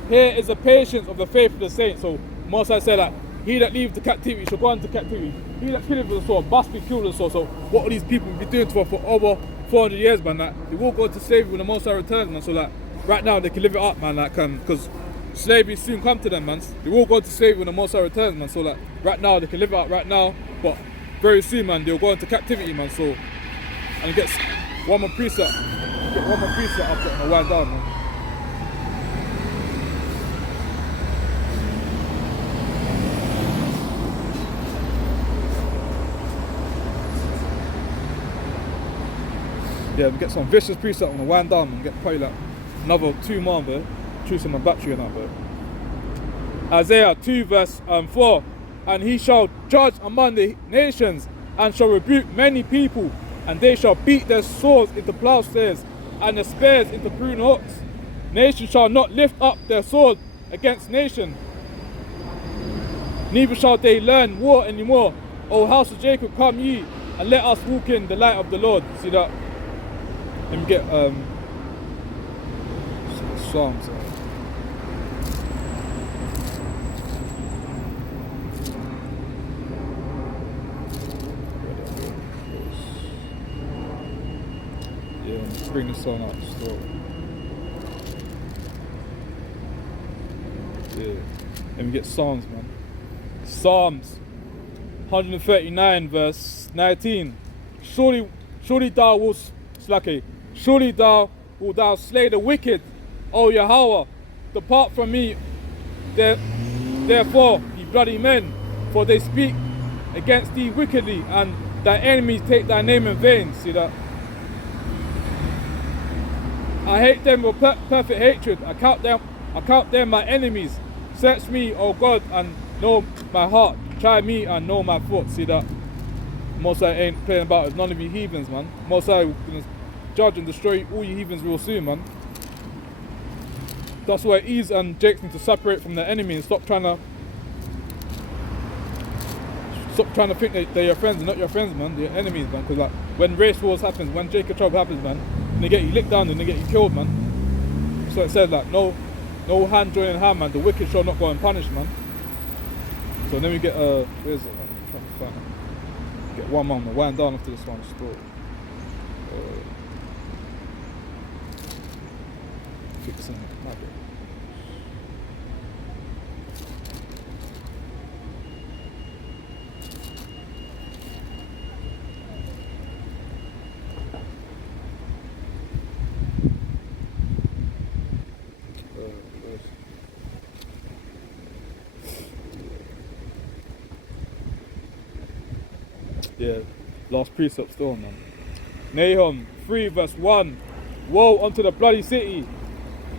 Here is the patience of the faith of the saints. So Most I said that he that leaveth the captivity shall go into captivity. He that killeth with the sword must be killed with the sword. So what will these people be doing for over 400 years, man? That they will go to slavery when the Most High returns, man. So that right now they can live it up, man. Like, because slavery soon come to them, man. They will go to slavery when the Most High returns, man. So that right now they can live it up right now, but very soon, man, they'll go into captivity, man. So and it gets one more preset. Get one more preset after and wind down, man. Yeah, we get some vicious preset on the wind down and get probably like another 2 more there. Choosing my battery and that there. Isaiah 2 verse 4. And he shall judge among the nations and shall rebuke many people, and they shall beat their swords into plowshares and their spears into pruning hooks. Nation shall not lift up their sword against nation, neither shall they learn war anymore. O house of Jacob, come ye, and let us walk in the light of the Lord. See that? Let me get Psalms. Yeah, let's bring this song out. So, yeah, let me get Psalms, man. Psalms 139 verse 19. Surely thou wilt surely thou wilt thou slay the wicked, O Yahweh. Depart from me, therefore, ye bloody men, for they speak against thee wickedly, and thy enemies take thy name in vain. See that? I hate them with perfect hatred. I count them my enemies. Search me, O God, and know my heart. Try me and know my thoughts. See that? Most I ain't playing about with none of you heathens, man. Most I gonna judge and destroy all you heathens real soon, man. That's why Ease and Jake need to separate from their enemy and stop trying to think they're your friends. They're not your friends, man. They're your enemies, man. Because like when race wars happens, when Jacob trouble happens, man, and they get you licked down and they get you killed, man. So it says like no hand joining hand, man. The wicked shall not go unpunished, man. So then we get where's it? I'm trying to find it. Get one more, wind down after this one. Still. Fixing it. Yeah, last precept still, man. Nahum 3 verse 1. Woe unto the bloody city.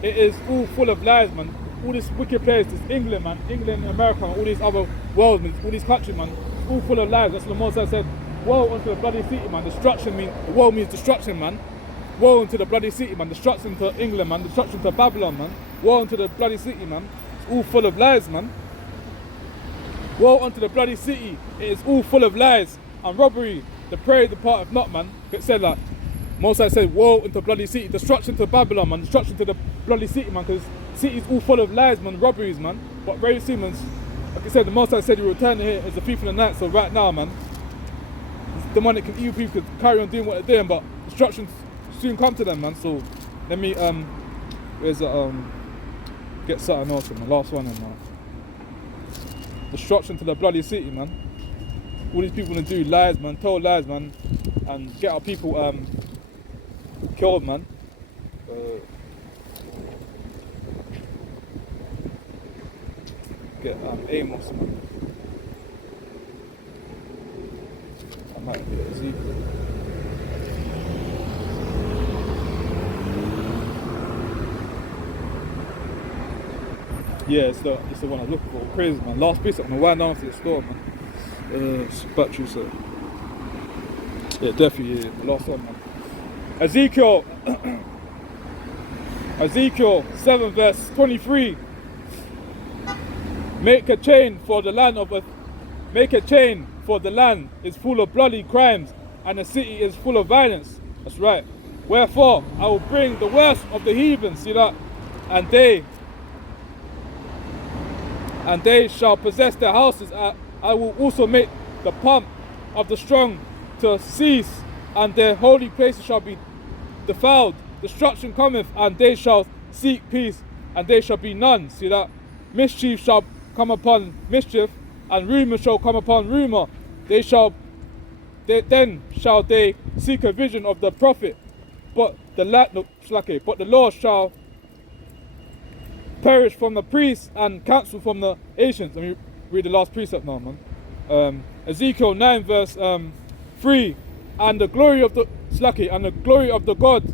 It is all full of lies, man. All this wicked place, this England, man. England, America, and all these other worlds, man. All these countries, man. It's all full of lies. That's what the Most High said. Woe unto the bloody city, man. Destruction means, woe means destruction, man. Woe unto the bloody city, man. Destruction to England, man. Destruction to Babylon, man. Woe unto the bloody city, man. It's all full of lies, man. Woe unto the bloody city. It is all full of lies and robbery. The prey departeth not, man. It said that. Most I said, woe into bloody city. Destruction to Babylon, man. Destruction to the bloody city, man. Because city's all full of lies, man. Robberies, man. But very soon, man. Like I said, the Most I said, you return here as a thief in the night. So right now, man, it's demonic and evil people could carry on doing what they're doing, but destruction soon come to them, man. So let me where's the get something else, man. Last one, man. Destruction to the bloody city, man. All these people gonna do lies, man, tell lies, man, and get our people killed, man. Get Amos, man. might be Ezekiel. Yeah, it's the one I'm looking for. Crazy, man. Last piece, I'm gonna wind down to the store, man. Battery, so yeah, definitely, yeah, the last one, man. Ezekiel, Ezekiel 7 verse 23. Make a chain for the land make a chain, for the land is full of bloody crimes, and the city is full of violence. That's right. Wherefore I will bring the worst of the heathen, see that, and they shall possess their houses. I will also make the pomp of the strong to cease, and their holy places shall be defiled. Destruction cometh, and they shall seek peace, and they shall be none. See that? Mischief shall come upon mischief, and rumour shall come upon rumour. Then shall they seek a vision of the prophet, but the Lord shall perish from the priests and counsel from the ancients. Let me read the last precept now, man. Ezekiel 9 verse 3. And the glory of the God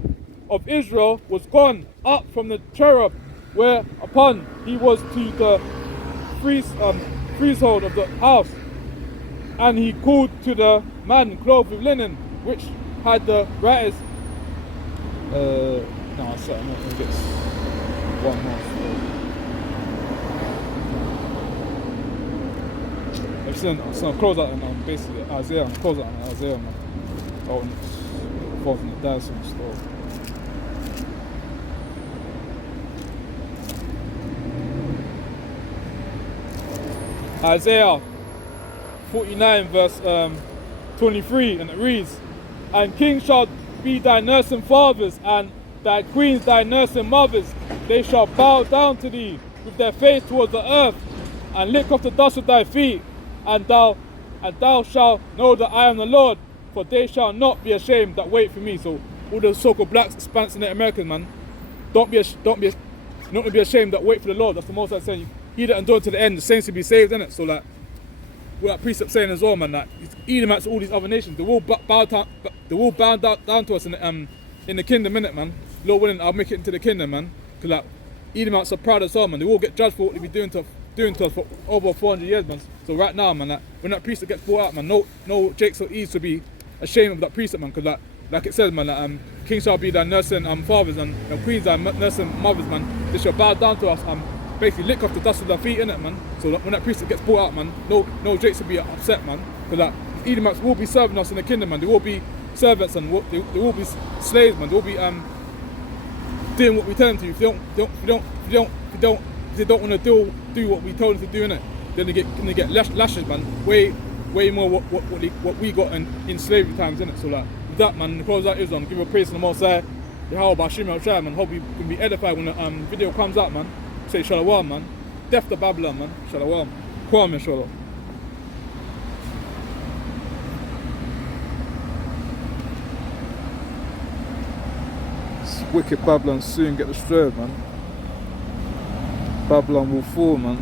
of Israel was gone up from the cherub, whereupon he was to the threshold of the house, and he called to the man clothed with linen, which had the writers. No, I'm sorry, I'm not going to get one more. So I'm close out and basically Isaiah. I'm close out on Isaiah, man. Oh, falls in the Dyson store. Isaiah 49 verse 23, and it reads, and kings shall be thy nursing fathers, and thy queens thy nursing mothers. They shall bow down to thee with their face towards the earth, and lick off the dust of thy feet, and thou shalt know that I am the Lord, for they shall not be ashamed that wait for me. So all the so-called blacks, Hispanics, and the Americans, man, not be ashamed that wait for the Lord. That's the most I'm saying. He that endure to the end, the saints will be saved, innit? So like, what that precept saying as well, man, that Edomites, all these other nations, they will bow down to us in the kingdom, innit, man. Lord willing, I'll make it into the kingdom, man. Cause like, Edomites are proud as well, man. They will get judged for what they be doing to us for over 400 years, man. So right now, man, like, when that precept gets brought out, man, no Jakes or Eves to be ashamed of that precept, man. Cause like it says, man, that kings shall be thy nursing fathers, and queens thy nursing mothers, man. They shall bow down to us, basically lick off the dust of their feet, innit, man. So like, when that precept gets brought out, man, no Jakes will be upset, man. Cause like, Edomites will be serving us in the kingdom, man. They will be servants, and they will be slaves, man. They will be doing what we tell them to. If they don't want to do what we told them to do, innit, then they get lashes, man. Way more what we got in slavery times, innit. So like, with that, man, the close out is on. Give a praise to the Most High. How about Shimon Shai, man? Hope you can be edified when the video comes out, man. Say Shalom, man. Death to Babylon, man. Shalom. Kwame, Shalom. Wicked Babylon soon get destroyed, man. Babylon will fall, man.